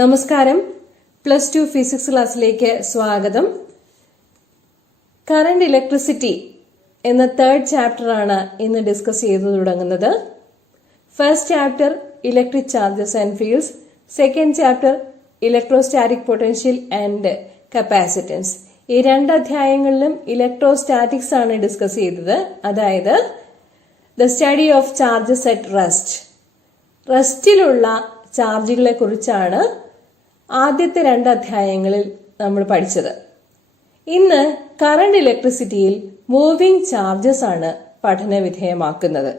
നമസ്കാരം. +2 ഫിസിക്സ് ക്ലാസ്സിലേക്ക് സ്വാഗതം. കറന്റ് ഇലക്ട്രിസിറ്റി എന്ന 3rd ചാപ്റ്റർ ആണ് ഇന്ന് ഡിസ്കസ് ചെയ്തു തുടങ്ങുന്നത്. First chapter electric charges and fields, second chapter electrostatic potential and capacitance. ഈ 2 അധ്യായങ്ങളിലും ഇലക്ട്രോസ്റ്റാറ്റിക്സ് ആണ് ഡിസ്കസ് ചെയ്തത്. അതായത് the study of charges at rest. റെസ്റ്റിലുള്ള ചാർജുകളെ കുറിച്ചാണ് ആദ്യത്തെ 2 അധ്യായങ്ങളിൽ നമ്മൾ പഠിച്ചത്. ഇന്ന് കറന്റ് ഇലക്ട്രിസിറ്റിയിൽ മൂവിംഗ് ചാർജസ് ആണ് പഠന വിധേയമാക്കുന്നത്.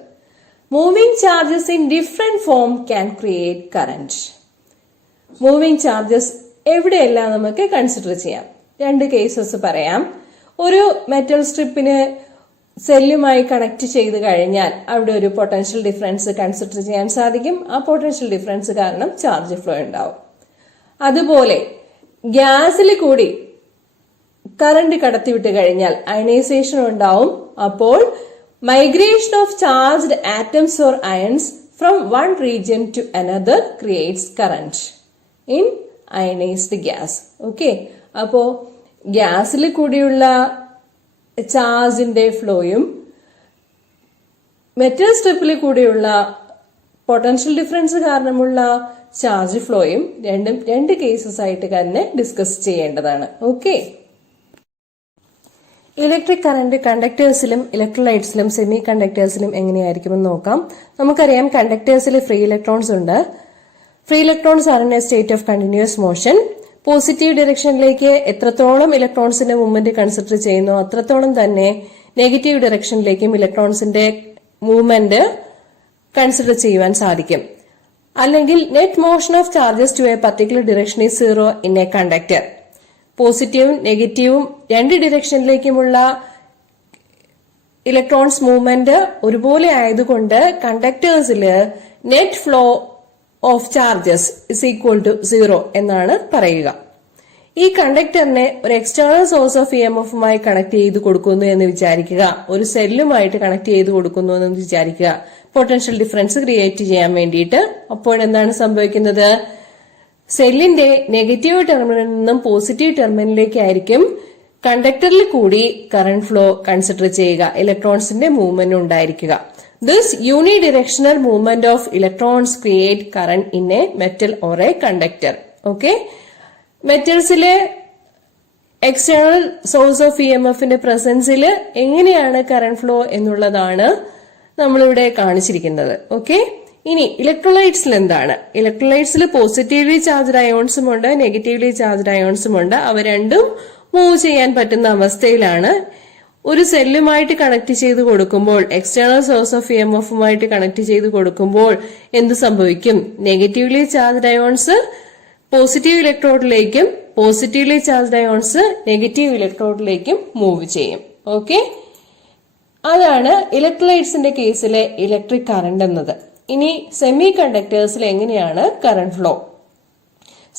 Moving charges in different form can create current. Moving charges എവിടെയെല്ലാം നമുക്ക് കൺസിഡർ ചെയ്യാം. 2 കേസസ് പറയാം. ഒരു മെറ്റൽ സ്ട്രിപ്പിന് സെല്ലുമായി കണക്ട് ചെയ്ത് കഴിഞ്ഞാൽ അവിടെ ഒരു പൊട്ടൻഷ്യൽ ഡിഫറൻസ് കൺസിഡർ ചെയ്യാൻ സാധിക്കും. ആ പൊട്ടൻഷ്യൽ ഡിഫറൻസ് കാരണം ചാർജ് ഫ്ലോ ഉണ്ടാവും. അതുപോലെ ഗ്യാസിൽ കൂടി കറന്റ് കടത്തിവിട്ട് കഴിഞ്ഞാൽ അയണൈസേഷൻ ഉണ്ടാവും. അപ്പോൾ migration of charged atoms or ions from one region to another creates current in ionised gas. Okay, അപ്പോ ഗ്യാസിൽ കൂടിയുള്ള ചാർജിന്റെ ഫ്ലോയും മെറ്റൽ സ്ട്രിപ്പിൽ കൂടിയുള്ള പൊട്ടൻഷ്യൽ ഡിഫറൻസ് കാരണമുള്ള ചാർജ് ഫ്ലോയും രണ്ടും 2 കേസസ് ആയിട്ട് തന്നെ ഡിസ്കസ് ചെയ്യേണ്ടതാണ്. ഓക്കെ, ഇലക്ട്രിക് കറന്റ് കണ്ടക്ടേഴ്സിലും ഇലക്ട്രോലൈറ്റ്സിലും സെമി കണ്ടക്ടേഴ്സിലും എങ്ങനെയായിരിക്കുമെന്ന് നോക്കാം. നമുക്കറിയാം കണ്ടക്ടേഴ്സിൽ ഫ്രീ ഇലക്ട്രോൺസ് ഉണ്ട്. Free electrons are in a state of continuous motion. Positive ഡയറക്ഷനിലേക്ക് എത്രത്തോളം ഇലക്ട്രോൺസിന്റെ മൂവ്മെന്റ് കൺസിഡർ ചെയ്യുന്നു അത്രത്തോളം തന്നെ നെഗറ്റീവ് ഡയറക്ഷനിലേക്കും ഇലക്ട്രോൺസിന്റെ മൂവ്മെന്റ് കൺസിഡർ ചെയ്യുവാൻ സാധിക്കും. അല്ലെങ്കിൽ net motion of charges to a particular direction is 0 in a conductor. പോസിറ്റീവും നെഗറ്റീവും 2 ഡിറക്ഷനിലേക്കുമുള്ള ഇലക്ട്രോൺസ് മൂവ്മെന്റ് ഒരുപോലെ ആയതുകൊണ്ട് കണ്ടക്ടേഴ്സിൽ net flow of charges is equal to 0 എന്നാണ് പറയുക. ഈ കണ്ടക്ടറിനെ ഒരു എക്സ്റ്റേണൽ സോഴ്സ് ഓഫ് EMFുമായി കണക്ട് ചെയ്ത് കൊടുക്കുന്നു എന്ന് വിചാരിക്കുക. ഒരു സെല്ലുമായിട്ട് കണക്ട് ചെയ്ത് കൊടുക്കുന്നു എന്ന് വിചാരിക്കുക, പൊട്ടൻഷ്യൽ ഡിഫറൻസ് ക്രിയേറ്റ് ചെയ്യാൻ വേണ്ടിയിട്ട്. അപ്പോൾ എന്താണ് സംഭവിക്കുന്നത്? സെല്ലിന്റെ നെഗറ്റീവ് ടെർമിനലിൽ നിന്നും പോസിറ്റീവ് ടെർമിനലിലേക്കായിരിക്കും കണ്ടക്ടറിൽ കൂടി കറന്റ് ഫ്ലോ കൺസിഡർ ചെയ്യുക, ഇലക്ട്രോൺസിന്റെ മൂവ്മെന്റ് ഉണ്ടായിരിക്കുക. This unidirectional movement of electrons create current in a metal or a conductor. Okay, മെറ്റൽസിലെ എക്സ്റ്റേണൽ സോഴ്സ് ഓഫ് EMFന്റെ പ്രസൻസിൽ എങ്ങനെയാണ് കറന്റ് ഫ്ലോ എന്നുള്ളതാണ് നമ്മളിവിടെ കാണിച്ചിരിക്കുന്നത്. ഓക്കെ, ഇനി ഇലക്ട്രോലൈറ്റ്സിൽ എന്താണ്? ഇലക്ട്രോലൈറ്റ്സിൽ പോസിറ്റീവ്ലി ചാർജ്ഡ് അയോൺസും ഉണ്ട്, നെഗറ്റീവ്ലി ചാർജ്ഡ് അയോൺസും ഉണ്ട്. അവ രണ്ടും മൂവ് ചെയ്യാൻ പറ്റുന്ന അവസ്ഥയിലാണ്. ഒരു സെല്ലുമായിട്ട് കണക്ട് ചെയ്ത് കൊടുക്കുമ്പോൾ, എക്സ്റ്റേണൽ സോഴ്സ് ഓഫ് EMFുമായിട്ട് കണക്ട് ചെയ്ത് കൊടുക്കുമ്പോൾ എന്ത് സംഭവിക്കും? നെഗറ്റീവ്ലി ചാർജ്ഡ് അയോൺസ് പോസിറ്റീവ് ഇലക്ട്രോഡിലേക്കും പോസിറ്റീവ്ലി ചാർജ്ഡ് അയോൺസ് നെഗറ്റീവ് ഇലക്ട്രോഡിലേക്കും മൂവ് ചെയ്യും. ഓക്കെ, അതാണ് ഇലക്ട്രോലൈറ്റ്സിന്റെ കേസിലെ ഇലക്ട്രിക് കറന്റ് എന്നത്. ഇനി സെമി കണ്ടക്ടേഴ്സിൽ എങ്ങനെയാണ് കറന്റ് ഫ്ലോ?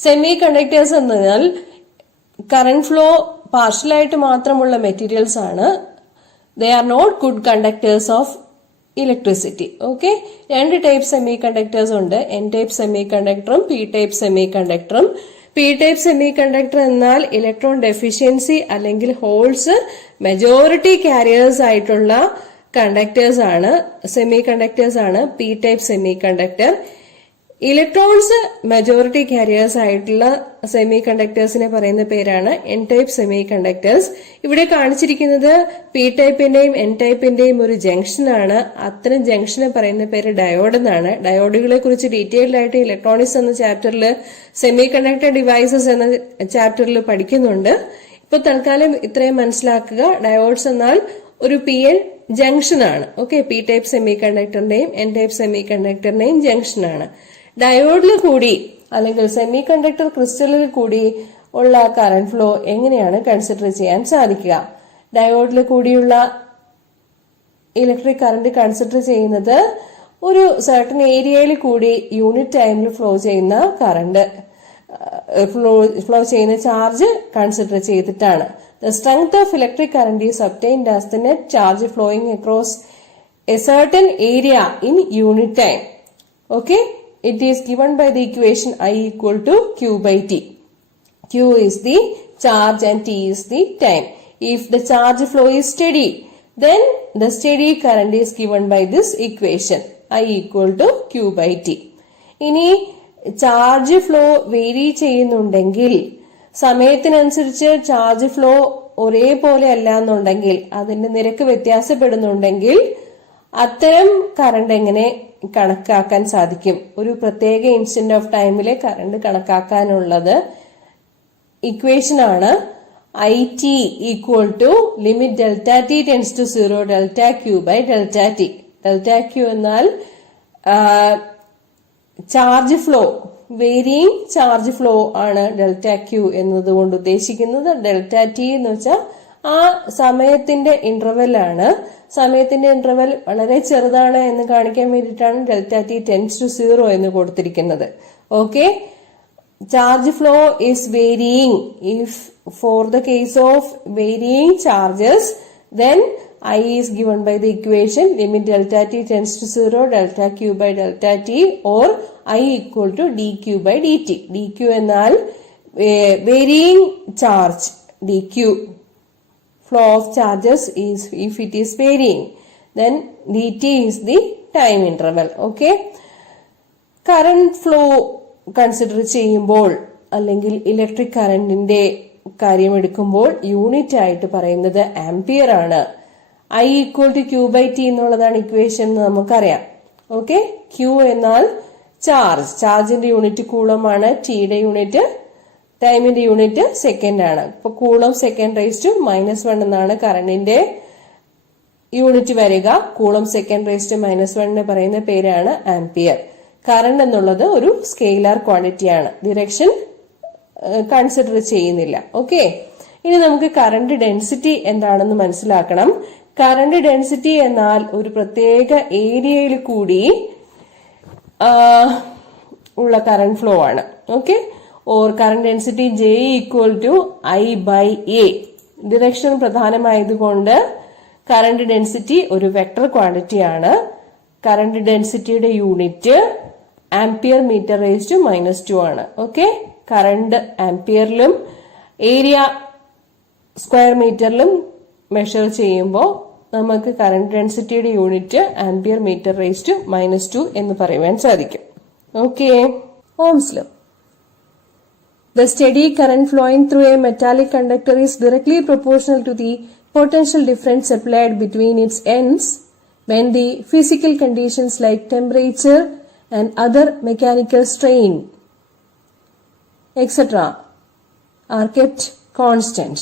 സെമി കണ്ടക്ടേഴ്സ് എന്നാൽ കറന്റ് ഫ്ലോ പാർഷ്യലായിട്ട് മാത്രമുള്ള മെറ്റീരിയൽസ് ആണ്. They are not good conductors of electricity. Okay, 2 type semiconductors ഉണ്ട്. N ടൈപ്പ് സെമി കണ്ടക്ടറും P ടൈപ്പ് സെമി കണ്ടക്ടറും. P ടൈപ്പ് സെമി കണ്ടക്ടർ എന്നാൽ ഇലക്ട്രോൺ ഡെഫിഷ്യൻസി അല്ലെങ്കിൽ ഹോൾസ് മെജോറിറ്റി കാരിയേഴ്സ് ആയിട്ടുള്ള കണ്ടക്ടേഴ്സ് ആണ്, സെമി കണ്ടക്ടേഴ്സ് ആണ് P type semiconductor. Electrons majority carriers ആയിട്ടുള്ള സെമി കണ്ടക്ടേഴ്സിനെ പറയുന്ന പേരാണ് N ടൈപ്പ് സെമി കണ്ടക്ടേഴ്സ്. ഇവിടെ കാണിച്ചിരിക്കുന്നത് P ടൈപ്പിന്റെയും N ടൈപ്പിന്റെയും ഒരു ജംഗ്ഷൻ ആണ്. അത്തരം ജംഗ്ഷനെ പറയുന്ന പേര് ഡയോഡ് എന്നാണ്. ഡയോഡുകളെ കുറിച്ച് ഡീറ്റെയിൽഡ് ആയിട്ട് ഇലക്ട്രോണിക്സ് എന്ന ചാപ്റ്ററിൽ, സെമി കണ്ടക്ടർ ഡിവൈസസ് എന്ന ചാപ്റ്ററിൽ പഠിക്കുന്നുണ്ട്. ഇപ്പൊ തൽക്കാലം ഇത്രയും മനസ്സിലാക്കുക. ഡയോഡ്സ് എന്നാൽ ഒരു PN ജംഗ്ഷൻ ആണ്. ഓക്കെ, P ടൈപ്പ് സെമി കണ്ടക്ടറിന്റെയും N ടൈപ്പ് സെമി കണ്ടക്ടറിന്റെയും ജംഗ്ഷൻ ആണ്. ഡയോഡിൽ കൂടി അല്ലെങ്കിൽ സെമി കണ്ടക്ടർ ക്രിസ്റ്റലിൽ കൂടി ഉള്ള കറന്റ് ഫ്ലോ എങ്ങനെയാണ് കൺസിഡർ ചെയ്യാൻ സാധിക്കുക? ഡയോഡിൽ കൂടിയുള്ള ഇലക്ട്രിക് കറന്റ് കൺസിഡർ ചെയ്യുന്നത് ഒരു സർട്ടൻ ഏരിയയിൽ കൂടി യൂണിറ്റ് ടൈമിൽ ഫ്ലോ ചെയ്യുന്ന കറന്റ് ഫ്ലോ ചെയ്യുന്ന ചാർജ് കൺസിഡർ ചെയ്തിട്ടാണ്. The strength of electric current is obtained as the net charge flowing across a certain area in unit time. Okay, it is given by the equation I equal to Q by T. Q is the charge and T is the time. If the charge flow is steady, then the steady current is given by this equation I equal to Q by T. ഇനി charge flow vary ചെയ്യുന്നുണ്ടെങ്കിൽ, സമയത്തിനനുസരിച്ച് charge flow ഒരേപോലെ അല്ല എന്നുണ്ടെങ്കിൽ, അതിന്റെ നിരക്ക് വ്യത്യാസപ്പെടുന്നുണ്ടെങ്കിൽ അത്തരം current എങ്ങനെ കണക്കാക്കാൻ സാധിക്കും? ഒരു പ്രത്യേക ഇൻസ്റ്റന്റ് ഓഫ് ടൈമിലെ കറണ്ട് കണക്കാക്കാനുള്ളത് ഇക്വേഷൻ ആണ് I T equal to limit delta T tends to 0 delta Q by delta T. Delta Q എന്നാൽ charge flow, varying charge flow ആണ് ഡെൽറ്റ ക്യൂ എന്നതുകൊണ്ട് ഉദ്ദേശിക്കുന്നത്. ഡെൽറ്റ ടി എന്ന് വെച്ചാൽ ആ സമയത്തിന്റെ ഇന്റർവെൽ ആണ്. സമയത്തിന്റെ ഇന്റർവെൽ വളരെ ചെറുതാണ് എന്ന് കാണിക്കാൻ വേണ്ടിയിട്ടാണ് ഡെൽറ്റ ടി ടെൻസ് ടു 0 എന്ന് കൊടുത്തിരിക്കുന്നത്. Okay, charge flow is varying. If for the case of varying charges, then I is given by the equation limit delta t tends to 0 delta q by delta t, or I equal to dq by dt. dq എന്നാൽ varying charge, dq flow of charges is if it is varying, then dt is the time interval. Okay, current flow consider ചെയ്യുമ്പോൾ അല്ലെങ്കിൽ electric കറന്റിന്റെ കാര്യം എടുക്കുമ്പോൾ unit ആയിട്ട് പറയുന്നത് ampere ആണ്. I equal to Q by T എന്നുള്ളതാണ് ഇക്വേഷൻ എന്ന് നമുക്കറിയാം. ഓക്കെ, ക്യൂ എന്നാൽ ചാർജ്, ചാർജിന്റെ യൂണിറ്റ് കൂളമാണ്, ടിയുടെ യൂണിറ്റ്, ടൈമിന്റെ യൂണിറ്റ് സെക്കൻഡ് ആണ്. ഇപ്പൊ കൂളം സെക്കൻഡ് റൈസ് ടു -1 എന്നാണ് കറണ്ടിന്റെ യൂണിറ്റ് വരിക. കൂളം സെക്കൻഡ് റൈസ് ടു -1 പറയുന്ന പേരാണ് ആംപിയർ. കറണ്ട് എന്നുള്ളത് ഒരു സ്കെയിലാർ ക്വാണ്ടിറ്റി ആണ്, ഡിറക്ഷൻ കൺസിഡർ ചെയ്യുന്നില്ല. ഓക്കെ, ഇനി നമുക്ക് കറണ്ട് ഡെൻസിറ്റി എന്താണെന്ന് മനസ്സിലാക്കണം. കറണ്ട് ഡെൻസിറ്റി എന്നാൽ ഒരു പ്രത്യേക ഏരിയയിൽ കൂടി ഉള്ള കറണ്ട് ഫ്ലോ ആണ്. Okay, or current density J equal to I by A. Direction പ്രധാനമായതുകൊണ്ട് കറണ്ട് ഡെൻസിറ്റി ഒരു വെക്ടർ ക്വാണ്ടിറ്റി ആണ്. കറണ്ട് ഡെൻസിറ്റിയുടെ unit ampere metre raise to -2 ആണ്. ഓക്കെ, കറണ്ട് ആംപിയറിലും ഏരിയ സ്ക്വയർ മീറ്ററിലും മെഷർ ചെയ്യുമ്പോൾ നമുക്ക് കറണ്ട് ഡെൻസിറ്റിയുടെ unit ampere metre raise to -2 എന്ന് പറയുവാൻ സാധിക്കും. Okay, Ohm's law. The steady current flowing through a metallic conductor is directly proportional to the potential difference applied between its ends when the physical conditions like temperature and other mechanical strain, etc. are kept constant.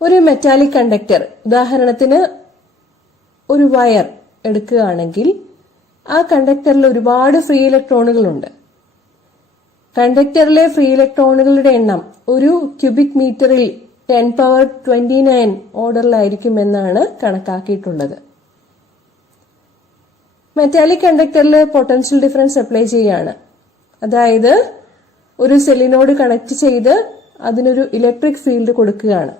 ഒരു metallic conductor, ഉദാഹരണത്തിന് ഒരു wire എടുക്കുകയാണെങ്കിൽ ആ കണ്ടക്ടറിൽ ഒരുപാട് free ഇലക്ട്രോണുകളുണ്ട്. കണ്ടക്ടറിലെ free ഇലക്ട്രോണുകളുടെ എണ്ണം ഒരു cubic മീറ്ററിൽ 10⁻29 ഓർഡറിലായിരിക്കുമെന്നാണ് കണക്കാക്കിയിട്ടുള്ളത്. മെറ്റാലിക് കണ്ടക്ടറിൽ പൊട്ടൻഷ്യൽ ഡിഫറൻസ് അപ്ലൈ ചെയ്യാണ്. അതായത് ഒരു സെല്ലിനോട് കണക്ട് ചെയ്ത് അതിനൊരു ഇലക്ട്രിക് ഫീൽഡ് കൊടുക്കുകയാണ്.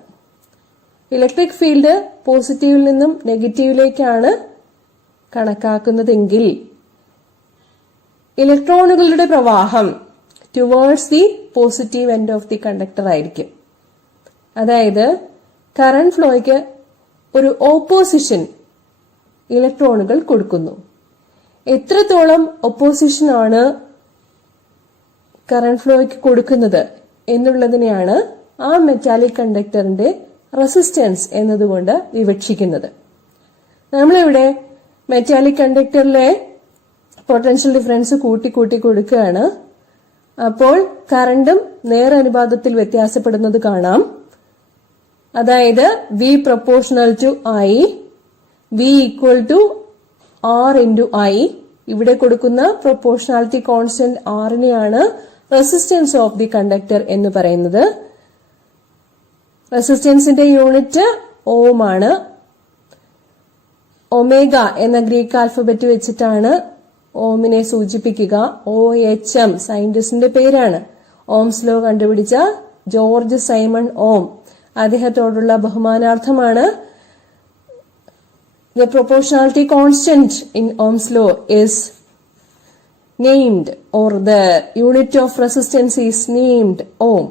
ഇലക്ട്രിക് ഫീൽഡ് പോസിറ്റീവിൽ നിന്നും നെഗറ്റീവിലേക്കാണ് കണക്കാക്കുന്നതെങ്കിൽ ഇലക്ട്രോണുകളുടെ പ്രവാഹം towards the positive end of the conductor ആയിരിക്കും. അതായത് കറന്റ് ഫ്ലോയ്ക്ക് ഒരു ഓപ്പോസിഷൻ ഇലക്ട്രോണുകൾ കൊടുക്കുന്നു. എത്രത്തോളം ഒപ്പോസിഷൻ ആണ് കറന്റ് ഫ്ലോയ്ക്ക് കൊടുക്കുന്നത് എന്നുള്ളതിനെയാണ് ആ മെറ്റാലിക് കണ്ടക്ടറിന്റെ റെസിസ്റ്റൻസ് എന്നതുകൊണ്ട് വിവക്ഷിക്കുന്നത്. നമ്മളിവിടെ മെറ്റാലിക് കണ്ടക്ടറിലെ പൊട്ടൻഷ്യൽ ഡിഫറൻസ് കൂട്ടി കൊടുക്കുകയാണ്. അപ്പോൾ കറണ്ടും നേരനുപാതത്തിൽ വ്യത്യാസപ്പെടുന്നത് കാണാം. അതായത് V proportional to I, V equal to R into I. ഇവിടെ കൊടുക്കുന്ന പ്രൊപ്പോർഷണാലിറ്റി കോൺസ്റ്റന്റ് ആറിനെയാണ് റെസിസ്റ്റൻസ് ഓഫ് ദി കണ്ടക്ടർ എന്ന് പറയുന്നത്. റെസിസ്റ്റൻസിന്റെ യൂണിറ്റ് ഓം ആണ്. ഒമേഗ എന്ന ഗ്രീക്ക് ആൽഫബറ്റ് വെച്ചിട്ടാണ് ഓമിനെ സൂചിപ്പിക്കുക. OHM സയന്റിസ്റ്റിന്റെ പേരാണ്. ഓംസ് ലോ കണ്ടുപിടിച്ച ജോർജ് സൈമൺ ഓം, അദ്ദേഹത്തോടുള്ള ബഹുമാനാർത്ഥമാണ്. The proportionality constant in Ohm's law is named, or the unit of resistance is named ohm.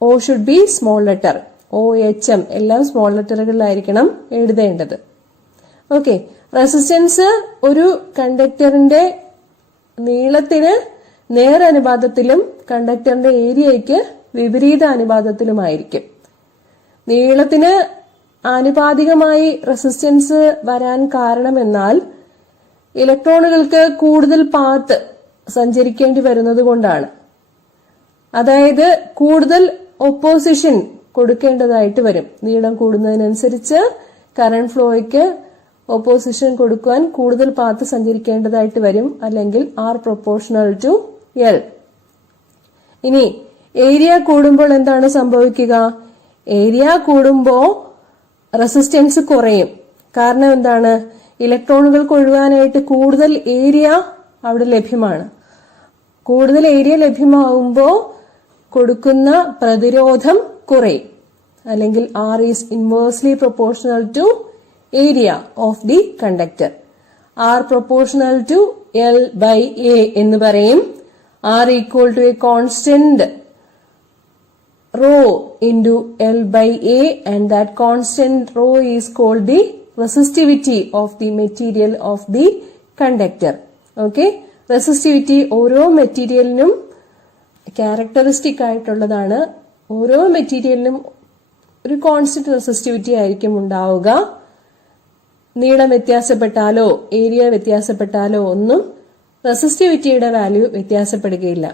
O should be small letter. OHM എല്ലാം small ലെറ്ററുകളിലായിരിക്കണം എഴുതേണ്ടത്. Okay, resistance ഒരു കണ്ടക്ടറിന്റെ നീളത്തിന് നേരനുപാതത്തിലും കണ്ടക്ടറിന്റെ ഏരിയയ്ക്ക് വിപരീത അനുപാതത്തിലുമായിരിക്കും. നീളത്തിന് ആനുപാതികമായി റെസിസ്റ്റൻസ് വരാൻ കാരണമെന്നാൽ ഇലക്ട്രോണുകൾക്ക് കൂടുതൽ പാത്ത് സഞ്ചരിക്കേണ്ടി വരുന്നത് കൊണ്ടാണ്. അതായത് കൂടുതൽ ഒപ്പോസിഷൻ കൊടുക്കേണ്ടതായിട്ട് വരും. നീളം കൂടുന്നതിനനുസരിച്ച് കറന്റ് ഫ്ലോയ്ക്ക് ഒപ്പോസിഷൻ കൊടുക്കാൻ കൂടുതൽ പാത്ത് സഞ്ചരിക്കേണ്ടതായിട്ട് വരും, അല്ലെങ്കിൽ R പ്രൊപ്പോർഷണൽ ടു L. ഇനി ഏരിയ കൂടുമ്പോൾ എന്താണ് സംഭവിക്കുക? ഏരിയ കൂടുമ്പോൾ റെസിസ്റ്റൻസ് കുറയും. കാരണം എന്താണ്? ഇലക്ട്രോണുകൾക്ക് ഒഴുകാനായിട്ട് കൂടുതൽ ഏരിയ അവിടെ ലഭ്യമാണ്. കൂടുതൽ ഏരിയ ലഭ്യമാകുമ്പോൾ കൊടുക്കുന്ന പ്രതിരോധം കുറയും, അല്ലെങ്കിൽ R is inversely proportional to area of the conductor. R proportional to L by A എന്ന് പറയും. R equal to a constant rho into L by A, and that constant rho is called the resistivity of the material of the conductor. Okay, resistivity ഓരോ മെറ്റീരിയലിനും characteristic ആയിട്ടുള്ളതാണ്. ഓരോ മെറ്റീരിയലിനും ഒരു constant resistivity ആയിരിക്കും ഉണ്ടാവുക. നീളം വ്യത്യാസപ്പെട്ടാലോ area വ്യത്യാസപ്പെട്ടാലോ ഒന്നും റെസിസ്റ്റിവിറ്റിയുടെ വാല്യൂ വ്യത്യാസപ്പെടുകയില്ല.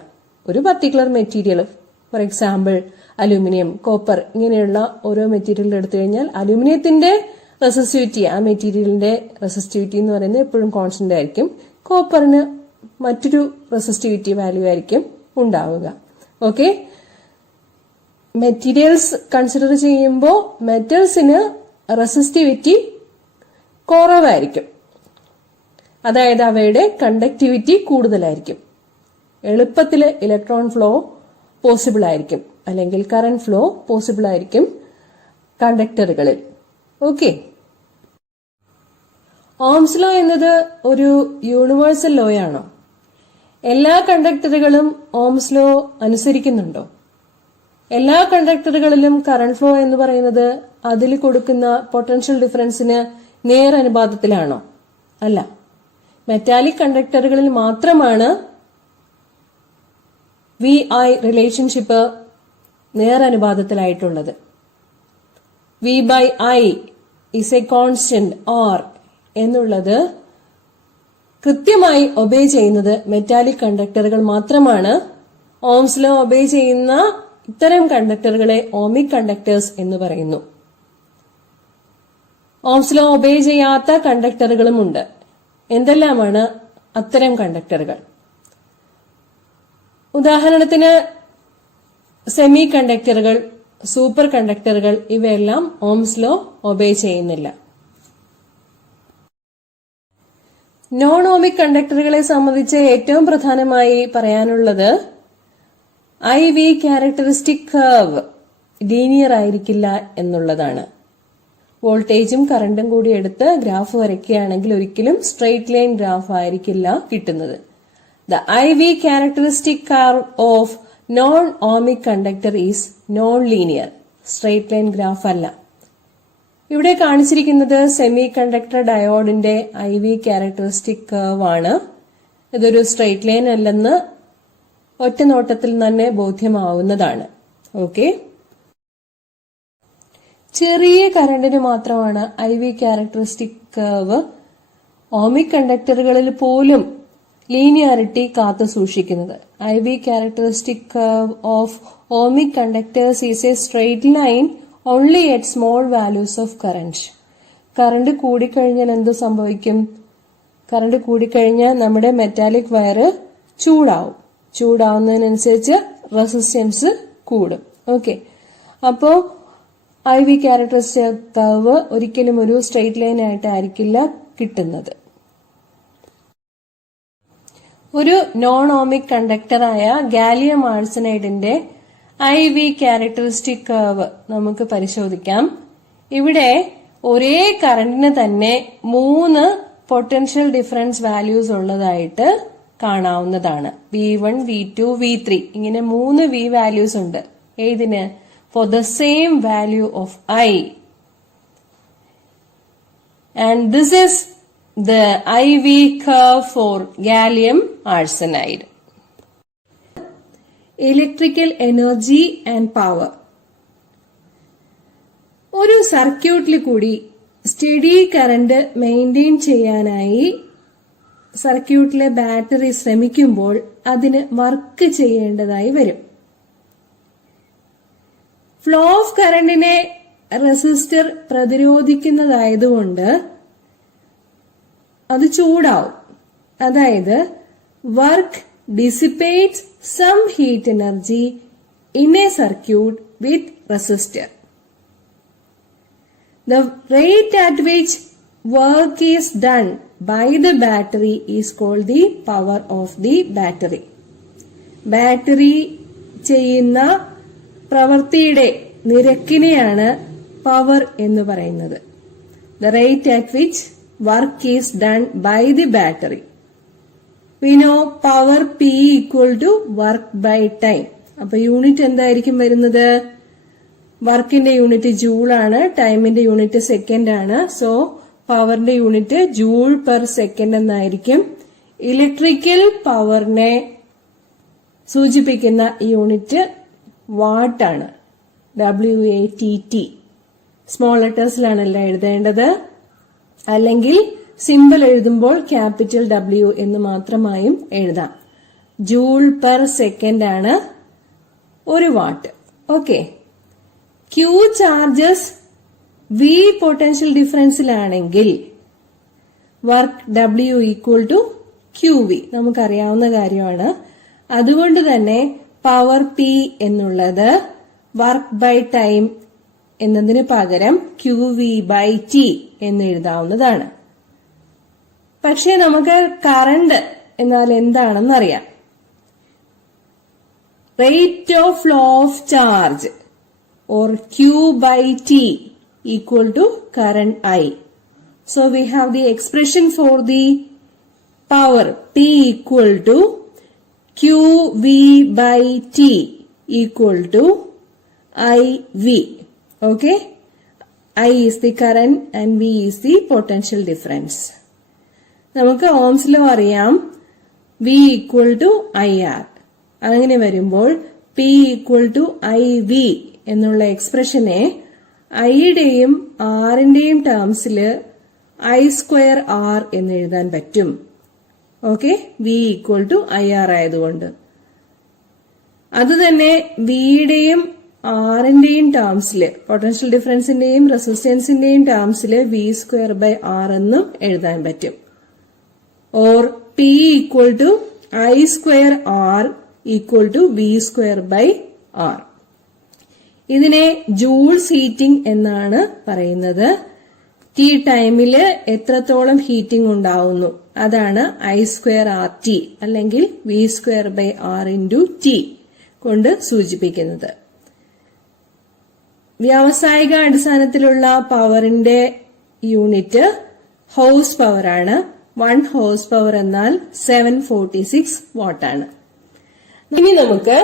ഒരു particular material, for example aluminium, copper, ഇങ്ങനെയുള്ള ഓരോ മെറ്റീരിയൽ എടുത്തു കഴിഞ്ഞാൽ അലൂമിനിയത്തിന്റെ റെസിസ്റ്റിവിറ്റി, ആ മെറ്റീരിയലിന്റെ റെസിസ്റ്റിവിറ്റി എന്ന് പറയുന്നത് എപ്പോഴും കോൺസ്റ്റന്റ് ആയിരിക്കും. കോപ്പറിന് മറ്റൊരു റെസിസ്റ്റിവിറ്റി വാല്യൂ ആയിരിക്കും ഉണ്ടാവുക. ഓക്കെ, മെറ്റീരിയൽസ് കൺസിഡർ ചെയ്യുമ്പോൾ മെറ്റൽസിന് റെസിസ്റ്റിവിറ്റി കുറവായിരിക്കും. അതായത് അവയുടെ കണ്ടക്ടിവിറ്റി കൂടുതലായിരിക്കും. എളുപ്പത്തിൽ ഇലക്ട്രോൺ ഫ്ലോ പോസിബിൾ ആയിരിക്കും, അല്ലെങ്കിൽ കറന്റ് ഫ്ലോ പോസിബിൾ ആയിരിക്കും കണ്ടക്ടറുകളിൽ. ഓക്കെ, ഓംസ് ലോ എന്നത് ഒരു യൂണിവേഴ്സൽ ലോ ആണോ? എല്ലാ കണ്ടക്ടറുകളും ഓംസ് ലോ അനുസരിക്കുന്നുണ്ടോ? എല്ലാ കണ്ടക്ടറുകളിലും കറന്റ് ഫ്ലോ എന്ന് പറയുന്നത് അതിൽ കൊടുക്കുന്ന പൊട്ടൻഷ്യൽ ഡിഫറൻസിന് നേരനുപാതത്തിലാണോ? അല്ല. മെറ്റാലിക് കണ്ടക്ടറുകളിൽ മാത്രമാണ് VI റിലേഷൻഷിപ്പ് നേരനുപാതത്തിലായിട്ടുള്ളത്. V by I is a constant R എന്നുള്ളത് കൃത്യമായി ഒബേ ചെയ്യുന്നത് മെറ്റാലിക് കണ്ടക്ടറുകൾ മാത്രമാണ്. ഓംസ് ലോ ഒബേ ചെയ്യുന്ന ഇത്തരം കണ്ടക്ടറുകളെ ഓമിക് കണ്ടക്ടേഴ്സ് എന്ന് പറയുന്നു. ഓംസ് ലോ ഒബേ ചെയ്യാത്ത കണ്ടക്ടറുകളുമുണ്ട്. എന്തെല്ലാമാണ് അത്തരം കണ്ടക്ടറുകൾ? ഉദാഹരണത്തിന് സെമി കണ്ടക്ടറുകൾ, സൂപ്പർ കണ്ടക്ടറുകൾ, ഇവയെല്ലാം ഓംസ് ലോ ഒബേ ചെയ്യുന്നില്ല. നോൺ ഓമിക് കണ്ടക്ടറുകളെ സംബന്ധിച്ച് ഏറ്റവും പ്രധാനമായി പറയാനുള്ളത് IV ക്യാരക്ടറിസ്റ്റിക് കർവ് ലീനിയർ ആയിരിക്കില്ല എന്നുള്ളതാണ്. വോൾട്ടേജും കറണ്ടും കൂടി എടുത്ത് ഗ്രാഫ് വരയ്ക്കുകയാണെങ്കിൽ ഒരിക്കലും സ്ട്രെയിറ്റ് ലൈൻ ഗ്രാഫ് ആയിരിക്കില്ല കിട്ടുന്നത്. The IV characteristic curve of non-ohmic conductor is non-linear. Straight line graph അല്ല. ഇവിടെ കാണിച്ചിരിക്കുന്നത് സെമി കണ്ടക്ടർ ഡയോഡിന്റെ IV ക്യാരക്ടറിസ്റ്റിക് കർവ് ആണ്. ഇതൊരു സ്ട്രെയിറ്റ് ലൈൻ അല്ലെന്ന് ഒറ്റ നോട്ടത്തിൽ തന്നെ ബോധ്യമാവുന്നതാണ്. ഓക്കെ, ചെറിയ കറണ്ടിന് മാത്രമാണ് IV ക്യാരക്ടറിസ്റ്റിക് കർവ് ഓമിക് കണ്ടക്ടറുകളിൽ പോലും ലീനിയാരിറ്റി കാത്തു സൂക്ഷിക്കുന്നത്. IV characteristic curve of ohmic conductors is a straight line only at small values of current. Current കൂടിക്കഴിഞ്ഞാൽ എന്ത് സംഭവിക്കും? കറണ്ട് കൂടിക്കഴിഞ്ഞാൽ നമ്മുടെ മെറ്റാലിക് വയർ ചൂടാവും. ചൂടാവുന്നതിനനുസരിച്ച് റെസിസ്റ്റൻസ് കൂടും. ഓക്കെ, അപ്പോ IV characteristic curve ഒരിക്കലും ഒരു സ്ട്രെയിറ്റ് ലൈൻ ആയിട്ടായിരിക്കില്ല കിട്ടുന്നത്. ഒരു നോൺ ഓമിക് കണ്ടക്ടറായ ഗാലിയം ആഴ്സനൈഡിന്റെ IV ക്യാരക്ടറിസ്റ്റിക് കർവ് നമുക്ക് പരിശോധിക്കാം. ഇവിടെ ഒരേ കറണ്ടിന് തന്നെ 3 പൊട്ടൻഷ്യൽ ഡിഫറൻസ് വാല്യൂസ് ഉള്ളതായിട്ട് കാണാവുന്നതാണ്. V1, V2, V3 ഇങ്ങനെ 3 V വാല്യൂസ് ഉണ്ട്. ഏതിന്? For the same value of I. And this is the IV curve for gallium arsenide. Electrical energy and power. ഒരു സർക്യൂട്ടിൽ കൂടി സ്റ്റഡി കറന്റ് മെയിൻറ്റെയിൻ ചെയ്യാനായി സർക്യൂട്ടിലെ ബാറ്ററി ശ്രമിക്കുമ്പോൾ അതിന് വർക്ക് ചെയ്യേണ്ടതായി വരും. ഫ്ലോ ഓഫ് കറന്റിനെ റെസിസ്റ്റർ പ്രതിരോധിക്കുന്നതായതുകൊണ്ട് അത് ചൂടാവും. അതായത് work dissipates some heat energy in a circuit with resistor. The rate at which work is done by the battery is called the power of the battery. Battery ചെയ്യുന്ന പ്രവൃത്തിയുടെ നിരക്കിനെയാണ് power എന്ന് പറയുന്നത്. The rate at which work is done by the battery. We know power P equal to work by time. അപ്പൊ unit എന്തായിരിക്കും വരുന്നത്? വർക്കിന്റെ unit joule ആണ്, ടൈമിന്റെ യൂണിറ്റ് സെക്കൻഡ് ആണ്. സോ പവറിന്റെ യൂണിറ്റ് ജൂൾ പെർ സെക്കൻഡ് എന്നായിരിക്കും. ഇലക്ട്രിക്കൽ പവറിനെ സൂചിപ്പിക്കുന്ന യൂണിറ്റ് വാട്ട് ആണ്, WATT. സ്മോൾ ലെറ്റേഴ്സിലാണല്ലോ എഴുതേണ്ടത്, അല്ലെങ്കിൽ സിമ്പിൾ എഴുതുമ്പോൾ ക്യാപിറ്റൽ W എന്ന് മാത്രമായും എഴുതാം. ജൂൾ പെർ സെക്കൻഡ് ആണ് ഒരു watt. Okay. Q charges V potential ഡിഫറൻസിലാണെങ്കിൽ work W equal to QV നമുക്കറിയാവുന്ന കാര്യമാണ്. അതുകൊണ്ട് തന്നെ പവർ P എന്നുള്ളത് വർക്ക് ബൈ ടൈം എന്നതിന് പകരം QV ബൈ T എന്ന് എഴുതാവുന്നതാണ്. പക്ഷെ നമുക്ക് കറണ്ട് എന്നാൽ എന്താണെന്ന് അറിയാം. Rate of flow of charge or Q by T equal to current I. So we have the expression for the power P equal to QV by T equal to IV. Okay. I is the current and V is the potential difference. നമുക്ക് Ohm's law അറിയാം, V equal to IR. അങ്ങനെ വരുമ്പോൾ P equal to IV എന്നുള്ള എക്സ്പ്രഷനെ ഐയുടെയും ആറിന്റെയും ടേംസില് I² R എന്ന് എഴുതാൻ പറ്റും. Okay. V equal to IR ആയതുകൊണ്ട് അത് തന്നെ വിയുടെയും ആറിന്റെയും ടേംസില്, പൊട്ടൻഷ്യൽ ഡിഫറൻസിന്റെയും റെസിസ്റ്റൻസിന്റെയും ടേംസില് V² ബൈ R എന്നും എഴുതാൻ പറ്റും. Or P equal to I² R equal to V² by R. ഇതിനെ ജൂൾസ് ഹീറ്റിംഗ് എന്നാണ് പറയുന്നത്. T ടൈമില് എത്രത്തോളം ഹീറ്റിംഗ് ഉണ്ടാവുന്നു അതാണ് I² RT അല്ലെങ്കിൽ V² by R into T കൊണ്ട് സൂചിപ്പിക്കുന്നത്. വ്യാവസായിക അടിസ്ഥാനത്തിലുള്ള പവറിന്റെ യൂണിറ്റ് ഹോഴ്സ് പവർ ആണ്. 1 ഹോഴ്സ് പവർ എന്നാൽ 746 വാട്ടാണ്. ഇനി നമുക്ക്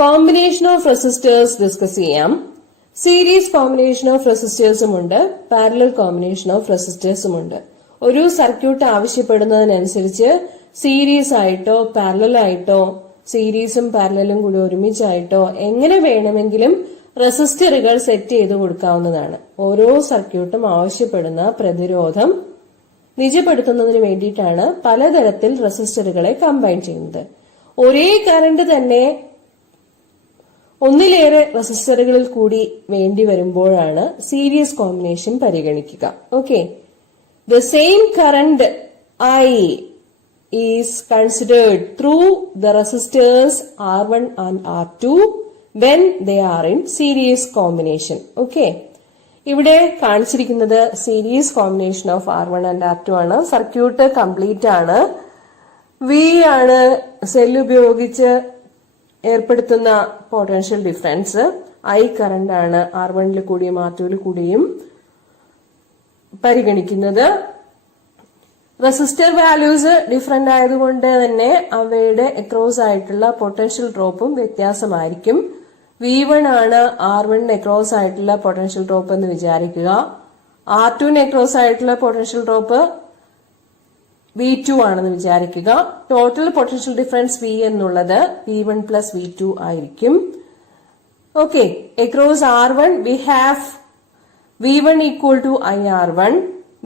കോമ്പിനേഷൻ ഓഫ് റെസിസ്റ്റേഴ്സ് ഡിസ്കസ് ചെയ്യാം. സീരീസ് കോമ്പിനേഷൻ ഓഫ് റെസിസ്റ്റേഴ്സും ഉണ്ട്, പാരലൽ കോമ്പിനേഷൻ ഓഫ് റെസിസ്റ്റേഴ്സും ഉണ്ട്. ഒരു സർക്യൂട്ട് ആവശ്യപ്പെടുന്നതിനനുസരിച്ച് സീരീസ് ആയിട്ടോ പാരലൽ ആയിട്ടോ സീരീസും പാരലലും കൂടി ഒരുമിച്ചായിട്ടോ എങ്ങനെ വേണമെങ്കിലും റെസിസ്റ്ററുകൾ സെറ്റ് ചെയ്ത് കൊടുക്കാവുന്നതാണ്. ഓരോ സർക്യൂട്ടും ആവശ്യപ്പെടുന്ന പ്രതിരോധം നിജപ്പെടുത്തുന്നതിന് വേണ്ടിയിട്ടാണ് പലതരത്തിൽ റെസിസ്റ്ററുകളെ കമ്പൈൻ ചെയ്യുന്നത്. ഒരേ കറന്റ് തന്നെ ഒന്നിലേറെ റെസിസ്റ്ററുകളിൽ കൂടി വേണ്ടി വരുമ്പോഴാണ് സീരീസ് കോമ്പിനേഷൻ പരിഗണിക്കുക. Okay. The same current I is considered through the resistors R1 and R2 when they are in series combination. Okay. ഇവിടെ കാണിച്ചിരിക്കുന്നത് series combination of R1 and R2 ആണ്. സർക്യൂട്ട് കംപ്ലീറ്റ് ആണ്. V ആണ് cell ഉപയോഗിച്ച് ഏർപ്പെടുത്തുന്ന potential difference. I current ആണ് R1 കൂടിയും R2 കൂടിയും പരിഗണിക്കുന്നത്. റെസിസ്റ്റർ വാല്യൂസ് ഡിഫറെന്റ് ആയതുകൊണ്ട് തന്നെ അവയുടെ അക്രോസ് ആയിട്ടുള്ള പൊട്ടൻഷ്യൽ ഡ്രോപ്പും വ്യത്യാസമായിരിക്കും. V1 ആണ് R1 അക്രോസ് ആയിട്ടുള്ള പൊട്ടൻഷ്യൽ ഡ്രോപ്പ് എന്ന് വിചാരിക്കുക. R2 അക്രോസ് ആയിട്ടുള്ള പൊട്ടൻഷ്യൽ ഡ്രോപ്പ് V2 ആണെന്ന് വിചാരിക്കുക. ടോട്ടൽ പൊട്ടൻഷ്യൽ ഡിഫറൻസ് V എന്നുള്ളത് V1 plus V2 ആയിരിക്കും. Okay, across R1 we have V1 equal to IR1,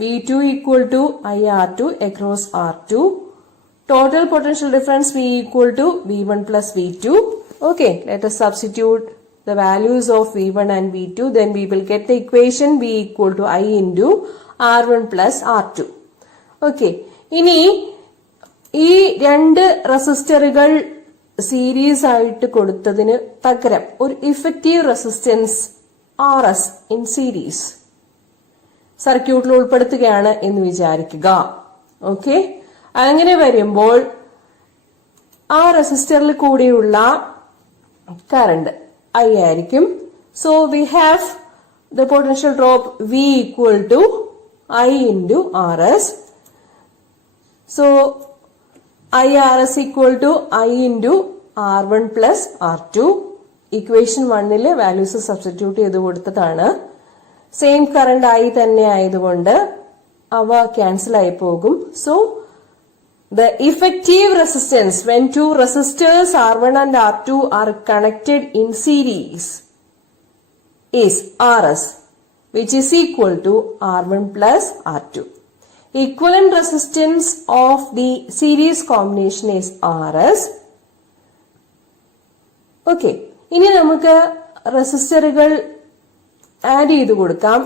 V2 equal to IR2 across R2. Total potential difference V equal to V1 plus V2. Okay, let us substitute the values of V1 and V2. Then we will get the equation V equal to I into R1 plus R2. Okay, ഇനി ഈ രണ്ട് റെസിസ്റ്ററുകൾ series ആയിട്ട് കൊടുത്തതിന് പകരം ഒരു effective resistance RS in series സർക്യൂട്ടിൽ ഉൾപ്പെടുത്തുകയാണ് എന്ന് വിചാരിക്കുക. ഓക്കെ, അങ്ങനെ വരുമ്പോൾ ആ റെസിസ്റ്ററിൽ കൂടിയുള്ള കറണ്ട് I ആയിരിക്കും. So we have the potential drop V equal to I into RS. So IRS equal to I into R1 plus R2. Equation 1 values substitute ചെയ്ത് കൊടുത്തതാണ്. സെയിം കറണ്ട് I തന്നെ ആയതുകൊണ്ട് അവ ക്യാൻസൽ ആയി പോകും. So the effective resistance when two resistors R1 and R2 are connected in series is RS, which is equal to R1 plus R2. Equivalent resistance of the series combination is RS. Okay, ഇനി നമുക്ക് റെസിസ്റ്ററുകൾ add ചെയ്ത് കൊടുക്കാം.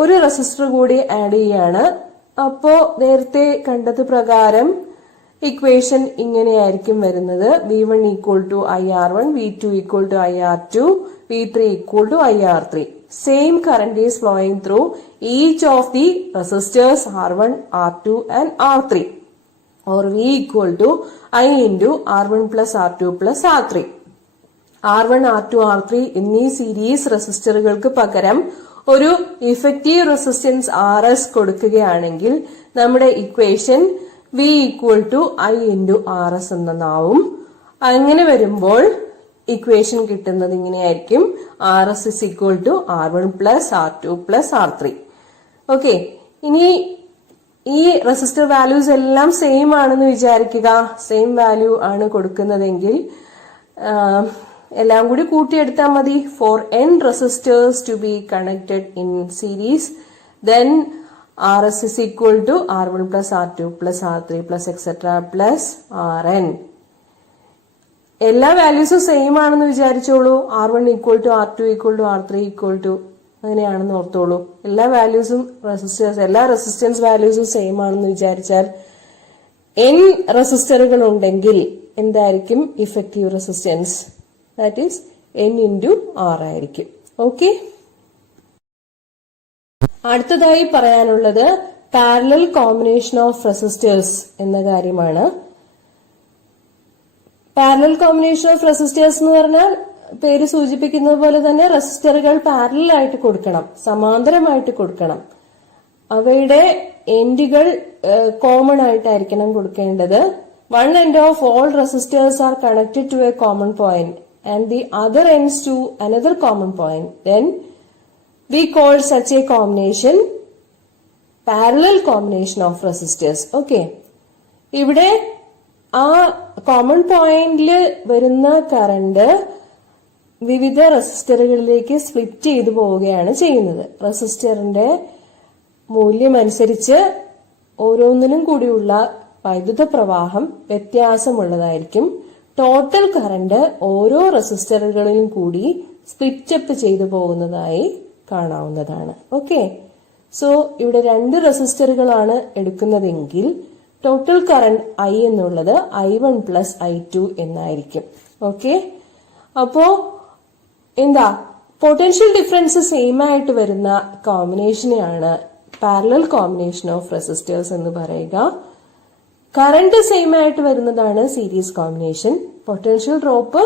ഒരു resistor കൂടി add ചെയ്യാണ്. അപ്പോ നേരത്തെ കണ്ടത് പ്രകാരം ഇക്വേഷൻ ഇങ്ങനെയായിരിക്കും വരുന്നത്. V1 equal to IR1, V2 equal to IR2, V3 equal to IR3. Same current is flowing through each of the resistors R1, R2 and R3, or V equal to I into R1 plus R2 plus R3. R1, R2, R3 എന്നീ series റെസിസ്റ്ററുകൾക്ക് പകരം ഒരു effective resistance RS കൊടുക്കുകയാണെങ്കിൽ നമ്മുടെ equation V equal to I into RS എന്നാവും. അങ്ങനെ വരുമ്പോൾ equation കിട്ടുന്നത് ഇങ്ങനെയായിരിക്കും. RS is equal to R1 plus R2 plus R3. Okay, ഇനി ഈ റെസിസ്റ്റർ വാല്യൂസ് എല്ലാം സെയിം ആണെന്ന് വിചാരിക്കുക. സെയിം വാല്യൂ ആണ് കൊടുക്കുന്നതെങ്കിൽ എല്ലാം കൂടി കൂട്ടിയെടുത്താൽ മതി. For n resistors to be connected in series, then RS is equal to R1 plus R2 plus R3 plus etc plus RN. എല്ലാ വാല്യൂസും സെയിം ആണെന്ന് വിചാരിച്ചോളൂ. R1 equal to R2 equal to R3 equal to അങ്ങനെയാണെന്ന് ഓർത്തോളൂ. എല്ലാ വാല്യൂസും എല്ലാ resistance വാല്യൂസും same ആണെന്ന് വിചാരിച്ചാൽ n റെസിസ്റ്ററുകൾ ഉണ്ടെങ്കിൽ എന്തായിരിക്കും effective resistance? That is N into R ആയിരിക്കും. ഓക്കെ, അടുത്തതായി പറയാനുള്ളത് പാരലൽ കോമ്പിനേഷൻ ഓഫ് റെസിസ്റ്റേഴ്സ് എന്ന കാര്യമാണ്. പാരലൽ കോമ്പിനേഷൻ ഓഫ് റെസിസ്റ്റേഴ്സ് എന്ന് പറഞ്ഞാൽ പേര് സൂചിപ്പിക്കുന്നത് പോലെ തന്നെ റെസിസ്റ്ററുകൾ പാരലൽ ആയിട്ട് കൊടുക്കണം, സമാന്തരമായിട്ട് കൊടുക്കണം. അവയുടെ എൻഡുകൾ കോമൺ ആയിട്ടായിരിക്കണം കൊടുക്കേണ്ടത്. One end of all resistors are connected to a common point and the other ends to another common point. Then we call such a combination parallel combination of resistors. Okay, ഇവിടെ ആ common പോയിന്റില് വരുന്ന current വിവിധ റെസിസ്റ്ററുകളിലേക്ക് split ചെയ്തു പോവുകയാണ് ചെയ്യുന്നത്. റെസിസ്റ്ററിന്റെ മൂല്യം അനുസരിച്ച് ഓരോന്നിനും കൂടിയുള്ള വൈദ്യുത പ്രവാഹം വ്യത്യാസമുള്ളതായിരിക്കും. ടോട്ടൽ കറണ്ട് ഓരോ റെസിസ്റ്ററുകളിലും കൂടി സ്പ്ലിറ്റപ്പ് ചെയ്തു പോകുന്നതായി കാണാവുന്നതാണ്. ഓക്കെ, സോ ഇവിടെ രണ്ട് റെസിസ്റ്ററുകളാണ് എടുക്കുന്നതെങ്കിൽ ടോട്ടൽ കറണ്ട് I എന്നുള്ളത് I1 പ്ലസ് I2 എന്നായിരിക്കും. ഓക്കെ, അപ്പോ എന്താ പൊട്ടൻഷ്യൽ ഡിഫറൻസ് സെയിം ആയിട്ട് വരുന്ന കോമ്പിനേഷനെയാണ് പാരലൽ കോമ്പിനേഷൻ ഓഫ് റെസിസ്റ്റേഴ്സ് എന്ന് പറയുക. കറണ്ട് സെയിം ആയിട്ട് വരുന്നതാണ് series combination. Potential drop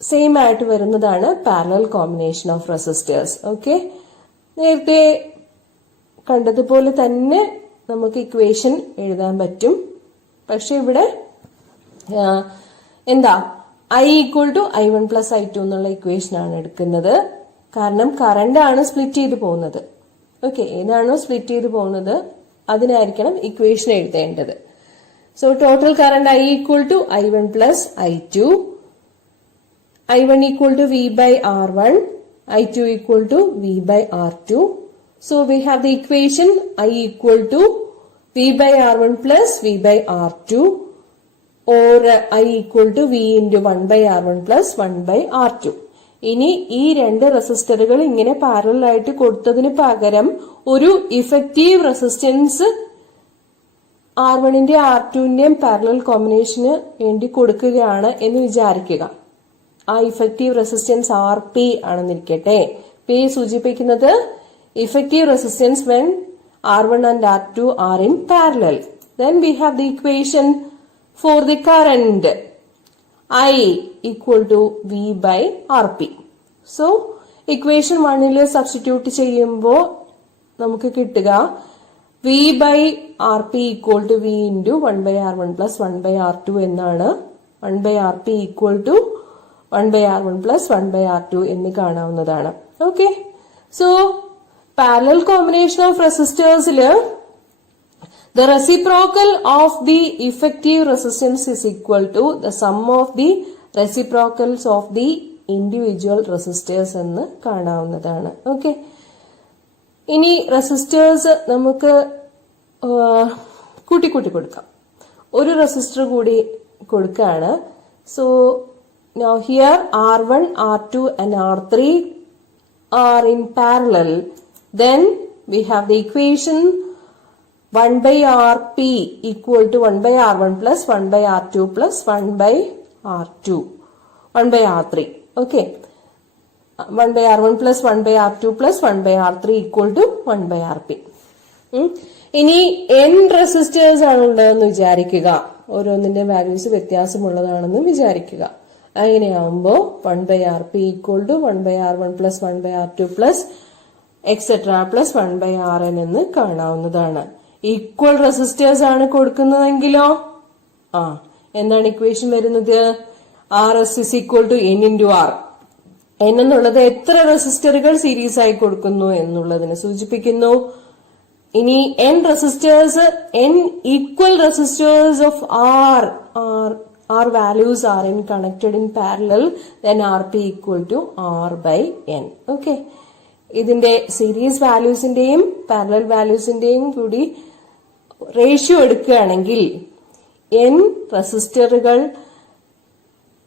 same ആയിട്ട് വരുന്നതാണ് parallel combination of resistors. Okay, നേരത്തെ കണ്ടതുപോലെ തന്നെ നമുക്ക് ഇക്വേഷൻ എഴുതാൻ പറ്റും. പക്ഷെ ഇവിടെ എന്താ I equal to I1 plus I2 എന്നുള്ള ഇക്വേഷൻ ആണ് എടുക്കുന്നത്. കാരണം കറണ്ട് ആണ് സ്പ്ലിറ്റ് ചെയ്ത് പോകുന്നത്. ഓക്കെ, ഏതാണോ സ്പ്ലിറ്റ് ചെയ്ത് പോകുന്നത് അതിനായിരിക്കണം ഇക്വേഷൻ എഴുതേണ്ടത്. So total current I equal to I1 plus I2, I1 equal to V by R1, I2 equal to V by R2. So we have the equation I equal to V by R1 plus V by R2 or I equal to V into 1 by R1 plus 1 by R2. ഇനി ഈ രണ്ട് റെസിസ്റ്ററുകൾ ഇങ്ങനെ parallel ആയിട്ട് കൊടുത്തതിന് പകരം ഒരു effective resistance R1ന്റെയും R2ന്റെയും parallel കോമ്പിനേഷന് വേണ്ടി കൊടുക്കുകയാണ് എന്ന് വിചാരിക്കുക. ആ ഇഫക്റ്റീവ് റെസിസ്റ്റൻസ് RP ആണെന്നിരിക്കട്ടെ. P സൂചിപ്പിക്കുന്നത് effective resistance when R1 and R2 are in parallel. Then we have the equation for the current I equal to V by RP. So equation 1ൽ substitute ചെയ്യുമ്പോൾ നമുക്ക് കിട്ടുക V by RP equal to V into 1 by R1 plus 1 by R2 എന്നാണ്. 1 by RP equal to 1 by R1 plus 1 by R2 എന്ന് കാണാവുന്നതാണ്. Okay, so parallel combination of resistors, the reciprocal of the effective resistance is equal to the sum of the reciprocals of the individual resistors എന്ന് കാണാവുന്നതാണ്. Okay, ഇനി resistors നമുക്ക് കൂട്ടി കൊടുക്കാം. ഒരു resistor കൂടി കൊടുക്കുകയാണ്. So now here R1, R2 and R3 are in parallel. Then we have the equation 1 by RP equal to 1 by R1 plus 1 by R2 plus 1 by R2, 1 by R3. Okay, 1 by R1 plus 1 by R2 plus 1 by R3 equal to 1 by RP. ഇനി n resistors ആണ് ഉള്ളതെന്ന് വിചാരിക്കുക. ഓരോന്നിന്റെ values വ്യത്യാസമുള്ളതാണെന്ന് വിചാരിക്കുക. അങ്ങനെയാവുമ്പോൾ 1 by RP equal to 1 by R1 plus 1 by R2 plus et cetera plus 1 by Rn എന്ന് കാണാവുന്നതാണ്. Equal resistors ആണ് കൊടുക്കുന്നതെങ്കിലോ എന്താണ് equation വരുന്നത്? Rs is equal to n into R. n എന്നുള്ളത് എത്ര റെസിസ്റ്ററുകൾ സീരീസ് ആയി കൊടുക്കുന്നു എന്നുള്ളതിനെ സൂചിപ്പിക്കുന്നു. ഇനി n resistors, n equal resistors of R values are in connected in parallel, then Rp equal to R by n. Okay, ഇതിന്റെ സീരീസ് വാല്യൂസിന്റെയും പാരലൽ വാല്യൂസിന്റെയും കൂടി റേഷ്യോ എടുക്കുകയാണെങ്കിൽ n റെസിസ്റ്ററുകൾ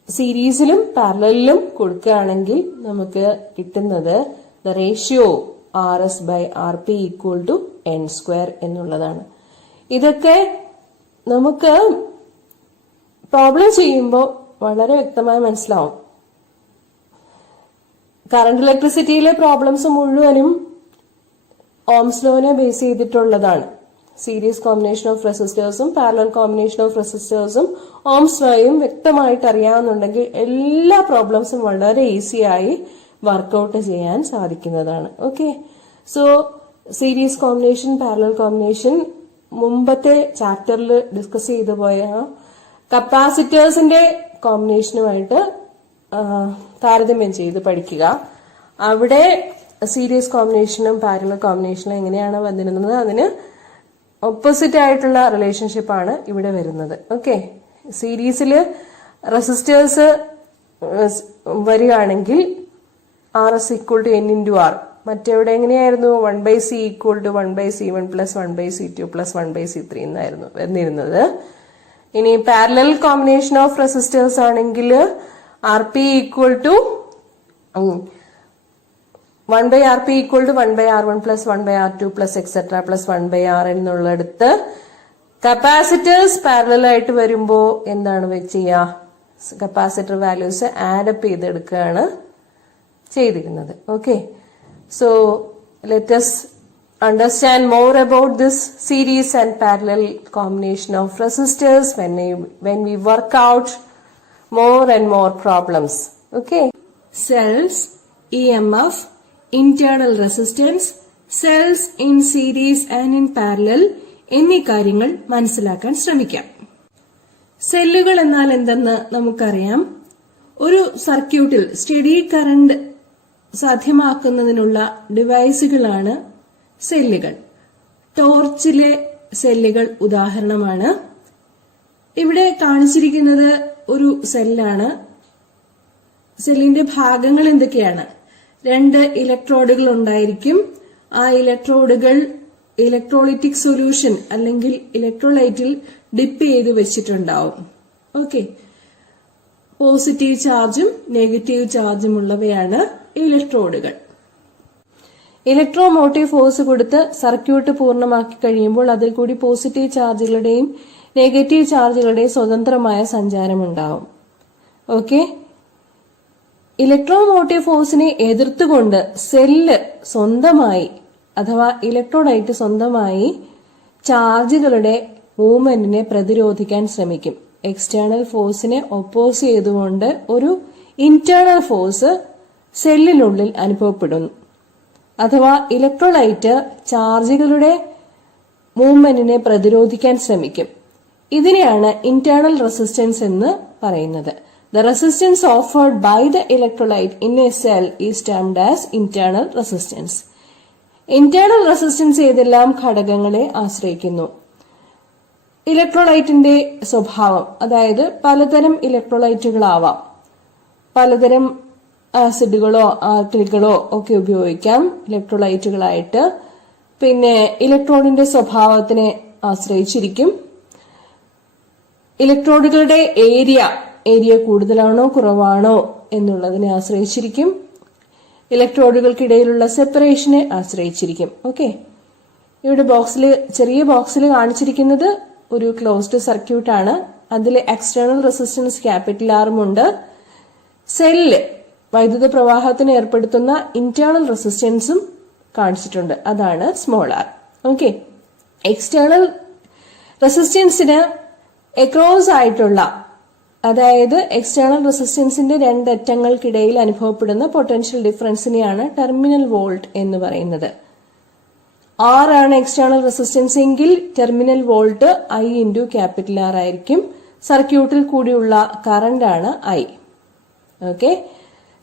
സീരീസിലും പാരലലിലും കൊടുക്കുകയാണെങ്കിൽ നമുക്ക് കിട്ടുന്നത് the ratio Rs by Rp equal to n square എന്നുള്ളതാണ്. ഇതൊക്കെ നമുക്ക് പ്രോബ്ലം ചെയ്യുമ്പോൾ വളരെ വ്യക്തമായി മനസ്സിലാവും. കറണ്ട് ഇലക്ട്രിസിറ്റിയിലെ പ്രോബ്ലംസ് മുഴുവനും ഓംസ് ലോനെ ബേസ് ചെയ്തിട്ടുള്ളതാണ്. സീരീസ് കോമ്പിനേഷൻ ഓഫ് റെസിസ്റ്റേഴ്സും പാരലൽ കോമ്പിനേഷൻ ഓഫ് റെസിസ്റ്റേഴ്സും ഓംസ് ലോയും വ്യക്തമായിട്ട് അറിയാവുന്നുണ്ടെങ്കിൽ എല്ലാ പ്രോബ്ലംസും വളരെ ഈസിയായി വർക്ക്ഔട്ട് ചെയ്യാൻ സാധിക്കുന്നതാണ്. Okay, so series combination, parallel combination മുമ്പത്തെ ചാപ്റ്ററിൽ ഡിസ്കസ് ചെയ്തു പോയ കപ്പാസിറ്റേഴ്സിന്റെ കോമ്പിനേഷനുമായിട്ട് താരതമ്യം ചെയ്ത് പഠിക്കുക. അവിടെ സീരീസ് കോമ്പിനേഷനും പാരലൽ കോമ്പിനേഷനും എങ്ങനെയാണ് വന്നിരുന്നത് അതിന് ഓപ്പോസിറ്റ് ആയിട്ടുള്ള റിലേഷൻഷിപ്പാണ് ഇവിടെ വരുന്നത്. ഓക്കെ, സീരീസില് റെസിസ്റ്റേഴ്സ് വരികയാണെങ്കിൽ Rs equal to n into R. മറ്റെവിടെ എങ്ങനെയായിരുന്നു? 1 by C equal to 1 by C1 plus 1 by C2 plus 1 by C3 എന്നായിരുന്നു വന്നിരുന്നത്. ഇനി പാരലൽ കോമ്പിനേഷൻ ഓഫ് റെസിസ്റ്റേഴ്സ് ആണെങ്കിൽ Rp equal to 1 by Rp equal to 1 by R1 plus 1 by R2 plus etc plus 1 by Rn എന്നുള്ളടുത്ത് capacitors parallel ആയിട്ട് വരുമ്പോ എന്താണ് ചെയ്യുക? Capacitor values add up ചെയ്തെടുക്കുകയാണ് ചെയ്തിരുന്നത്. Okay, so let us understand more about this series and parallel combination of resistors when we work out more and more problems. Okay, cells, EMF, internal resistance, cells in series and in parallel എന്നീ കാര്യങ്ങൾ മനസ്സിലാക്കാൻ ശ്രമിക്കാം. സെല്ലുകൾ എന്നാൽ എന്തെന്ന് നമുക്കറിയാം. ഒരു സർക്യൂട്ടിൽ സ്റ്റഡി കറന്റ് സാധ്യമാക്കുന്നതിനുള്ള ഡിവൈസുകളാണ് സെല്ലുകൾ. ടോർച്ചിലെ സെല്ലുകൾ ഉദാഹരണമാണ്. ഇവിടെ കാണിച്ചിരിക്കുന്നത് ഒരു സെല്ലാണ്. സെല്ലിന്റെ ഭാഗങ്ങൾ എന്തൊക്കെയാണ്? 2 ഇലക്ട്രോഡുകൾ ഉണ്ടായിരിക്കും. ആ ഇലക്ട്രോഡുകൾ ഇലക്ട്രോളിറ്റിക് സൊല്യൂഷൻ അല്ലെങ്കിൽ ഇലക്ട്രോലൈറ്റിൽ ഡിപ്പ് ചെയ്ത് വെച്ചിട്ടുണ്ടാവും. ഓക്കെ, പോസിറ്റീവ് ചാർജും നെഗറ്റീവ് ചാർജും ഉള്ളവയാണ് ഇലക്ട്രോഡുകൾ. ഇലക്ട്രോമോട്ടീവ് ഫോഴ്സ് കൊടുത്ത് സർക്യൂട്ട് പൂർണ്ണമാക്കി കഴിയുമ്പോൾ അതിൽ കൂടി പോസിറ്റീവ് ചാർജുകളുടെയും നെഗറ്റീവ് ചാർജുകളുടെയും സ്വതന്ത്രമായ സഞ്ചാരം ഉണ്ടാവും. ഓക്കെ, ഇലക്ട്രോമോട്ടീവ് ഫോഴ്സിനെ എതിർത്തുകൊണ്ട് സെല്ല് സ്വന്തമായി അഥവാ ഇലക്ട്രോലൈറ്റ് സ്വന്തമായി ചാർജുകളുടെ മൂവ്മെന്റിനെ പ്രതിരോധിക്കാൻ ശ്രമിക്കും. എക്സ്റ്റേണൽ ഫോഴ്സിനെ ഒപ്പോസ് ചെയ്തുകൊണ്ട് ഒരു ഇന്റേണൽ ഫോഴ്സ് സെല്ലിനുള്ളിൽ അനുഭവപ്പെടുന്നു. അഥവാ ഇലക്ട്രോലൈറ്റ് ചാർജുകളുടെ മൂവ്മെന്റിനെ പ്രതിരോധിക്കാൻ ശ്രമിക്കും. ഇതിനെയാണ് ഇന്റേണൽ റെസിസ്റ്റൻസ് എന്ന് പറയുന്നത്. The resistance offered by the electrolyte in a cell is termed as internal resistance. Internal resistance ഏതെല്ലാം ഘടകങ്ങളെ ആശ്രയിക്കുന്നു? ഇലക്ട്രോലൈറ്റിന്റെ സ്വഭാവം, അതായത് പലതരം ഇലക്ട്രോലൈറ്റുകളാവാം. പലതരം ആസിഡുകളോ ആൽക്കലികളോ ഒക്കെ ഉപയോഗിക്കാം ഇലക്ട്രോലൈറ്റുകളായിട്ട്. പിന്നെ ഇലക്ട്രോണിന്റെ സ്വഭാവത്തിനെ ആശ്രയിച്ചിരിക്കും. ഇലക്ട്രോഡുകളുടെ ഏരിയ കൂടുതലാണോ കുറവാണോ എന്നുള്ളതിനെ ആശ്രയിച്ചിരിക്കും. ഇലക്ട്രോഡുകൾക്കിടയിലുള്ള സെപ്പറേഷനെ ആശ്രയിച്ചിരിക്കും. ഓക്കെ, ഇവിടെ ചെറിയ ബോക്സിൽ കാണിച്ചിരിക്കുന്നത് ഒരു ക്ലോസ്ഡ് സർക്യൂട്ട് ആണ്. അതിൽ എക്സ്റ്റേണൽ റെസിസ്റ്റൻസ് ക്യാപിറ്റൽ ആറുമുണ്ട്. സെല്ല് വൈദ്യുത പ്രവാഹത്തിന് ഏർപ്പെടുത്തുന്ന ഇന്റേണൽ റെസിസ്റ്റൻസും കാണിച്ചിട്ടുണ്ട്, അതാണ് സ്മോൾ ആർ. ഓക്കെ, എക്സ്റ്റേണൽ റെസിസ്റ്റൻസിന് എക്രോസ് ആയിട്ടുള്ള, അതായത് എക്സ്റ്റേണൽ റെസിസ്റ്റൻസിന്റെ 2 അറ്റങ്ങൾക്കിടയിൽ അനുഭവപ്പെടുന്ന പൊട്ടൻഷ്യൽ ഡിഫറൻസിനെയാണ് ടെർമിനൽ വോൾട്ട് എന്ന് പറയുന്നത്. R ആണ് എക്സ്റ്റേണൽ റെസിസ്റ്റൻസ് എങ്കിൽ terminal volt I into capital R ആയിരിക്കും. സർക്യൂട്ടിൽ കൂടിയുള്ള കറന്റ് ആണ് I. ഓക്കെ,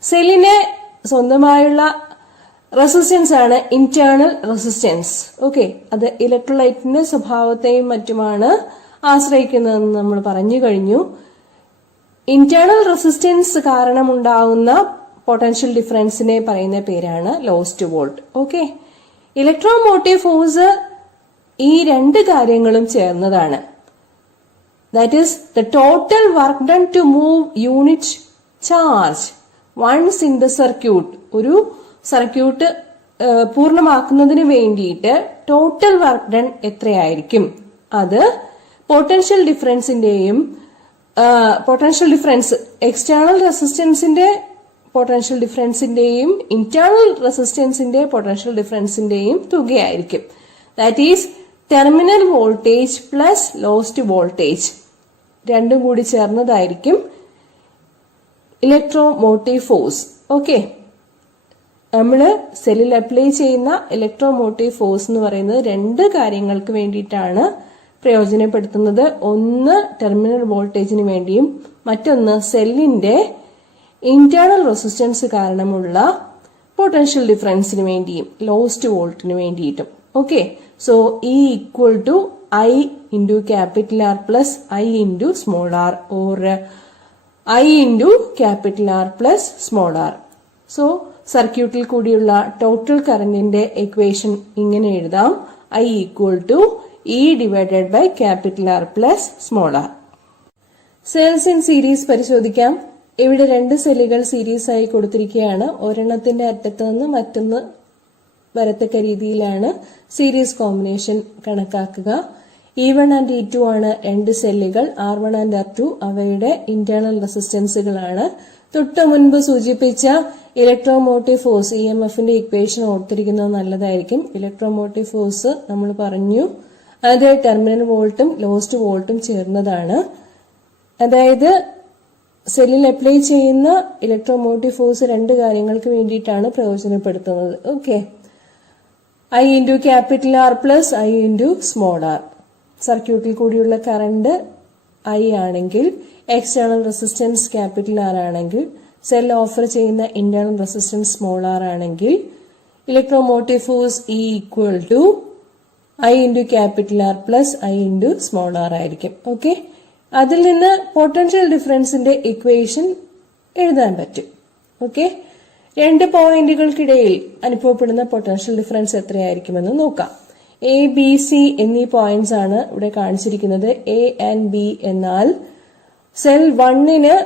സെല്ലിന് സ്വന്തമായുള്ള റെസിസ്റ്റൻസ് ആണ് ഇന്റേണൽ റെസിസ്റ്റൻസ്. ഓക്കെ, അത് ഇലക്ട്രോലൈറ്റിന്റെ സ്വഭാവത്തെയും മറ്റുമാണ് ആശ്രയിക്കുന്നതെന്ന് നമ്മൾ പറഞ്ഞു കഴിഞ്ഞു. ഇന്റേണൽ റെസിസ്റ്റൻസ് കാരണമുണ്ടാവുന്ന പൊട്ടൻഷ്യൽ ഡിഫറൻസിനെ പറയുന്ന പേരാണ് lost volt. Okay, electromotive force ഈ 2 കാര്യങ്ങളും ചേർന്നതാണ്. That is the total work done to move unit charge once in the circuit. ഒരു സർക്യൂട്ട് പൂർണ്ണമാക്കുന്നതിന് വേണ്ടിയിട്ട് ടോട്ടൽ വർക്ക് ഡൺ എത്രയായിരിക്കും? അത് പൊട്ടൻഷ്യൽ ഡിഫറൻസ് എക്സ്റ്റേണൽ റെസിസ്റ്റൻസിന്റെ പൊട്ടൻഷ്യൽ ഡിഫറൻസിന്റെയും ഇന്റേണൽ റെസിസ്റ്റൻസിന്റെ പൊട്ടൻഷ്യൽ ഡിഫറൻസിന്റെയും തുകയായിരിക്കും. That is terminal voltage plus lost voltage, രണ്ടും കൂടി ചേർന്നതായിരിക്കും ഇലക്ട്രോമോട്ടീവ് ഫോഴ്സ്. ഓക്കെ, നമ്മള് സെല്ലിൽ അപ്ലൈ ചെയ്യുന്ന ഇലക്ട്രോമോട്ടീവ് ഫോഴ്സ് എന്ന് പറയുന്നത് 2 കാര്യങ്ങൾക്ക് വേണ്ടിയിട്ടാണ് പ്രയോജനപ്പെടുത്തുന്നത്. ഒന്ന് ടെർമിനൽ വോൾട്ടേജിന് വേണ്ടിയും മറ്റൊന്ന് സെല്ലിന്റെ ഇന്റേണൽ റെസിസ്റ്റൻസ് കാരണമുള്ള പൊട്ടൻഷ്യൽ ഡിഫറൻസിന് വേണ്ടിയും ലോസ്റ്റ് വോൾട്ടിന് വേണ്ടിയിട്ടും. Okay, so E equal to I into capital R plus I into small r, or I into capital R plus small r. So സർക്യൂട്ടിൽ കൂടിയുള്ള ടോട്ടൽ കറന്റിന്റെ ഇക്വേഷൻ ഇങ്ങനെ എഴുതാം: I equal to E divided by capital R plus small r. Cells in series പരിശോധിക്കാം. ഇവിടെ 2 സെല്ലുകൾ series ആയി കൊടുത്തിരിക്കുകയാണ്. ഒരെണ്ണത്തിന്റെ അറ്റത്ത് നിന്ന് മറ്റൊന്ന് വരത്തക്ക രീതിയിലാണ് സീരീസ് കോമ്പിനേഷൻ കണക്കാക്കുക. E1 ആൻഡ് E2 ആണ് 2 സെല്ലുകൾ. R1 ആൻഡ് R2 അവയുടെ ഇന്റേണൽ റെസിസ്റ്റൻസുകളാണ്. തൊട്ട് മുൻപ് സൂചിപ്പിച്ച ഇലക്ട്രോമോട്ടീവ് ഫോഴ്സ് EMFന്റെ ഇക്വേഷൻ ഓർത്തിരിക്കുന്നത് നല്ലതായിരിക്കും. ഇലക്ട്രോമോട്ടീവ് ഫോഴ്സ് നമ്മൾ പറഞ്ഞു, അത് ടെർമിനൽ വോൾട്ടും ലോസ്റ്റ് വോൾട്ടും ചേർന്നതാണ്. അതായത് സെല്ലിൽ അപ്ലൈ ചെയ്യുന്ന ഇലക്ട്രോമോട്ടീവ് ഫോഴ്സ് 2 കാര്യങ്ങൾക്ക് വേണ്ടിയിട്ടാണ് പ്രയോജനപ്പെടുത്തുന്നത്. Okay, I into capital R plus I into small r. സർക്യൂട്ടിൽ കൂടിയുള്ള കറണ്ട് I ആണെങ്കിൽ എക്സ്റ്റേണൽ റെസിസ്റ്റൻസ് ക്യാപിറ്റൽ R ആണെങ്കിൽ സെൽ ഓഫർ ചെയ്യുന്ന ഇന്റേണൽ റെസിസ്റ്റൻസ് സ്മോൾ r ആണെങ്കിൽ electromotive force E equal to I into capital R plus I into small r ആയിരിക്കും. Okay, അതിൽ നിന്ന് potential ഡിഫറൻസിന്റെ equation എഴുതാൻ പറ്റും. ഓക്കെ, രണ്ട് പോയിന്റുകൾക്കിടയിൽ അനുഭവപ്പെടുന്ന പൊട്ടൻഷ്യൽ ഡിഫറൻസ് എത്രയായിരിക്കുമെന്ന് നോക്കാം. എ ബി സി എന്നീ പോയിന്റ്സ് ആണ് ഇവിടെ കാണിച്ചിരിക്കുന്നത്. എ ആൻഡ് ബി എന്നാൽ സെൽ 1ന്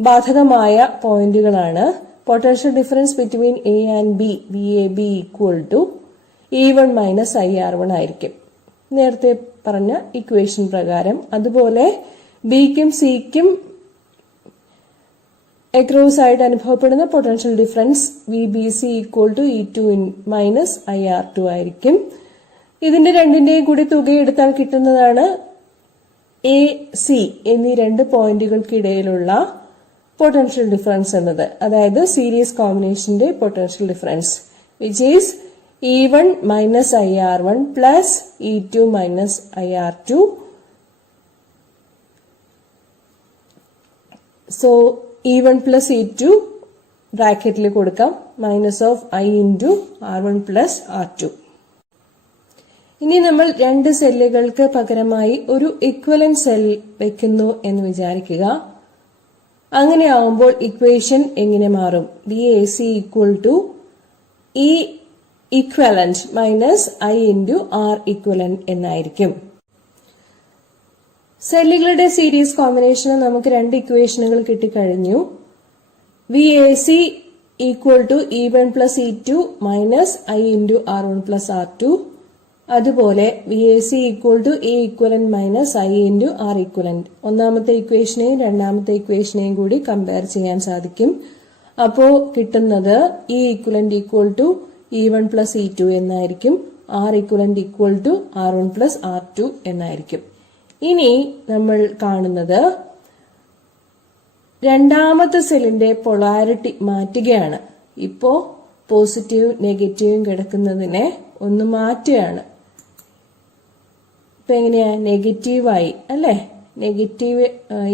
ബാധകമായ പോയിന്റുകളാണ്. Potential difference between A and B VAB equal to E1 minus IR1 ആയിരിക്കും, നേരത്തെ പറഞ്ഞ ഇക്വേഷൻ പ്രകാരം. അതുപോലെ ബിക്കും സിക്കും അക്രോസ് ആയിട്ട് അനുഭവപ്പെടുന്ന potential difference VBC equal to E2 minus IR2 ആയിരിക്കും. ഇതിന്റെ രണ്ടിന്റെയും കൂടി തുകയെടുത്താൽ കിട്ടുന്നതാണ് AC എന്നീ രണ്ട് പോയിന്റുകൾക്കിടയിലുള്ള പൊട്ടൻഷ്യൽ ഡിഫറൻസ് എന്നത്, അതായത് സീരീസ് കോമ്പിനേഷന്റെ potential difference, which is E1 minus IR1 plus E2 minus IR2. So E1 plus E2 ബ്രാക്കറ്റിൽ കൊടുക്കാം, minus of I into R1 plus R2. ഇനി നമ്മൾ രണ്ട് സെല്ലുകൾക്ക് പകരമായി ഒരു ഇക്വലന്റ് സെൽ വെക്കുന്നു എന്ന് വിചാരിക്കുക. അങ്ങനെയാവുമ്പോൾ ഇക്വേഷൻ എങ്ങനെ മാറും? VAC equal to E equivalent minus I into R equivalent എന്നായിരിക്കും. സെല്ലുകളുടെ സീരീസ് കോമ്പിനേഷന് നമുക്ക് രണ്ട് ഇക്വേഷനുകൾ കിട്ടിക്കഴിഞ്ഞു. VAC equal to E1 plus E2 minus I into R1 plus R2. അതുപോലെ VAC equal to E equivalent minus I into R equivalent. ഒന്നാമത്തെ ഇക്വേഷനെയും രണ്ടാമത്തെ ഇക്വേഷനെയും കൂടി കമ്പയർ ചെയ്യാൻ സാധിക്കും. അപ്പോ കിട്ടുന്നത് E equivalent equal to E1 plus E2 എന്നായിരിക്കും. R equivalent equal to R1 plus R2 എന്നായിരിക്കും. ഇനി നമ്മൾ കാണുന്നത് രണ്ടാമത്തെ സെല്ലിന്റെ പൊളാരിറ്റി മാറ്റുകയാണ്. ഇപ്പോ പോസിറ്റീവ് നെഗറ്റീവും കിടക്കുന്നതിനെ ഒന്ന് മാറ്റുകയാണ്. ഇപ്പൊ എങ്ങനെയാ? നെഗറ്റീവായി അല്ലെ? നെഗറ്റീവ്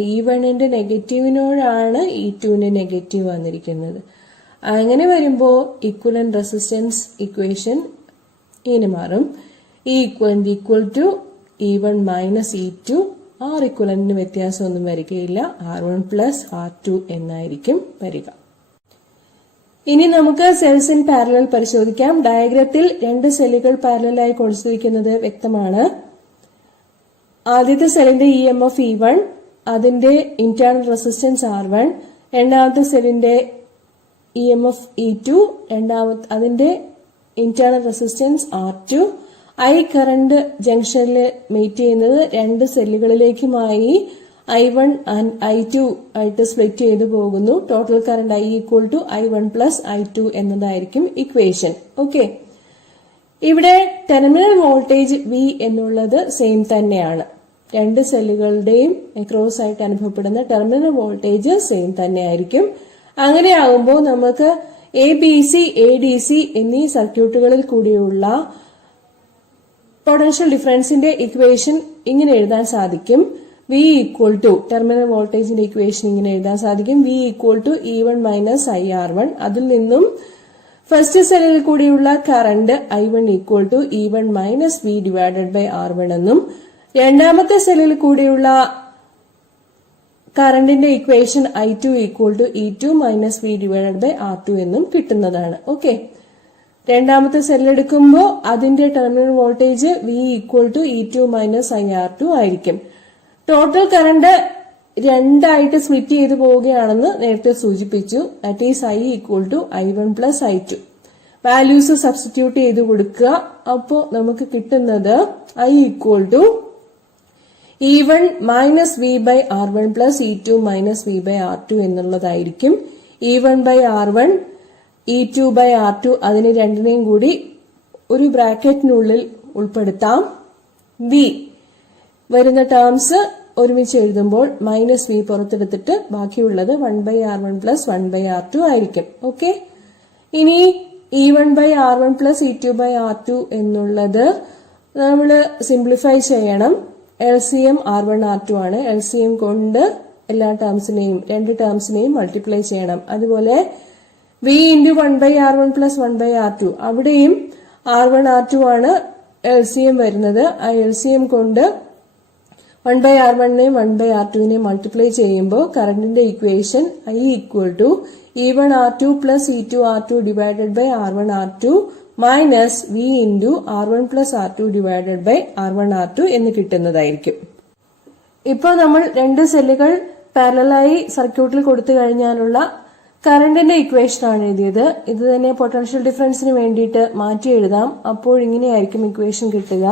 E1ന്റെ നെഗറ്റീവിനോടാണ് E2ന്റെ നെഗറ്റീവ് വന്നിരിക്കുന്നത്. അങ്ങനെ വരുമ്പോ ഇക്വലന്റ് റെസിസ്റ്റൻസ് ഇക്വേഷൻ ഇങ്ങനെ മാറും. E equivalent equal to E1 minus E2. R equivalentന് വ്യത്യാസമൊന്നും വരികയില്ല, R1 പ്ലസ് R2 എന്നായിരിക്കും വരിക. ഇനി നമുക്ക് സെൽസ് ഇൻ പാരലൽ പരിശോധിക്കാം. ഡയഗ്രത്തിൽ രണ്ട് സെല്ലുകൾ പാരലലായി കൊടുത്തിരിക്കുന്നത് വ്യക്തമാണ്. ആദ്യത്തെ സെല്ലിന്റെ EMF E1, അതിന്റെ ഇന്റേണൽ റെസിസ്റ്റൻസ് R1. രണ്ടാമത്തെ സെല്ലിന്റെ EMF E2, അതിന്റെ internal resistance R2. I current ജംഗ്ഷനിൽ മീറ്റ് ചെയ്യുന്നത് രണ്ട് സെല്ലുകളിലേക്കുമായി I1 ആൻഡ് I2 ആയിട്ട് സ്പ്ലിറ്റ് ചെയ്തു പോകുന്നു. Total current I equal to I1 plus I2 എന്നതായിരിക്കും ഇക്വേഷൻ. ഓക്കെ, ഇവിടെ ടെർമിനൽ വോൾട്ടേജ് V എന്നുള്ളത് സെയിം തന്നെയാണ്. രണ്ട് സെല്ലുകളുടെയും അക്രോസ് ആയിട്ട് അനുഭവപ്പെടുന്ന ടെർമിനൽ വോൾട്ടേജ് സെയിം തന്നെയായിരിക്കും. അങ്ങനെയാകുമ്പോൾ നമുക്ക് ABC, ADC എന്നീ സർക്യൂട്ടുകളിൽ കൂടിയുള്ള പൊട്ടൻഷ്യൽ ഡിഫറൻസിന്റെ ഇക്വേഷൻ ഇങ്ങനെ എഴുതാൻ സാധിക്കും. V ഈക്വൽ ടു ടെർമിനൽ വോൾട്ടേജിന്റെ ഇക്വേഷൻ ഇങ്ങനെ എഴുതാൻ സാധിക്കും. V equal to E1 minus IR1. അതിൽ നിന്നും ഫസ്റ്റ് സെല്ലിൽ കൂടിയുള്ള current I1 equal to E1 minus V divided by R1 എന്നും രണ്ടാമത്തെ സെല്ലിൽ കൂടിയുള്ള കറന്റിന്റെ equation I2 equal to E2 minus V divided by R2 എന്നും കിട്ടുന്നതാണ്. ഓക്കെ, രണ്ടാമത്തെ സെല്ലെടുക്കുമ്പോൾ അതിന്റെ terminal voltage V equal to E2 minus IR2 ആയിരിക്കും. ടോട്ടൽ കറന്റ് രണ്ടായിട്ട് സ്പ്ലിറ്റ് ചെയ്തു പോവുകയാണെന്ന് നേരത്തെ സൂചിപ്പിച്ചു. That is I equal to I1 plus I2. Values substitute ചെയ്ത് കൊടുക്കുക. അപ്പോ നമുക്ക് കിട്ടുന്നത് I equal to E1 minus V by R1 plus E2 minus V by R2 എന്നുള്ളതായിരിക്കും. E1 by R1, E2 by R2 അതിന് രണ്ടിനെയും കൂടി ഒരു ബ്രാക്കറ്റിനുള്ളിൽ ഉൾപ്പെടുത്താം. V വരുന്ന ടേംസ് ഒരുമിച്ച് എഴുതുമ്പോൾ മൈനസ് V പുറത്തെടുത്തിട്ട് ബാക്കിയുള്ളത് 1 by R1 plus 1 by R2 ആയിരിക്കും. ഓക്കെ, ഇനി E1/R1 plus E2/R2 എന്നുള്ളത് നമ്മൾ സിംപ്ലിഫൈ ചെയ്യണം. LCM R1 R2 ആണ്. LCM കൊണ്ട് എല്ലാ ടേംസിനെയും രണ്ട് ടേംസിനെയും മൾട്ടിപ്ലൈ ചെയ്യണം. അതുപോലെ V into 1/R1 plus 1/R2 അവിടെയും R1 R2 ആണ് LCM വരുന്നത്. ആ LCM കൊണ്ട് 1/R1നെയും 1/R2നെയും മൾട്ടിപ്ലൈ ചെയ്യുമ്പോൾ കറന്റിന്റെ equation I equal to E1R2 plus E2R2 divided by R1 R2 minus V into R1 plus R2 divided by R1 R2 എന്ന് കിട്ടുന്നതായിരിക്കും. ഇപ്പോൾ നമ്മൾ രണ്ട് സെല്ലുകൾ പാരലലായി സർക്യൂട്ടിൽ കൊടുത്തു കഴിഞ്ഞാലുള്ള കറന്റിന്റെ ഇക്വേഷൻ ആണ് എഴുതിയത്. ഇത് തന്നെ പൊട്ടൻഷ്യൽ ഡിഫറൻസിന് വേണ്ടിയിട്ട് മാറ്റി എഴുതാം. അപ്പോൾ ഇങ്ങനെയായിരിക്കും ഇക്വേഷൻ കിട്ടുക.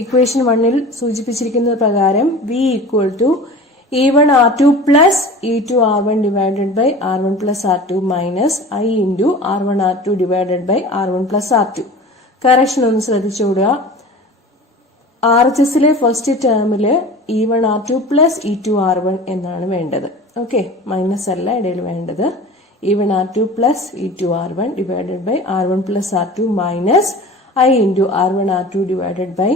ഇക്വേഷൻ 1ൽ സൂചിപ്പിച്ചിരിക്കുന്ന പ്രകാരം V equal to E1R2 plus E2R1 divided by R1 plus R2 minus I into R1 R2 divided by R1 plus R2. Correction ഒന്ന് ശ്രദ്ധിച്ചുകൂടുക. RHSലെ ഫസ്റ്റ് ടേമില് E1R2 plus E2R1 എന്നാണ് വേണ്ടത്. ഓക്കെ, മൈനസ് അല്ല ഇടയിൽ വേണ്ടത്. E1R2 plus E2R1 divided by R1 plus R2 minus I into R1 R2 divided by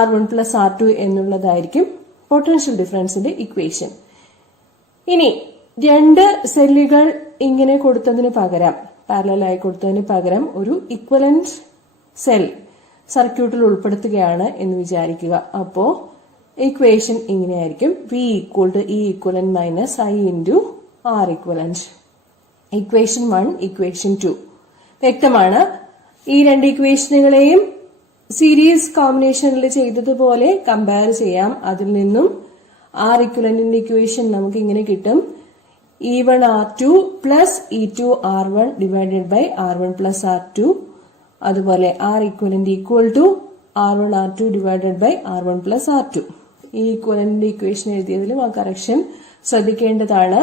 R1 plus R2 എന്നുള്ളതായിരിക്കും potential ഡിഫറൻസിന്റെ equation. ഇനി രണ്ട് സെല്ലുകൾ ഇങ്ങനെ കൊടുത്തതിന് പകരം, പാരലലായി കൊടുത്തതിന് പകരം ഒരു ഇക്വലന്റ് സെൽ സർക്യൂട്ടിൽ ഉൾപ്പെടുത്തുകയാണ് എന്ന് വിചാരിക്കുക. അപ്പോ ഇക്വേഷൻ ഇങ്ങനെയായിരിക്കും. V equal to E equivalent minus I into R equivalent. Equation 1, equation 2 വ്യക്തമാണ്. ഈ രണ്ട് ഇക്വേഷനുകളെയും സീരീസ് കോമ്പിനേഷനിൽ ചെയ്തതുപോലെ കമ്പയർ ചെയ്യാം. അതിൽ നിന്നും R equivalentന്റെ ഇക്വേഷൻ നമുക്ക് ഇങ്ങനെ കിട്ടും. E1R2 plus E2R1 divided by R1 plus R2. അതുപോലെ R equivalent equal to R1 R2 divided by R1 plus R2. ഈ ഇക്വലന്റിന്റെ ഇക്വേഷൻ എഴുതിയതിലും ആ കറക്ഷൻ ശ്രദ്ധിക്കേണ്ടതാണ്.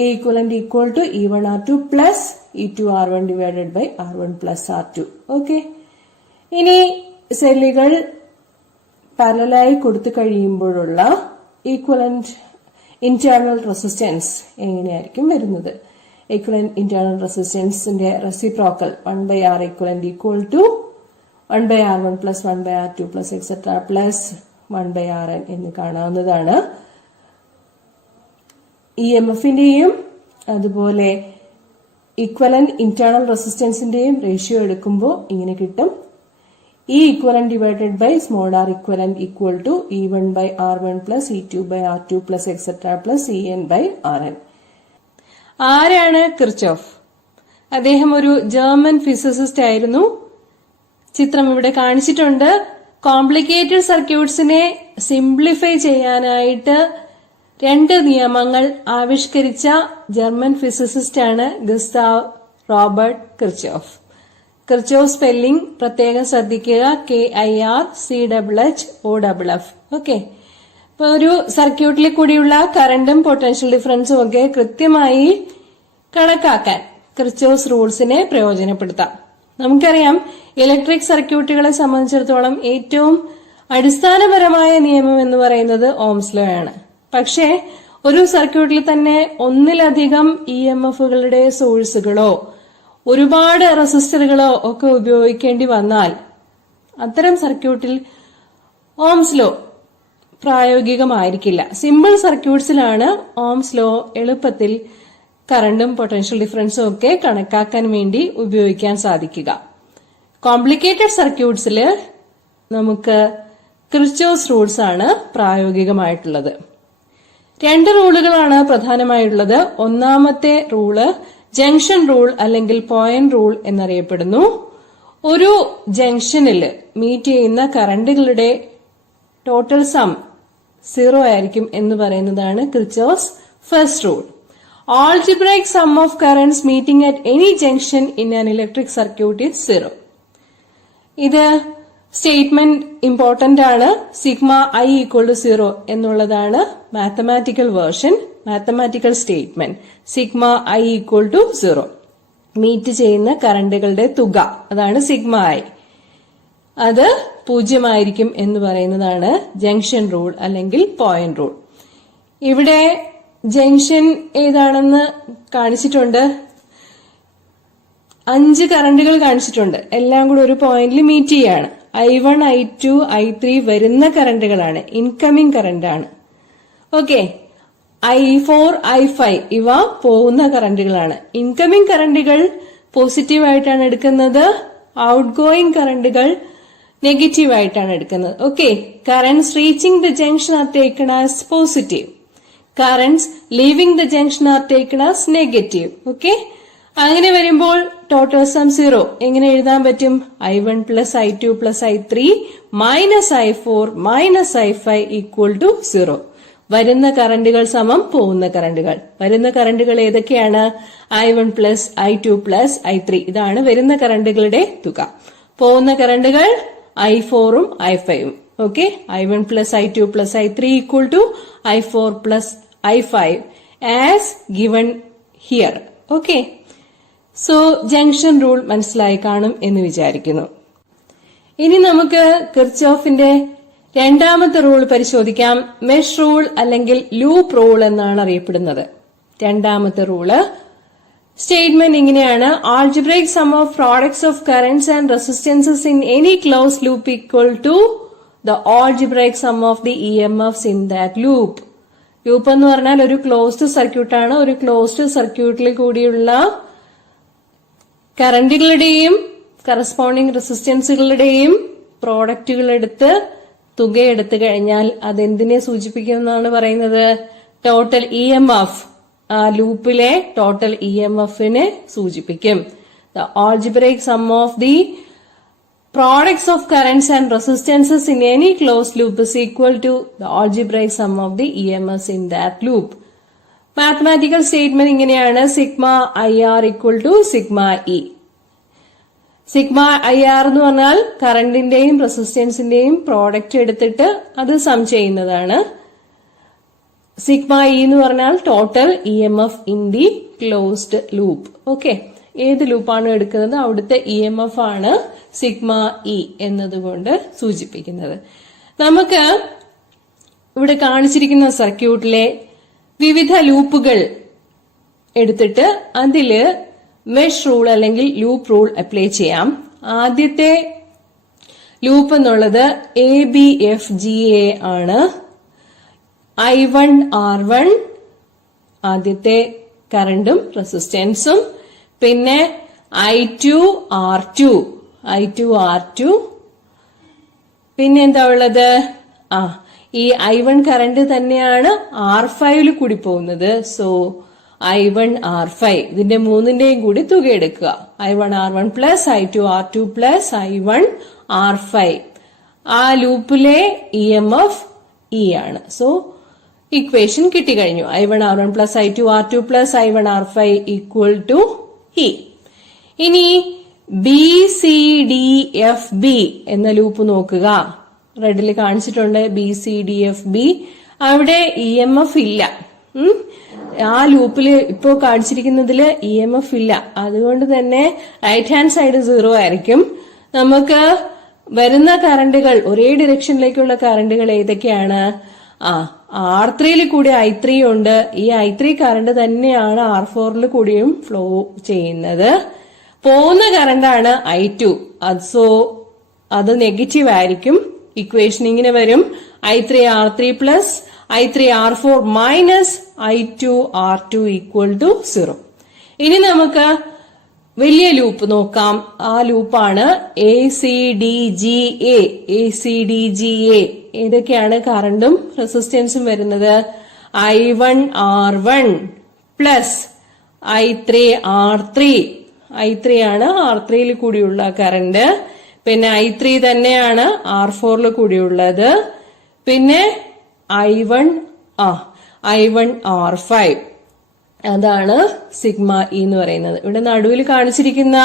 E equivalent equal to E1R2 plus E2R1 divided by R1 plus R2. Okay, ഇനി സെല്ലുകൾ പാരലലായി കൊടുത്തു കഴിയുമ്പോഴുള്ള equivalent internal resistance എങ്ങനെയായിരിക്കും വരുന്നത്? Equivalent internal റെസിസ്റ്റൻസിന്റെ reciprocal 1/R equivalent equal to 1/R1 plus 1/R2 plus etc plus 1/Rn എന്ന് കാണാവുന്നതാണ്. EMFന്റെയും അതുപോലെ ഈക്വലന്റ് ഇന്റേണൽ റെസിസ്റ്റൻസിന്റെയും റേഷ്യോ എടുക്കുമ്പോൾ ഇങ്ങനെ കിട്ടും. E equivalent divided by small r equivalent equal to E1/R1 plus E2/R2 plus etc plus En/Rn. ആരാണ് Kirchhoff? അദ്ദേഹം ഒരു German physicist ആയിരുന്നു. ചിത്രം ഇവിടെ കാണിച്ചിട്ടുണ്ട്. കോംപ്ലിക്കേറ്റഡ് സർക്യൂട്ട്സിനെ സിംപ്ലിഫൈ ചെയ്യാനായിട്ട് രണ്ട് നിയമങ്ങൾ ആവിഷ്കരിച്ച ജർമ്മൻ ഫിസിസിസ്റ്റ് ആണ് Gustav Robert Kirchhoff. Kirchhoff spelling പ്രത്യേകം ശ്രദ്ധിക്കുക. KIRCHHOFF. ഓക്കെ, ഇപ്പൊ ഒരു സർക്യൂട്ടിൽ കൂടിയുള്ള കറണ്ടും പൊട്ടൻഷ്യൽ ഡിഫറൻസും ഒക്കെ കൃത്യമായി കണക്കാക്കാൻ കിർച്ചോഫ് റൂൾസിനെ പ്രയോജനപ്പെടുത്താം. നമുക്കറിയാം, ഇലക്ട്രിക് സർക്യൂട്ടുകളെ സംബന്ധിച്ചിടത്തോളം ഏറ്റവും അടിസ്ഥാനപരമായ നിയമം എന്ന് പറയുന്നത് ഓംസ് ലോ ആണ്. പക്ഷേ ഒരു സർക്യൂട്ടിൽ തന്നെ ഒന്നിലധികം EMFകളുടെ സോഴ്സുകളോ ഒരുപാട് റെസിസ്റ്ററുകളോ ഒക്കെ ഉപയോഗിക്കേണ്ടി വന്നാൽ അത്തരം സർക്യൂട്ടിൽ ഓംസ് ലോ പ്രായോഗികമായിരിക്കില്ല. സിമ്പിൾ സർക്യൂട്ട്സിലാണ് ഓംസ് ലോ എളുപ്പത്തിൽ കറണ്ടും പൊട്ടൻഷ്യൽ ഡിഫറൻസും ഒക്കെ കണക്കാക്കാൻ വേണ്ടി ഉപയോഗിക്കാൻ സാധിക്കുക. കോംപ്ലിക്കേറ്റഡ് സർക്യൂട്ട്സിൽ നമുക്ക് കിർച്ചോഫ് റൂൾസ് ആണ് പ്രായോഗികമായിട്ടുള്ളത്. രണ്ട് റൂളുകളാണ് പ്രധാനമായുള്ളത്. ഒന്നാമത്തെ റൂള് ജംഗ്ഷൻ റൂൾ അല്ലെങ്കിൽ പോയിന്റ് റൂൾ എന്നറിയപ്പെടുന്നു. ഒരു ജംഗ്ഷനിൽ മീറ്റ് ചെയ്യുന്ന കറണ്ടുകളുടെ ടോട്ടൽ സം 0 ആയിരിക്കും എന്ന് പറയുന്നതാണ് Kirchhoff's first rule. Algebraic sum of currents meeting at any junction in an electric circuit is 0. ഇത് സ്റ്റേറ്റ്മെന്റ് ഇമ്പോർട്ടന്റ് ആണ്. സിഗ്മ I equal to 0 എന്നുള്ളതാണ് mathematical version. Mathematical statement sigma I equal to 0. Meet ചെയ്യുന്ന കറണ്ടുകളുടെ തുക, അതാണ് sigma I. അത് 0 ആയിരിക്കും എന്ന് പറയുന്നതാണ് ജംഗ്ഷൻ റൂൾ അല്ലെങ്കിൽ പോയിന്റ് റൂൾ. ഇവിടെ ജംഗ്ഷൻ ഏതാണെന്ന് കാണിച്ചിട്ടുണ്ട്. 5 കറണ്ടുകൾ കാണിച്ചിട്ടുണ്ട്. എല്ലാം കൂടെ ഒരു പോയിന്റിൽ മീറ്റ് ചെയ്യാണ്. I1, I2, I3 വരുന്ന കറണ്ടുകളാണ്, ഇൻകമിംഗ് കറണ്ട് ആണ്. ഓക്കെ, I4, I5 ഇവ പോകുന്ന കറണ്ടുകളാണ്. ഇൻകമിംഗ് കറണ്ടുകൾ പോസിറ്റീവ് ആയിട്ടാണ് എടുക്കുന്നത്, ഔട്ട് ഗോയിങ് കറണ്ടുകൾ നെഗറ്റീവ് ആയിട്ടാണ് എടുക്കുന്നത്. Okay, currents reaching the junction are taken as positive, currents leaving the junction are taken as negative. Okay, അങ്ങനെ വരുമ്പോൾ ടോട്ടൽ സം 0 എങ്ങനെ എഴുതാൻ പറ്റും? I1 plus I2 plus I3 minus I4 minus I5 equal to 0. വരുന്ന കറണ്ടുകൾ സമം പോകുന്ന കറണ്ടുകൾ. വരുന്ന കറണ്ടുകൾ ഏതൊക്കെയാണ്? I1 plus I2 plus I3. ഇതാണ് വരുന്ന കറണ്ടുകളുടെ തുക. പോകുന്ന കറണ്ടുകൾ I4ഉം I5ഉം. Okay, I1 plus I2 plus I3 equal to I4 plus I5 as given here. Okay, so junction rule മനസ്സിലായി കാണും എന്ന് വിചാരിക്കുന്നു. ഇനി നമുക്ക് കിർച്ചോഫിന്റെ രണ്ടാമത്തെ റൂൾ പരിശോധിക്കാം. മെഷ് റൂൾ അല്ലെങ്കിൽ ലൂപ്പ് റൂൾ എന്നാണ് അറിയപ്പെടുന്നത്. രണ്ടാമത്തെ റൂള് സ്റ്റേറ്റ്മെന്റ് ഇങ്ങനെയാണ്: algebraic sum of products of currents and resistances in any close loop equal to the algebraic sum of the EMFs in that loop. Loop എന്ന് പറഞ്ഞാൽ ഒരു closed സർക്യൂട്ടാണ്. ഒരു ക്ലോസ്ഡ് സർക്യൂട്ടിൽ കൂടിയുള്ള കറന്റുകളുടെയും കറസ്പോണ്ടിങ് റെസിസ്റ്റൻസുകളുടെയും പ്രോഡക്റ്റുകൾ എടുത്ത് തുകയെടുത്തു കഴിഞ്ഞാൽ അതെന്തിനെ സൂചിപ്പിക്കുമെന്നാണ് പറയുന്നത്? ടോട്ടൽ ഇഎംഎഫ്, ആ ലൂപ്പിലെ ടോട്ടൽ ഇഎംഎഫിനെ സൂചിപ്പിക്കും. The algebraic sum of the products of currents and resistances in any closed loop is equal to the algebraic sum of the EMFs in that loop. Mathematical statement ഇങ്ങനെയാണ്: sigma IR equal to sigma E. Sigma IR എന്ന് പറഞ്ഞാൽ കറണ്ടിന്റെയും റെസിസ്റ്റൻസിന്റെയും product എടുത്തിട്ട് അത് some ചെയ്യുന്നതാണ്. Sigma E എന്ന് പറഞ്ഞാൽ total EMF in the closed loop. Okay, ഏത് ലൂപ്പാണ് എടുക്കുന്നത് അവിടുത്തെ EMF ആണ് സിഗ്മ ഇ എന്നതുകൊണ്ട് സൂചിപ്പിക്കുന്നത്. നമുക്ക് ഇവിടെ കാണിച്ചിരിക്കുന്ന സർക്യൂട്ടിലെ വിവിധ ലൂപ്പുകൾ എടുത്തിട്ട് അതില് മെഷ് റൂൾ അല്ലെങ്കിൽ ലൂപ്പ് റൂൾ അപ്ലൈ ചെയ്യാം. ആദ്യത്തെ ലൂപ്പ് എന്നുള്ളത് ABFGA ആണ്. I1 R1 ആദ്യത്തെ കറണ്ടും റെസിസ്റ്റൻസും, പിന്നെ I2 R2, പിന്നെ എന്താ ഉള്ളത്? ഈ I1 കറണ്ട് തന്നെയാണ് R5 കൂടി പോകുന്നത്. സോ I1 R5 ഇതിന്റെ മൂന്നിന്റെയും കൂടി തുക എടുക്കുക. I1 R1 plus I2 R2 plus I1 R5. ആ ലൂപ്പിലെ EMF E ആണ്. സോ ഇക്വേഷൻ കിട്ടിക്കഴിഞ്ഞു. I1 R1 plus I2 R2 plus I1 R5 equal to E. ഇനി BCDFB എന്ന ലൂപ്പ് നോക്കുക. റെഡിൽ കാണിച്ചിട്ടുണ്ട് BCDFB. അവിടെ EMF ഇല്ല. ആ ലൂപ്പിൽ ഇപ്പോ കാണിച്ചിരിക്കുന്നതില് EMF ഇല്ല. അതുകൊണ്ട് തന്നെ റൈറ്റ് ഹാൻഡ് സൈഡ് 0 ആയിരിക്കും. നമുക്ക് വരുന്ന കറണ്ടുകൾ, ഒരേ ഡിറക്ഷനിലേക്കുള്ള കറണ്ടുകൾ ഏതൊക്കെയാണ്? R3 കൂടി I3 ഉണ്ട്. ഈ I3 കറണ്ട് തന്നെയാണ് R4 കൂടിയും ഫ്ലോ ചെയ്യുന്നത്. പോകുന്ന കറണ്ടാണ് I2. സോ അത് നെഗറ്റീവ് ആയിരിക്കും. ഇക്വേഷൻ ഇങ്ങനെ വരും: I3 R3 plus I3 R4 minus I2 R2 equal to 0. ഇനി നമുക്ക് വലിയ ലൂപ്പ് നോക്കാം. ആ ലൂപ്പാണ് ACDGA. ഏതൊക്കെയാണ് കറണ്ടും റെസിസ്റ്റൻസും വരുന്നത്? I1 R1 plus I3 R3. I3 ആണ് R3 കൂടിയുള്ള കറണ്ട്. പിന്നെ I3 തന്നെയാണ് R4 കൂടിയുള്ളത്. പിന്നെ I1 R5. അതാണ് സിഗ്മ ഇ എന്ന് പറയുന്നത്. ഇവിടെ നടുവിൽ കാണിച്ചിരിക്കുന്ന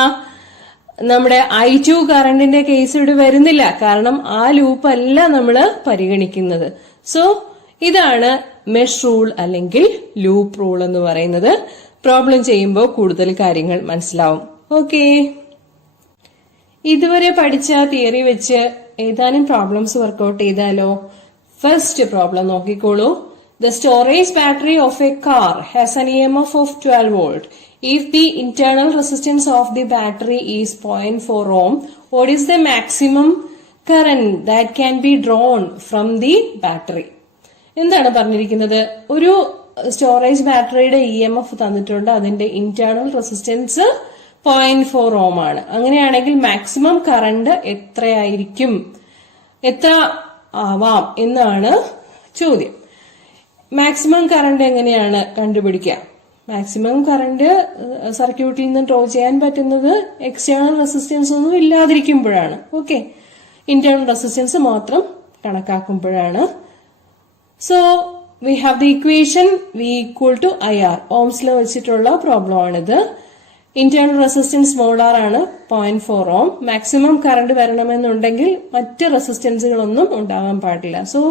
നമ്മുടെ I2 കറണ്ടിന്റെ കേസ് ഇവിടെ വരുന്നില്ല. കാരണം ആ ലൂപ്പ് അല്ല നമ്മൾ പരിഗണിക്കുന്നത്. സോ ഇതാണ് മെഷ് റൂൾ അല്ലെങ്കിൽ ലൂപ്പ് റൂൾ എന്ന് പറയുന്നത്. പ്രോബ്ലം ചെയ്യുമ്പോൾ കൂടുതൽ കാര്യങ്ങൾ മനസ്സിലാവും. ഓക്കെ, ഇതുവരെ പഠിച്ച തിയറി വെച്ച് ഏതാനും പ്രോബ്ലംസ് വർക്ക്ഔട്ട് ചെയ്താലോ? ഫസ്റ്റ് പ്രോബ്ലം നോക്കിക്കോളൂ. The storage battery of a car has an EMF of 12 volt. If the internal resistance of the battery is 0.4 ohm, what is the maximum current that can be drawn from the battery? എന്താണ് പറഞ്ഞിരിക്കുന്നത്? ഒരു storage ബാറ്ററിയുടെ EMF തന്നിട്ടുണ്ട്. അതിന്റെ internal resistance 0.4 ഓം ആണ്. അങ്ങനെയാണെങ്കിൽ maximum current എത്രയായിരിക്കും, എത്ര ആവാം എന്നാണ് ചോദ്യം. മാക്സിമം കറണ്ട് എങ്ങനെയാണ് കണ്ടുപിടിക്കുക? മാക്സിമം കറണ്ട് സർക്യൂട്ടിൽ നിന്ന് ഡ്രോ ചെയ്യാൻ പറ്റുന്നത് എക്സ്റ്റേണൽ റെസിസ്റ്റൻസ് ഒന്നും ഇല്ലാതിരിക്കുമ്പോഴാണ്. ഓക്കെ, ഇന്റേണൽ റെസിസ്റ്റൻസ് മാത്രം കണക്കാക്കുമ്പോഴാണ്. So we have the equation V equal to IR. ഓംസിൽ വെച്ചിട്ടുള്ള പ്രോബ്ലം ആണിത്. ഇന്റേണൽ റെസിസ്റ്റൻസ് മോളാർ ആണ് 0.4 ഓം. മാക്സിമം കറണ്ട് വരണമെന്നുണ്ടെങ്കിൽ മറ്റ് റെസിസ്റ്റൻസുകളൊന്നും ഉണ്ടാകാൻ പാടില്ല. സോ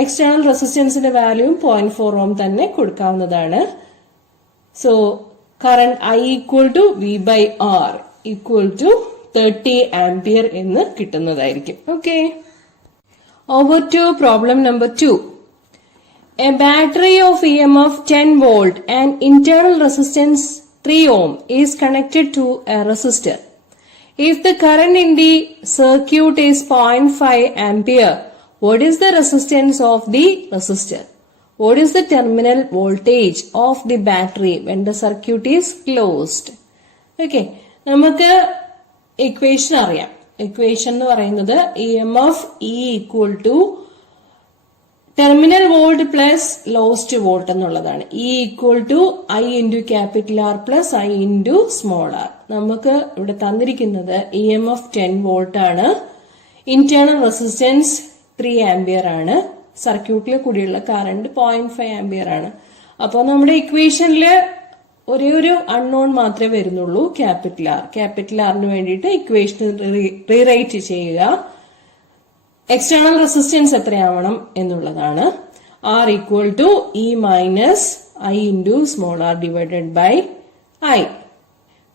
എക്സ്റ്റേണൽ റെസിസ്റ്റൻസിന്റെ വാല്യൂവും 0.4 ഓം തന്നെ കൊടുക്കാവുന്നതാണ്. So current I equal to V/R equal to 30 ampere എന്ന് കിട്ടുന്നതായിരിക്കും. Okay, over to problem number 2. A battery of EMF 10 volt and internal resistance 3 ohm is connected to a resistor. If the current in the circuit is 0.5 ampere, what is the resistance of the resistor? What is the terminal voltage of the battery when the circuit is closed? Okay, നമുക്ക് equation അറിയാം. Equation എന്ന് പറയുന്നത് EMF E equal to terminal volt plus lost volt എന്നുള്ളതാണ്. E equal to I into capital R plus I into small r. നമുക്ക് ഇവിടെ തന്നിരിക്കുന്നത് EMF 10 volt ആണ്. Internal resistance 3 ampere ആണ്. സർക്യൂട്ടിൽ കൂടിയുള്ള കറണ്ട് 0.5 ആംപിയർ ആണ്. അപ്പോൾ നമ്മുടെ ഇക്വേഷനില് ഒരേ ഒരു അൺനോൺ മാത്രമേ വരുന്നുള്ളൂ, ക്യാപിറ്റൽ ആർ. ക്യാപിറ്റൽ ആറിന് വേണ്ടിയിട്ട് ഇക്വേഷൻ റീറൈറ്റ് ചെയ്യുക. എക്സ്റ്റേണൽ റെസിസ്റ്റൻസ് എത്രയാവണം എന്നുള്ളതാണ്. R equal to E minus I into small r divided by I.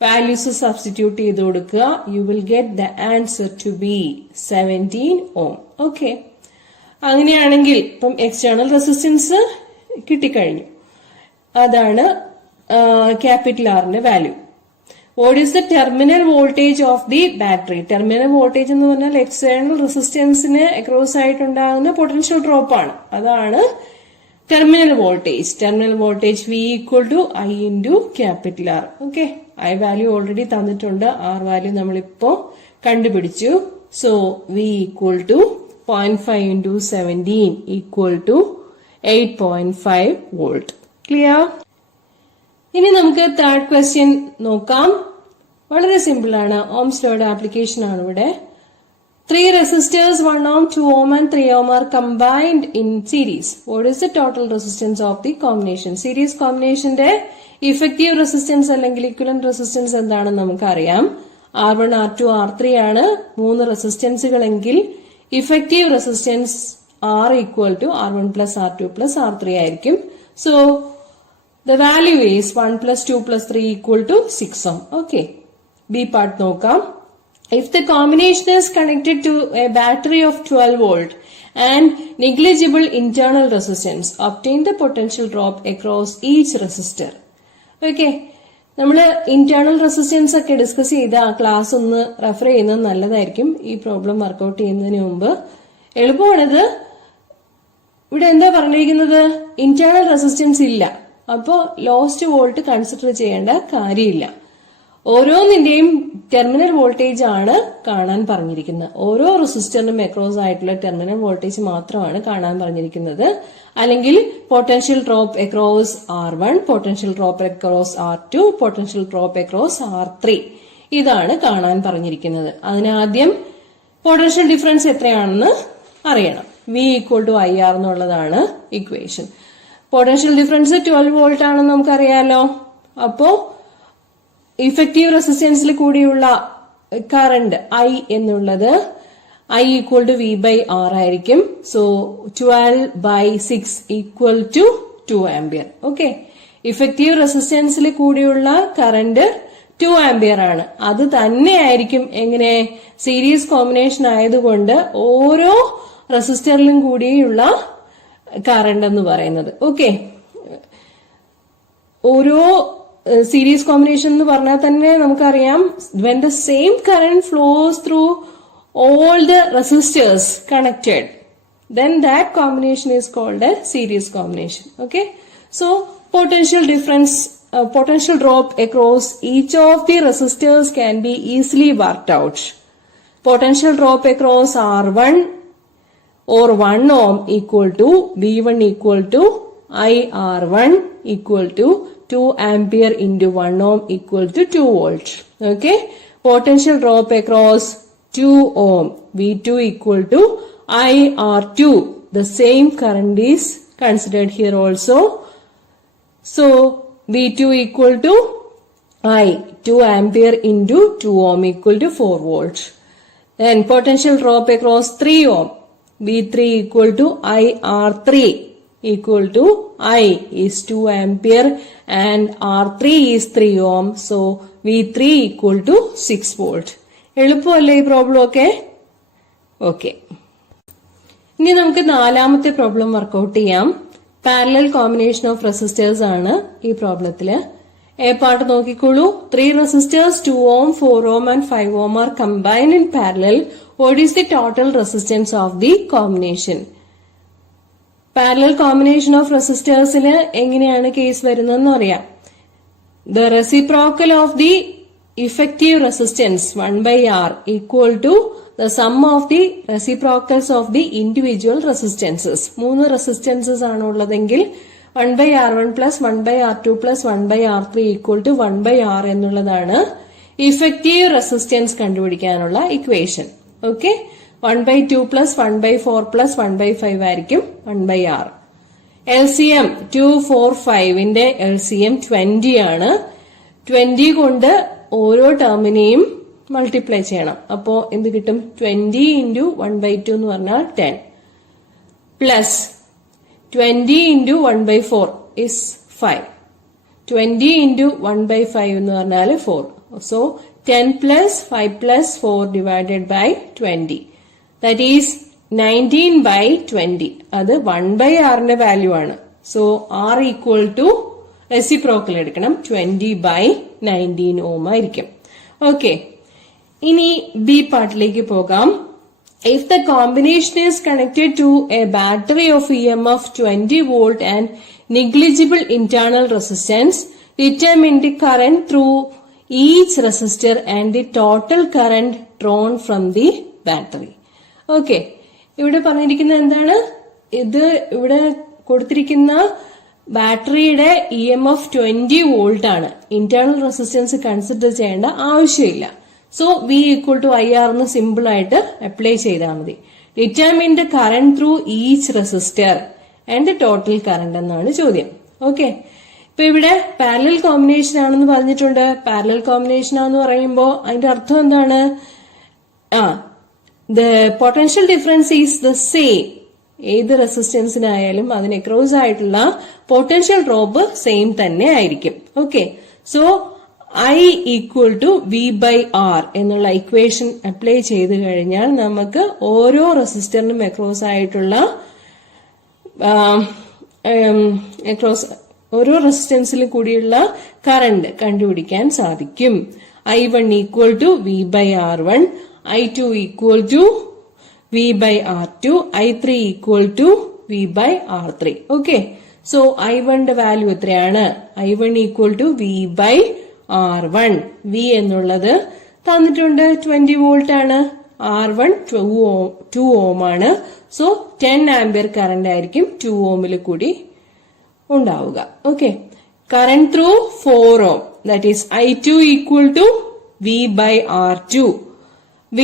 Values substitute ചെയ്ത് കൊടുക്കുക. You will get the answer to be 17 ohm. Okay, അങ്ങനെയാണെങ്കിൽ ഇപ്പം എക്സ്റ്റേണൽ റെസിസ്റ്റൻസ് കിട്ടിക്കഴിഞ്ഞു. അതാണ് ക്യാപിറ്റൽ ആറിന്റെ value. What is the terminal voltage of the battery? Terminal voltage എന്ന് പറഞ്ഞാൽ external റെസിസ്റ്റൻസിന് അക്രോസ് ആയിട്ടുണ്ടാകുന്ന പൊട്ടൻഷ്യൽ ഡ്രോപ്പ് ആണ്. അതാണ് terminal voltage. Terminal voltage V equal to I into capital R. Okay, I value already തന്നിട്ടുണ്ട്. R value നമ്മളിപ്പോ കണ്ടുപിടിച്ചു. So V equal to 0.5 into 17 equal to 8.5 volt. Clear? ഇനി നമുക്ക് തേർഡ് ക്വസ്റ്റ്യൻ നോക്കാം. വളരെ സിമ്പിൾ ആണ്. ഓംസ് ലോയുടെ ആപ്ലിക്കേഷൻ ആണ് ഇവിടെ. 3 resistors 1 ohm, 2 ohm and 3 ohm are combined in series. What is the total resistance of the combination? Series combinationന്റെ effective resistance അല്ലെങ്കിൽ equivalent resistance എന്താണെന്ന് നമുക്കറിയാം. R1, R2, R3 ആണ് 3 റെസിസ്റ്റൻസുകളെങ്കിൽ effective resistance R equal to R1 plus R2 plus R3 ആയിരിക്കും. So the value is 1 plus 2 plus 3 equal to 6 ohm. Okay. B part നോക്കാം. If the combination is connected to a battery of 12 volt and negligible internal resistance, obtain the potential drop across each resistor. Okay. നമ്മൾ internal resistance ഒക്കെ discuss ചെയ്ത ആ class ഒന്ന് refer ചെയ്യുന്നത് നല്ലതായിരിക്കും. ഈ problem workout ചെയ്യുന്നതിന് മുമ്പ് എളുപ്പമാണിത്. ഇവിടെ എന്താ പറഞ്ഞിരിക്കുന്നത്? ഇന്റേണൽ റെസിസ്റ്റൻസ് ഇല്ല. അപ്പോ ലോസ്റ്റ് വോൾട്ട് കൺസിഡർ ചെയ്യേണ്ട കാര്യമില്ല. ഓരോന്നിന്റെയും ടെർമിനൽ വോൾട്ടേജ് ആണ് കാണാൻ പറഞ്ഞിരിക്കുന്നത്. ഓരോ റെസിസ്റ്ററിനും അക്രോസ് ആയിട്ടുള്ള ടെർമിനൽ വോൾട്ടേജ് മാത്രമാണ് കാണാൻ പറഞ്ഞിരിക്കുന്നത്. അല്ലെങ്കിൽ potential drop across R1, potential drop across R2, potential drop across R3 ഇതാണ് കാണാൻ പറഞ്ഞിരിക്കുന്നത്. അതിനാദ്യം പൊട്ടൻഷ്യൽ ഡിഫറൻസ് എത്രയാണെന്ന് അറിയണം. V ഈക്വൽ ടു IR എന്നുള്ളതാണ് ഇക്വേഷൻ. പൊട്ടൻഷ്യൽ ഡിഫറൻസ് 12 വോൾട്ട് ആണെന്ന് നമുക്കറിയാലോ. അപ്പോ ഇഫക്റ്റീവ് റെസിസ്റ്റൻസിൽ കൂടിയുള്ള കറണ്ട് I എന്നുള്ളത് I ഈക്വൽ ടു V/R ആയിരിക്കും. So 12/6 equal to 2 ampere. Okay, effective റെസിസ്റ്റൻസിൽ കൂടിയുള്ള കറണ്ട് 2 ആംപിയർ ആണ്. അത് തന്നെയായിരിക്കും എങ്ങനെ സീരീസ് കോമ്പിനേഷൻ ആയതുകൊണ്ട് ഓരോ റെസിസ്റ്ററിലും കൂടിയുള്ള കറണ്ട് എന്ന് പറയുന്നത്. ഓക്കെ, ഓരോ സീരീസ് കോമ്പിനേഷൻ എന്ന് പറഞ്ഞാൽ തന്നെ നമുക്കറിയാം, when the same current flows through all the resistors connected, then that combination is called a series combination. Okay, so potential drop across each of the resistors can be easily worked out. Potential drop across R1 or 1 ohm equal to V1 equal to IR1 equal to 2 ampere into 1 ohm equal to 2 volt. Okay, potential drop across 2 ohm V2 equal to IR2. The same current is considered here also. So V2 equal to 2 ampere into 2 ohm equal to 4 volt. Then potential drop across 3 ohm V3 equal to IR3 equal to I is 2 ampere and R3 is 3 ohm. So V3 equal to 6 volt. എളുപ്പമല്ലേ ഈ problem ഒക്കെ? Okay, ഇനി നമുക്ക് നാലാമത്തെ problem workout ചെയ്യാം. Parallel combination of resistors ആണ് ഈ പ്രോബ്ലത്തില്. A part നോക്കിക്കോളൂ. 3 resistors 2 ohm, 4 ohm and 5 ohm are combined in parallel. What is the total resistance of the combination? Parallel combination of റെസിസ്റ്റേഴ്സിന് എങ്ങനെയാണ് കേസ് വരുന്നതെന്ന് അറിയാം. The reciprocal of the effective resistance 1/R equal to the sum of the reciprocals of the individual resistances. 3 resistances ആണ് ഉള്ളതെങ്കിൽ 1/R1 plus 1/R2 plus 1/R3 equal to 1/R എന്നുള്ളതാണ് effective resistance കണ്ടുപിടിക്കാനുള്ള equation. Okay, 1/2 plus 1/4 plus 1/5 ആയിരിക്കും 1/R. LCM 2, 4, 5ന്റെ LCM 20 ആണ്. 20 കൊണ്ട് ഓരോ ടേമിനെയും multiply ചെയ്യണം. അപ്പോ എന്ത് കിട്ടും? 20 into 1/2 എന്ന് പറഞ്ഞാൽ 10 പ്ലസ് 20 into 1/4 is 5. 20 into 1/5 എന്ന് പറഞ്ഞാൽ 4. So 10 plus 5 plus 4 divided by 20. That is 19/20. അത് 1/Rന്റെ വാല്യൂ ആണ്. So R equal to reciprocal എടുക്കണം, 20/19 ഓം ആയിരിക്കും. ഓക്കെ, ഇനി ബി പാർട്ടിലേക്ക് പോകാം. If the combination is connected to a battery of EMF 20 volt and negligible internal resistance, determine the current through each resistor and the total current drawn from the battery. Okay, ഇവിടെ പറഞ്ഞിരിക്കുന്നത് എന്താണ്? ഇത് ഇവിടെ കൊടുത്തിരിക്കുന്ന ബാറ്ററിയുടെ EMF 20 volt ആണ്. Internal resistance consider ചെയ്യേണ്ട ആവശ്യമില്ല. So V equal to IR എന്ന് സിമ്പിൾ ആയിട്ട് അപ്ലൈ ചെയ്താൽ മതി. Determine the current through each resistor and total current എന്നാണ് ചോദ്യം. ഓക്കെ, ഇപ്പൊ ഇവിടെ പാരലൽ കോമ്പിനേഷൻ ആണെന്ന് പറഞ്ഞിട്ടുണ്ട്. പാരലൽ കോമ്പിനേഷൻ ആണെന്ന് പറയുമ്പോൾ അതിന്റെ അർത്ഥം എന്താണ്? The potential difference is the same. ഏത് റെസിസ്റ്റൻസിനായാലും അതിന് അക്രോസ് ആയിട്ടുള്ള പൊട്ടൻഷ്യൽ ഡ്രോപ്പ് സെയിം തന്നെ ആയിരിക്കും. Okay, so I equal to V/R എന്നുള്ള ഇക്വേഷൻ അപ്ലൈ ചെയ്ത് കഴിഞ്ഞാൽ നമുക്ക് ഓരോ റെസിസ്റ്ററിനും അക്രോസ് ആയിട്ടുള്ള ഓരോ റെസിസ്റ്റൻസിൽ കൂടിയുള്ള കറന്റ് കണ്ടുപിടിക്കാൻ സാധിക്കും. I1 equal to V/R1, I2 equal to V/R2, I3 equal to V/R3. Okay, so I1ന്റെ വാല്യൂ എത്രയാണ്? I1 equal to V/R1. V എന്നുള്ളത് തന്നിട്ടുണ്ട്, 20 വോൾട്ട് ആണ്. R1 2 ഓം ആണ്. സോ 10 ആംപിയർ കറന്റ് ആയിരിക്കും 2 ഓമിൽ കൂടി ഉണ്ടാവുക. Okay, current through 4 ohm, that is I2 equal to V/R2. V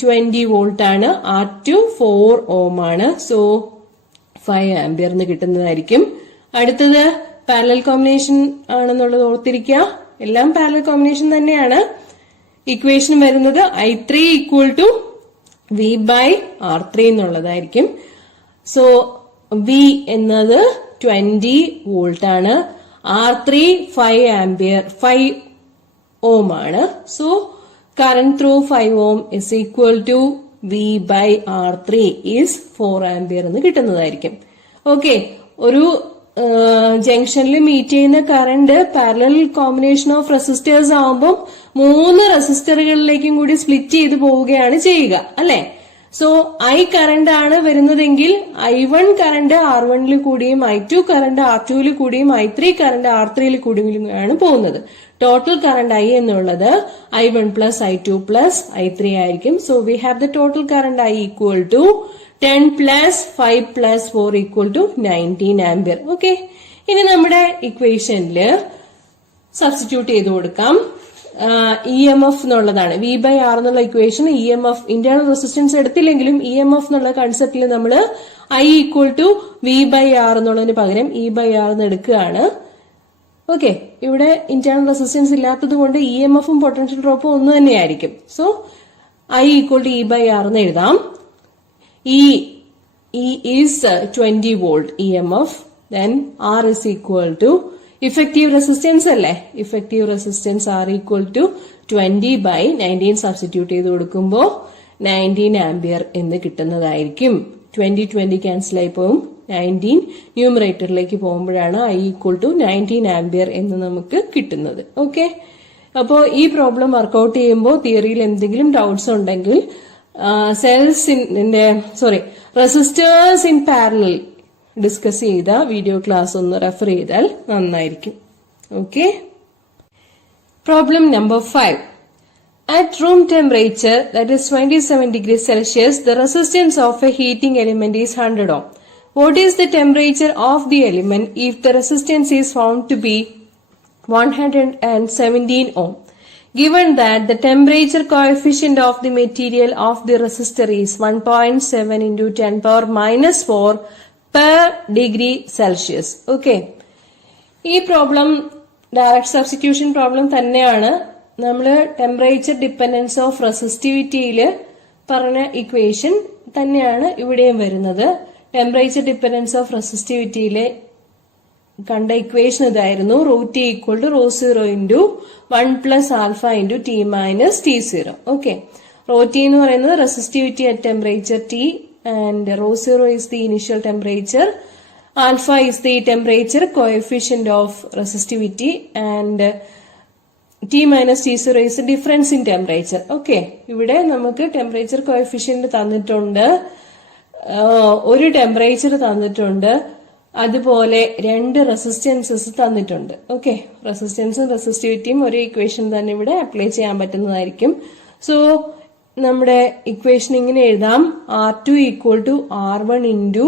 20 volt ആണ്, R2 4 ഓം ആണ്. സോ 5 ആംപിയർ എന്ന് കിട്ടുന്നതായിരിക്കും. അടുത്തത് പാരലൽ കോമ്പിനേഷൻ ആണെന്നുള്ളത് ഓർത്തിരിക്കുക. എല്ലാം പാരലൽ കോമ്പിനേഷൻ തന്നെയാണ്. ഇക്വേഷൻ വരുന്നത് I3 ഈക്വൽ ടു V/R3 എന്നുള്ളതായിരിക്കും. സോ V എന്നത് 20 വോൾട്ട് ആണ്, R3 5 ആംപിയർ 5 ഓം ആണ്. So current through 5 ohm is equal to V/R3 is 4 ampere എന്ന് കിട്ടുന്നതായിരിക്കും. ഓക്കെ, ഒരു ജംഗ്ഷനിൽ മീറ്റ് ചെയ്യുന്ന current parallel combination of resistors ആവുമ്പോൾ 3 റെസിസ്റ്ററുകളിലേക്കും കൂടി സ്പ്ലിറ്റ് ചെയ്ത് പോവുകയാണ് ചെയ്യുക അല്ലെ. സോ I കറണ്ട് ആണ് വരുന്നതെങ്കിൽ I1 കറണ്ട് R1 കൂടിയും I2 കറണ്ട് R2 കൂടിയും I3 കറണ്ട് R3 കൂടിയുമാണ് പോകുന്നത്. ടോട്ടൽ കറണ്ട് I എന്നുള്ളത് I1 plus I2 plus I3 ആയിരിക്കും. So we have the total current I equal to 10 plus 5 plus 4 equal to 19 ampere. Okay, ഇനി നമ്മുടെ ഇക്വേഷനില് substitute ചെയ്ത് കൊടുക്കാം. EMF എന്നുള്ളതാണ് V/R എന്നുള്ള ഇക്വേഷൻ. EMF ഇന്റേണൽ റെസിസ്റ്റൻസ് എടുത്തില്ലെങ്കിലും EMF എന്നുള്ള കൺസെപ്റ്റിൽ നമ്മൾ I ഈക്വൽ ടു V/R എന്നുള്ളതിന് പകരം E/R എന്ന് എടുക്കുകയാണ്. ഓക്കെ, ഇവിടെ ഇന്റേണൽ റെസിസ്റ്റൻസ് ഇല്ലാത്തത് കൊണ്ട് EMFും പൊട്ടൻഷ്യൽ ഡ്രോപ്പും ഒന്ന് തന്നെയായിരിക്കും. So I equal to E/R എന്ന് എഴുതാം. E is 20 volt EMF, then R is equal to effective resistance അല്ലേ, effective resistance R equal to 20 by 19 substitute ചെയ്ത് കൊടുക്കുമ്പോൾ 19 ആംപിയർ എന്ന് കിട്ടുന്നതായിരിക്കും. 20 ക്യാൻസൽ ആയി പോകും, 19 ന്യൂമറേറ്ററിലേക്ക് പോകുമ്പോഴാണ് I equal to 19 ആംപിയർ എന്ന് നമുക്ക് കിട്ടുന്നത്. ഓക്കെ, അപ്പോ ഈ പ്രോബ്ലം വർക്ക്ഔട്ട് ചെയ്യുമ്പോൾ തിയറിയിൽ എന്തെങ്കിലും ഡൗട്ട്സ് ഉണ്ടെങ്കിൽ റെസിസ്റ്റേഴ്സ് ഇൻ പാരലൽ ഡിസ്കസ് ചെയ്ത വീഡിയോ ക്ലാസ് ഒന്ന് റെഫർ ചെയ്താൽ നന്നായിരിക്കും. Okay, problem number 5. At room temperature, that is 27 degrees Celsius, the resistance of a heating element is 100 ohm. What is the temperature of the element if the resistance is found to be 117 ohm? Given that the temperature coefficient of the material of the resistor is 1.7 into 10 power minus 4 per degree Celsius. Okay. ഈ problem direct substitution problem തന്നെയാണ്. നമ്മൾ temperature dependence of റെസിസ്റ്റിവിറ്റിയിൽ പറഞ്ഞ equation തന്നെയാണ് ഇവിടെയും വരുന്നത്. Temperature dependence of റെസിസ്റ്റിവിറ്റിയിലെ കണ്ട equation ഇതായിരുന്നു. ρT equal to ρ0 into 1 plus alpha into T minus T0. Okay, ρT എന്ന് പറയുന്നത് resistivity at temperature T and ρ0 is the initial temperature, alpha is the temperature coefficient of resistivity and T minus T0 is the difference in temperature. Okay, ഇവിടെ നമുക്ക് temperature coefficient തന്നിട്ടുണ്ട്, ഒരു temperature തന്നിട്ടുണ്ട്, അതുപോലെ 2 resistances തന്നിട്ടുണ്ട്. Okay, റെസിസ്റ്റൻസും റെസിസ്റ്റിവിറ്റിയും ഒരു equation തന്നെ ഇവിടെ അപ്ലൈ ചെയ്യാൻ പറ്റുന്നതായിരിക്കും. സോ നമ്മുടെ ഇക്വേഷൻ ഇങ്ങനെ എഴുതാം. R2 equal to R1 into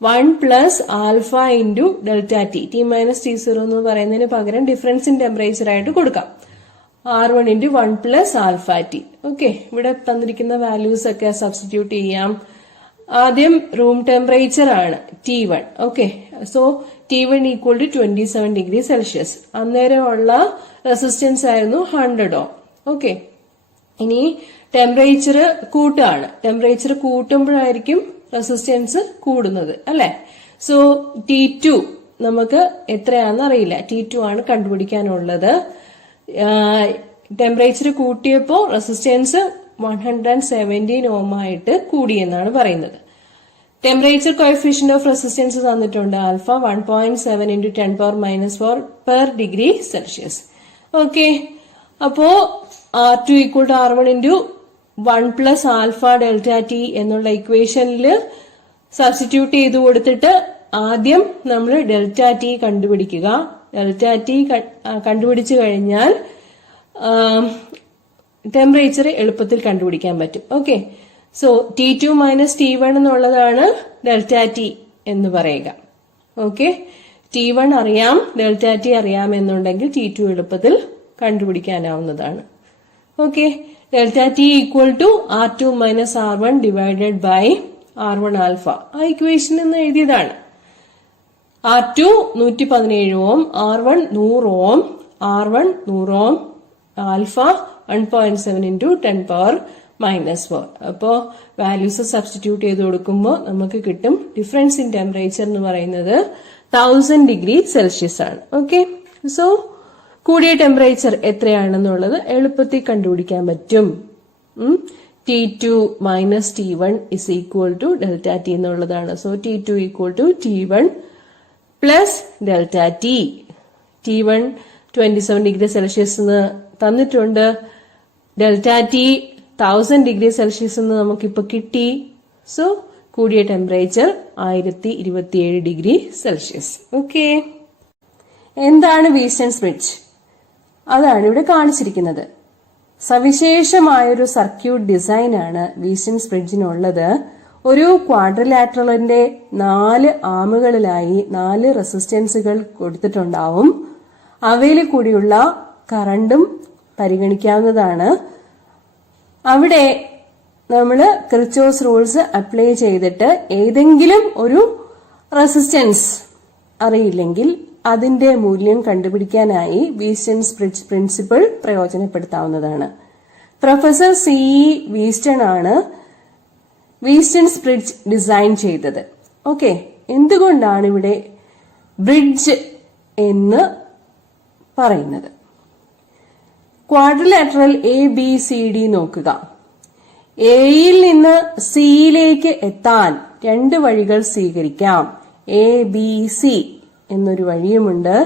1 plus alpha into delta T. T minus T0 എന്ന് പറയുന്നതിന് പകരം ഡിഫറൻസ് ഇൻ ടെമ്പറേച്ചർ ആയിട്ട് കൊടുക്കാം. R1 into 1 plus alpha T. Okay, ഇവിടെ തന്നിരിക്കുന്ന വാല്യൂസ് ഒക്കെ സബ്സ്റ്റിറ്റ്യൂട്ട് ചെയ്യാം. ആദ്യം റൂം ടെമ്പറേച്ചർ ആണ് T1. Okay, so T1 equal to 27 degree Celsius. അന്നേരമുള്ള റെസിസ്റ്റൻസ് ആയിരുന്നു 100 ഓം. ഓക്കെ, ഇനി ടെമ്പറേച്ചർ കൂട്ടുകയാണ്. ടെമ്പറേച്ചർ കൂട്ടുമ്പോഴായിരിക്കും റെസിസ്റ്റൻസ് കൂടുന്നത് അല്ലെ. സോ T2 നമുക്ക് എത്രയാണെന്ന് അറിയില്ല, T2 ആണ് കണ്ടുപിടിക്കാനുള്ളത്. ടെമ്പറേച്ചർ കൂട്ടിയപ്പോൾ റെസിസ്റ്റൻസ് 117 ഓം ആയിട്ട് കൂടിയെന്നാണ് പറയുന്നത്. ടെമ്പറേച്ചർ കോഎഫിഷ്യന്റ് ഓഫ് റെസിസ്റ്റൻസ് തന്നിട്ടുണ്ട് alpha 1.7 into 10 power minus 4 per degree Celsius. Okay, അപ്പോ R2 equal to R1 into 1 plus alpha delta t എന്നുള്ള ഇക്വേഷനിൽ സബ്സ്റ്റിറ്റ്യൂട്ട് ചെയ്ത് കൊടുത്തിട്ട് ആദ്യം നമ്മൾ ഡെൽറ്റ ടി കണ്ടുപിടിക്കുക. ഡെൽറ്റ ടി കണ്ടുപിടിച്ചു കഴിഞ്ഞാൽ ടെമ്പറേച്ചർ എളുപ്പത്തിൽ കണ്ടുപിടിക്കാൻ പറ്റും. Okay, so T2 minus T1 എന്നുള്ളതാണ് ഡെൽറ്റ ടി എന്ന് പറയുക. ഓക്കെ, T1 അറിയാം, ഡെൽറ്റ ടി അറിയാം എന്നുണ്ടെങ്കിൽ T2 എളുപ്പത്തിൽ കണ്ടുപിടിക്കാനാവുന്നതാണ്. Okay, delta T equal to R2 minus R1 divided by R1 alpha. ആ ഇക്വേഷൻ എന്ന് എഴുതിയതാണ്. R2 117 ohm, R1 100 ohm, R1 100 ohm, alpha 1.7 into 10 power minus 4. അപ്പോ വാല്യൂസ് സബ്സ്റ്റിറ്റ്യൂട്ട് ചെയ്ത് കൊടുക്കുമ്പോൾ നമുക്ക് കിട്ടും ഡിഫറൻസ് ഇൻ ടെമ്പറേച്ചർ എന്ന് പറയുന്നത് 1000 ഡിഗ്രി സെൽഷ്യസ് ആണ്. ഓക്കെ, സോ കൂടിയ ടെമ്പറേച്ചർ എത്രയാണെന്നുള്ളത് എളുപ്പത്തിൽ കണ്ടുപിടിക്കാൻ പറ്റും. T2 minus T1 is equal to delta T എന്നുള്ളതാണ്. So T2 equal to T1 plus delta T. T1 27 degree Celsius എന്ന് തന്നിട്ടുണ്ട്. ഡെൽറ്റ ടി 1000 ഡിഗ്രി സെൽഷ്യസ് എന്ന് നമുക്കിപ്പോ കിട്ടി. സോ കൂടിയ ടെമ്പറേച്ചർ 1027 ഡിഗ്രി സെൽഷ്യസ്. ഓക്കെ, എന്താണ് വീസ്റ്റൺസ് ബ്രിഡ്ജ്? അതാണ് ഇവിടെ കാണിച്ചിരിക്കുന്നത്. സവിശേഷമായൊരു സർക്യൂട്ട് ഡിസൈൻ ആണ് വീസ്റ്റൺസ് ബ്രിഡ്ജിനുള്ളത്. ഒരു ക്വാഡ്രിലാറ്ററലിന്റെ 4 ആമുകളിലായി 4 റെസിസ്റ്റൻസുകൾ കൊടുത്തിട്ടുണ്ടാവും. അവയിൽ കൂടിയുള്ള കറണ്ടും പരിഗണിക്കാവുന്നതാണ്. അവിടെ നമ്മൾ കിർച്ചോഫ്സ് റൂൾസ് അപ്ലൈ ചെയ്തിട്ട് ഏതെങ്കിലും ഒരു റെസിസ്റ്റൻസ് അറിയില്ലെങ്കിൽ അതിന്റെ മൂല്യം കണ്ടുപിടിക്കാനായി വീസ്റ്റൺസ് ബ്രിഡ്ജ് പ്രിൻസിപ്പിൾ പ്രയോജനപ്പെടുത്താവുന്നതാണ്. പ്രൊഫസർ സി വീസ്റ്റൺ ആണ് വീസ്റ്റൺസ് ബ്രിഡ്ജ് ഡിസൈൻ ചെയ്തത്. ഓക്കെ, എന്തുകൊണ്ടാണ് ഇവിടെ ബ്രിഡ്ജ് എന്ന് പറയുന്നത്? Quadrilateral A B C D നോക്കുക. എയിൽ നിന്ന് സിയിലേക്ക് എത്താൻ 2 വഴികൾ സ്വീകരിക്കാം. എ ബി സി എന്നൊരു വഴിയുമുണ്ട്,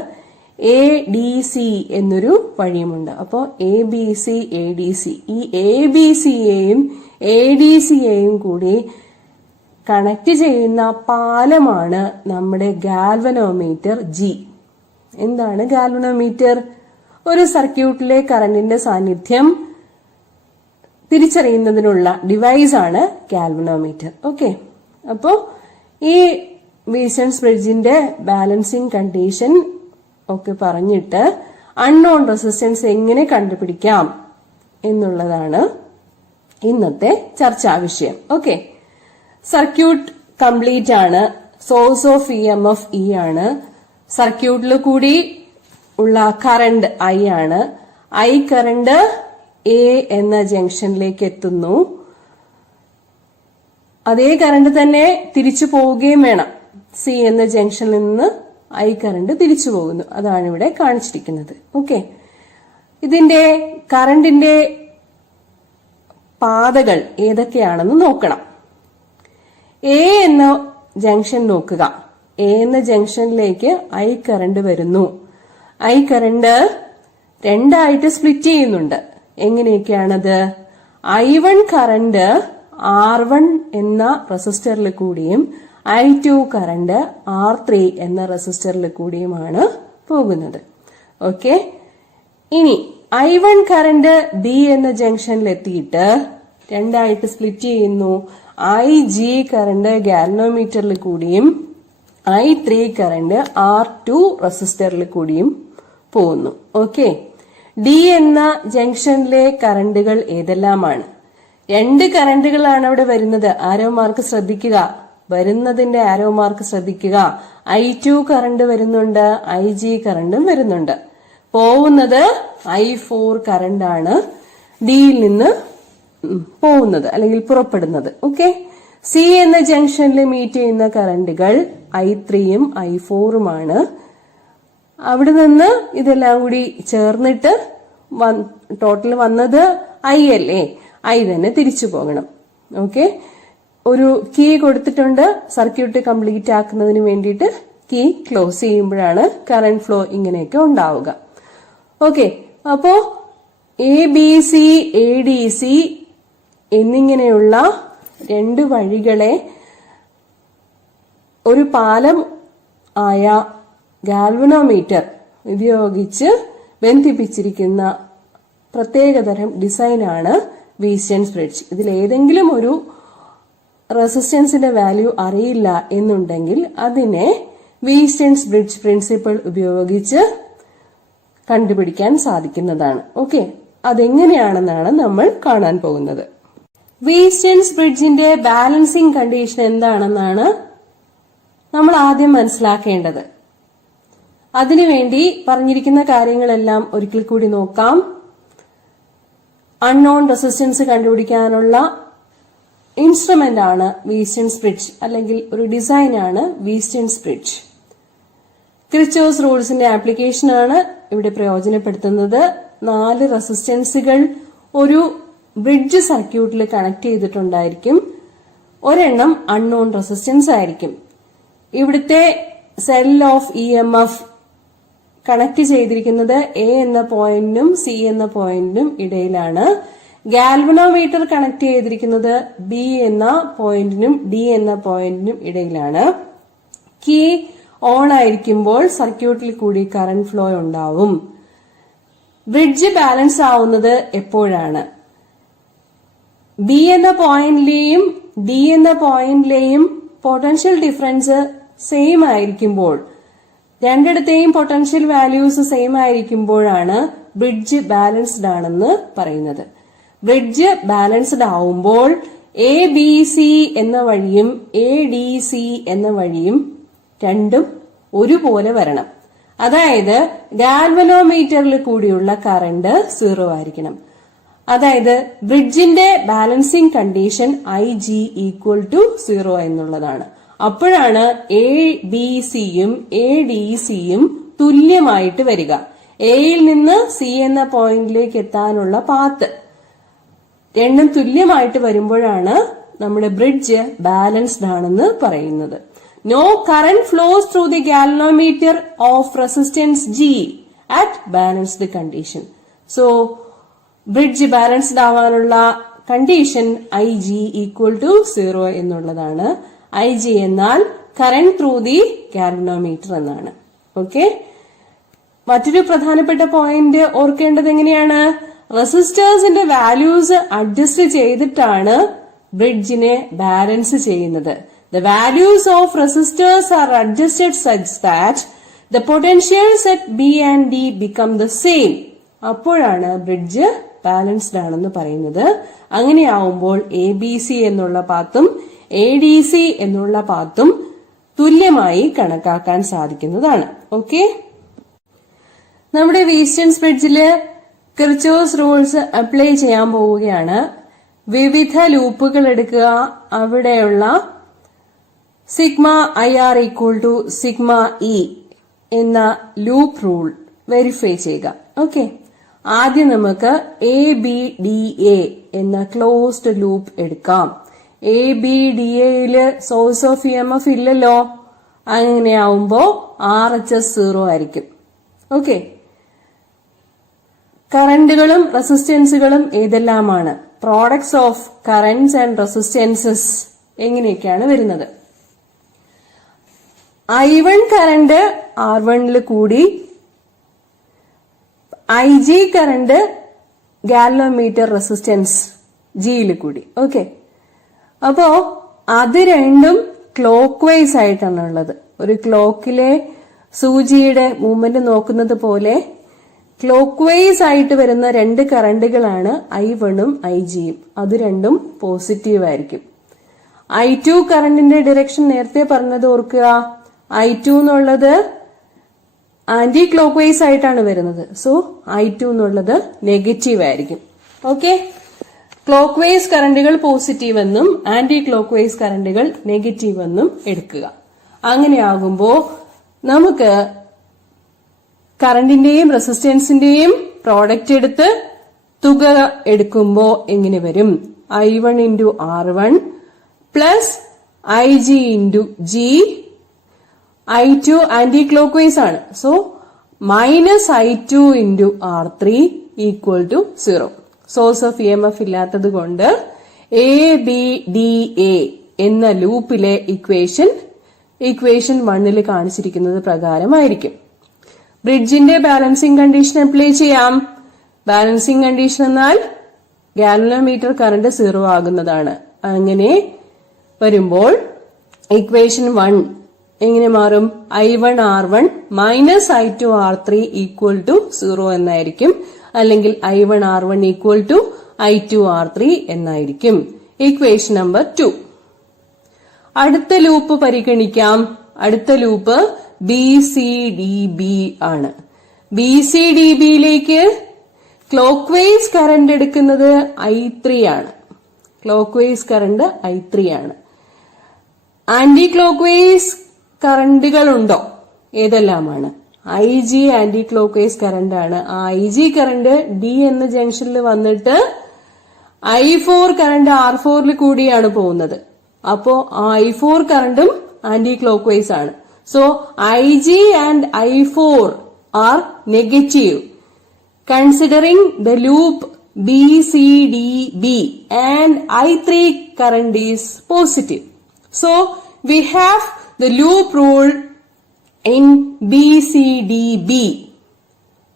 എ ഡി സി എന്നൊരു വഴിയുമുണ്ട്. അപ്പോ A B C A D C, ഈ എ ബി സിയെയും എ ഡി സിയെയും കൂടി കണക്ട് ചെയ്യുന്ന പാലമാണ് നമ്മുടെ ഗാൽവനോമീറ്റർ ജി. എന്താണ് ഗാൽവനോമീറ്റർ? ഒരു സർക്യൂട്ടിലെ കറന്റിന്റെ സാന്നിധ്യം തിരിച്ചറിയുന്നതിനുള്ള ഡിവൈസ് ആണ് ഗാൽവനോമീറ്റർ. ഓക്കെ, അപ്പോ ഈ വീസ്റ്റൺസ് ബ്രിഡ്ജിന്റെ ബാലൻസിങ് കണ്ടീഷൻ ഒക്കെ പറഞ്ഞിട്ട് അൺനോൺ റെസിസ്റ്റൻസ് എങ്ങനെ കണ്ടുപിടിക്കാം എന്നുള്ളതാണ് ഇന്നത്തെ ചർച്ചാ വിഷയം. ഓക്കെ, സർക്യൂട്ട് കംപ്ലീറ്റ് ആണ്. സോഴ്സ് ഓഫ് EMF E ആണ്. സർക്യൂട്ടിൽ കൂടി ഉള്ള കറണ്ട് I ആണ്. I കറണ്ട് A എന്ന ജംഗ്ഷനിലേക്ക് എത്തുന്നു. അതേ കറണ്ട് തന്നെ തിരിച്ചു പോവുകയും വേണം. സി എന്ന ജംഗ്ഷനിൽ നിന്ന് I കറണ്ട് തിരിച്ചു പോകുന്നു. അതാണ് ഇവിടെ കാണിച്ചിരിക്കുന്നത്. ഓക്കെ, ഇതിന്റെ കറണ്ടിന്റെ പാതകൾ ഏതൊക്കെയാണെന്ന് നോക്കണം. എ എന്ന ജംഗ്ഷൻ നോക്കുക. എ എന്ന ജംഗ്ഷനിലേക്ക് I കറണ്ട് വരുന്നു. I കറണ്ട് 2 ആയിട്ട് സ്പ്ലിറ്റ് ചെയ്യുന്നുണ്ട്. എങ്ങനെയൊക്കെയാണത്? I1 കറണ്ട് R1 എന്ന റെസിസ്റ്ററിൽ കൂടിയും I2 കറണ്ട് R3 എന്ന റെസിസ്റ്ററിൽ കൂടിയുമാണ് പോകുന്നത്. ഓക്കെ, ഇനി I1 കറണ്ട് B എന്ന ജംഗ്ഷനിൽ എത്തിയിട്ട് 2 ആയിട്ട് സ്പ്ലിറ്റ് ചെയ്യുന്നു. IG കറണ്ട് ഗാൽവനോമീറ്ററിൽ കൂടിയും I3 കറണ്ട് R2 റെസിസ്റ്ററിൽ കൂടിയും പോകുന്നു. ഓക്കെ, ഡി എന്ന ജംഗ്ഷനിലെ കറണ്ടുകൾ ഏതെല്ലാമാണ്? 2 കറണ്ടുകളാണ് അവിടെ വരുന്നത്. ആരോ മാർക്ക് ശ്രദ്ധിക്കുക, വരുന്നതിന്റെ ആരോ മാർക്ക് ശ്രദ്ധിക്കുക. I2 കറണ്ട് വരുന്നുണ്ട്, IG കറണ്ടും വരുന്നുണ്ട്. പോകുന്നത് I4 കറണ്ടാണ് ഡിയിൽ നിന്ന് പോകുന്നത് അല്ലെങ്കിൽ പുറപ്പെടുന്നത്. ഓക്കെ, സി എന്ന ജംഗ്ഷനിൽ മീറ്റ് ചെയ്യുന്ന കറണ്ടുകൾ I3യും I4ുമാണ്. അവിടെ നിന്ന് ഇതെല്ലാം കൂടി ചേർന്നിട്ട് ടോട്ടൽ വന്നത് I അല്ലേ? I തന്നെ തിരിച്ചു പോകണം. ഓക്കെ, ഒരു കീ കൊടുത്തിട്ടുണ്ട് സർക്യൂട്ട് കംപ്ലീറ്റ് ആക്കുന്നതിന് വേണ്ടിയിട്ട്. കീ ക്ലോസ് ചെയ്യുമ്പോഴാണ് കറന്റ് ഫ്ലോ ഇങ്ങനെയൊക്കെ ഉണ്ടാവുക. ഓക്കെ, അപ്പോ A B C A D C എന്നിങ്ങനെയുള്ള 2 വഴികളെ ഒരു പാലം ആയ ഗാൽവനോമീറ്റർ ഉപയോഗിച്ച് ബന്ധിപ്പിച്ചിരിക്കുന്ന പ്രത്യേകതരം ഡിസൈനാണ് വീസ്റ്റൺസ് ബ്രിഡ്ജ്. ഇതിൽ ഏതെങ്കിലും ഒരു റെസിസ്റ്റൻസിന്റെ വാല്യൂ അറിയില്ല എന്നുണ്ടെങ്കിൽ അതിനെ വീസ്റ്റൺസ് ബ്രിഡ്ജ് പ്രിൻസിപ്പിൾ ഉപയോഗിച്ച് കണ്ടുപിടിക്കാൻ സാധിക്കുന്നതാണ്. ഓക്കെ, അതെങ്ങനെയാണെന്നാണ് നമ്മൾ കാണാൻ പോകുന്നത്. വീസ്റ്റൺസ് ബ്രിഡ്ജിന്റെ ബാലൻസിംഗ് കണ്ടീഷൻ എന്താണെന്നാണ് നമ്മൾ ആദ്യം മനസ്സിലാക്കേണ്ടത്. അതിനുവേണ്ടി പറഞ്ഞിരിക്കുന്ന കാര്യങ്ങളെല്ലാം ഒരിക്കൽ കൂടി നോക്കാം. അൺനോൺ റെസിസ്റ്റൻസ് കണ്ടുപിടിക്കാനുള്ള ഇൻസ്ട്രുമെന്റ് ആണ് വീസ്റ്റൺസ് ബ്രിഡ്ജ്, അല്ലെങ്കിൽ ഒരു ഡിസൈൻ ആണ് വീസ്റ്റൺസ് ബ്രിഡ്ജ്. കിർച്ചോഫ്സ് റൂൾസിന്റെ ആപ്ലിക്കേഷൻ ആണ് ഇവിടെ പ്രയോജനപ്പെടുത്തുന്നത്. 4 റെസിസ്റ്റൻസുകൾ ഒരു ബ്രിഡ്ജ് സർക്യൂട്ടിൽ കണക്ട് ചെയ്തിട്ടുണ്ടായിരിക്കും, ഒരെണ്ണം അൺനോൺ റെസിസ്റ്റൻസ് ആയിരിക്കും. ഇവിടുത്തെ സെൽ ഓഫ് EMF കണക്ട് ചെയ്തിരിക്കുന്നത് എ എന്ന പോയിന്റിനും സി എന്ന പോയിന്റിനും ഇടയിലാണ്. ഗാൽവനോമീറ്റർ കണക്ട് ചെയ്തിരിക്കുന്നത് ബി എന്ന പോയിന്റിനും ഡി എന്ന പോയിന്റിനും ഇടയിലാണ്. കീ ഓൺ ആയിരിക്കുമ്പോൾ സർക്യൂട്ടിൽ കൂടി കറന്റ് ഫ്ലോ ഉണ്ടാവും. ബ്രിഡ്ജ് ബാലൻസ് ആവുന്നത് എപ്പോഴാണ്? ബി എന്ന പോയിന്റിലെയും ഡി എന്ന പോയിന്റിലെയും പൊട്ടൻഷ്യൽ ഡിഫറൻസ് സെയിം ആയിരിക്കുമ്പോൾ, രണ്ടിടത്തെയും പൊട്ടൻഷ്യൽ വാല്യൂസ് സെയിം ആയിരിക്കുമ്പോഴാണ് ബ്രിഡ്ജ് ബാലൻസ്ഡ് ആണെന്ന് പറയുന്നത്. ബ്രിഡ്ജ് ബാലൻസ്ഡ് ആവുമ്പോൾ ABC എന്ന വഴിയും ADC എന്ന വഴിയും രണ്ടും ഒരുപോലെ വരണം. അതായത് ഗാൽവനോമീറ്ററിൽ കൂടിയുള്ള കറന്റ് 0 ആയിരിക്കണം. അതായത് ബ്രിഡ്ജിന്റെ ബാലൻസിംഗ് കണ്ടീഷൻ IG = 0 എന്നുള്ളതാണ്. അപ്പോഴാണ് ABCയും ADCയും തുല്യമായിട്ട് വരിക. എയിൽ നിന്ന് സി എന്ന പോയിന്റിലേക്ക് എത്താനുള്ള പാത്ത് രണ്ടും തുല്യമായിട്ട് വരുമ്പോഴാണ് നമ്മുടെ ബ്രിഡ്ജ് ബാലൻസ്ഡ് ആണെന്ന് പറയുന്നത്. No current flows through the galvanometer of resistance G at balanced condition. So bridge balanced ആവാനുള്ള കണ്ടീഷൻ IG = 0 എന്നുള്ളതാണ്. IG എന്നാൽ കറന്റ് ത്രൂ ദി ഗാൽവനോമീറ്റർ എന്നാണ്. ഓക്കെ, മറ്റൊരു പ്രധാനപ്പെട്ട പോയിന്റ് ഓർക്കേണ്ടത് എങ്ങനെയാണ്? റെസിസ്റ്റേഴ്സിന്റെ വാല്യൂസ് അഡ്ജസ്റ്റ് ചെയ്തിട്ടാണ് ബ്രിഡ്ജിനെ ബാലൻസ് ചെയ്യുന്നത്. The values of resistors are adjusted such that the potentials at B and D become the same. അപ്പോഴാണ് ബ്രിഡ്ജ് ബാലൻസ്ഡ് ആണെന്ന് പറയുന്നത്. അങ്ങനെയാവുമ്പോൾ ABC എന്നുള്ള പാത്തും ADC എന്നുള്ള പാത്തും തുല്യമായി കണക്കാക്കാൻ സാധിക്കുന്നതാണ്. ഓക്കെ, നമ്മുടെ വീസ്റ്റൺസ് ബ്രിഡ്ജില് കിർച്ചോഫ്സ് റൂൾസ് അപ്ലൈ ചെയ്യാൻ പോവുകയാണ്. വിവിധ ലൂപ്പുകൾ എടുക്കുക, അവിടെയുള്ള സിഗ്മ IR = സിഗ്മ E എന്ന ലൂപ്പ് റൂൾ വെരിഫൈ ചെയ്യുക. ഓക്കെ, ആദ്യം നമുക്ക് ABDA എന്ന ക്ലോസ്ഡ് ലൂപ്പ് എടുക്കാം. ABDAയില് സോഴ്സ് ഓഫ് EMF ഇല്ലല്ലോ, അങ്ങനെയാവുമ്പോ RHS 0 ആയിരിക്കും. ഓക്കെ, കറന്റുകളും റെസിസ്റ്റൻസുകളും ഏതെല്ലാമാണ്? Products of currents and resistances എങ്ങനെയൊക്കെയാണ് വരുന്നത്? I1 കറന്റ് R1 കൂടി, IG current galvanometer resistance G കൂടി. ഓക്കെ, അപ്പോ അത് രണ്ടും ക്ലോക്ക് വൈസ് ആയിട്ടാണുള്ളത്. ഒരു ക്ലോക്കിലെ സൂചിയുടെ മൂവ്മെന്റ് നോക്കുന്നത് പോലെ ക്ലോക്ക് വൈസ് ആയിട്ട് വരുന്ന രണ്ട് കറന്റുകളാണ് I1ഉം IG-യും. അത് രണ്ടും പോസിറ്റീവ് ആയിരിക്കും. I2 കറന്റിന്റെ ഡയറക്ഷൻ നേരത്തെ പറഞ്ഞത് ഓർക്കുക. I2 എന്നുള്ളത് ആന്റി ക്ലോക്ക് വൈസ് ആയിട്ടാണ് വരുന്നത്. സോ I2 എന്നുള്ളത് നെഗറ്റീവ് ആയിരിക്കും. ഓക്കെ, ക്ലോക്ക് വൈസ് കറന്റുകൾ പോസിറ്റീവ് എന്നും ആന്റി ക്ലോക്ക് വൈസ് കറന്റുകൾ നെഗറ്റീവ് എന്നും എടുക്കുക. അങ്ങനെയാകുമ്പോ നമുക്ക് കറന്റിന്റെയും റെസിസ്റ്റൻസിന്റെയും പ്രോഡക്റ്റ് എടുത്ത് തുക എടുക്കുമ്പോ എങ്ങനെ വരും? I1 × R1 plus IG × G. I2 anticlockwise ആണ്. So -I2 × R3 = 0. Source of EMF ഇല്ലാത്തത് കൊണ്ട് ABDA എന്ന ലൂപ്പിലെ ഇക്വേഷൻ 1 കാണിച്ചിരിക്കുന്നത് പ്രകാരമായിരിക്കും. ബ്രിഡ്ജിന്റെ ബാലൻസിംഗ് കണ്ടീഷൻ അപ്ലൈ ചെയ്യാം. ബാലൻസിംഗ് കണ്ടീഷൻ എന്നാൽ ഗാൽവനോമീറ്റർ കറന്റ് 0 ആകുന്നതാണ്. അങ്ങനെ വരുമ്പോൾ ഇക്വേഷൻ 1 എങ്ങനെ മാറും? I1 R1 -I2 R3 = 0 എന്നായിരിക്കും. അല്ലെങ്കിൽ I1 R1 = I2 R3 എന്നായിരിക്കും. Equation number 2. അടുത്ത ലൂപ്പ് പരിഗണിക്കാം. അടുത്ത ലൂപ്പ് BCDB ആണ്. BCDBയിലേക്ക് ക്ലോക്ക് വൈസ് കറന്റ് എടുക്കുന്നത് I3 ആണ്. ക്ലോക്ക് വൈസ് കറന്റ് I3 ആണ്. ആന്റി ക്ലോക്ക് വൈസ് കറന്റുകൾ ഉണ്ടോ? ഏതെല്ലാമാണ്? IG anticlockwise current ആണ്. ആ IG കറന്റ് D എന്ന ജംഗ്ഷനിൽ വന്നിട്ട് I4 കറണ്ട് R4 കൂടിയാണ് പോകുന്നത്. അപ്പോ I4 കറണ്ടും ആന്റി ക്ലോക്ക് വൈസ് ആണ്. So IG and I4 are negative. Considering the loop BCDB and I3 current is positive. So we have the loop rule in BCDB,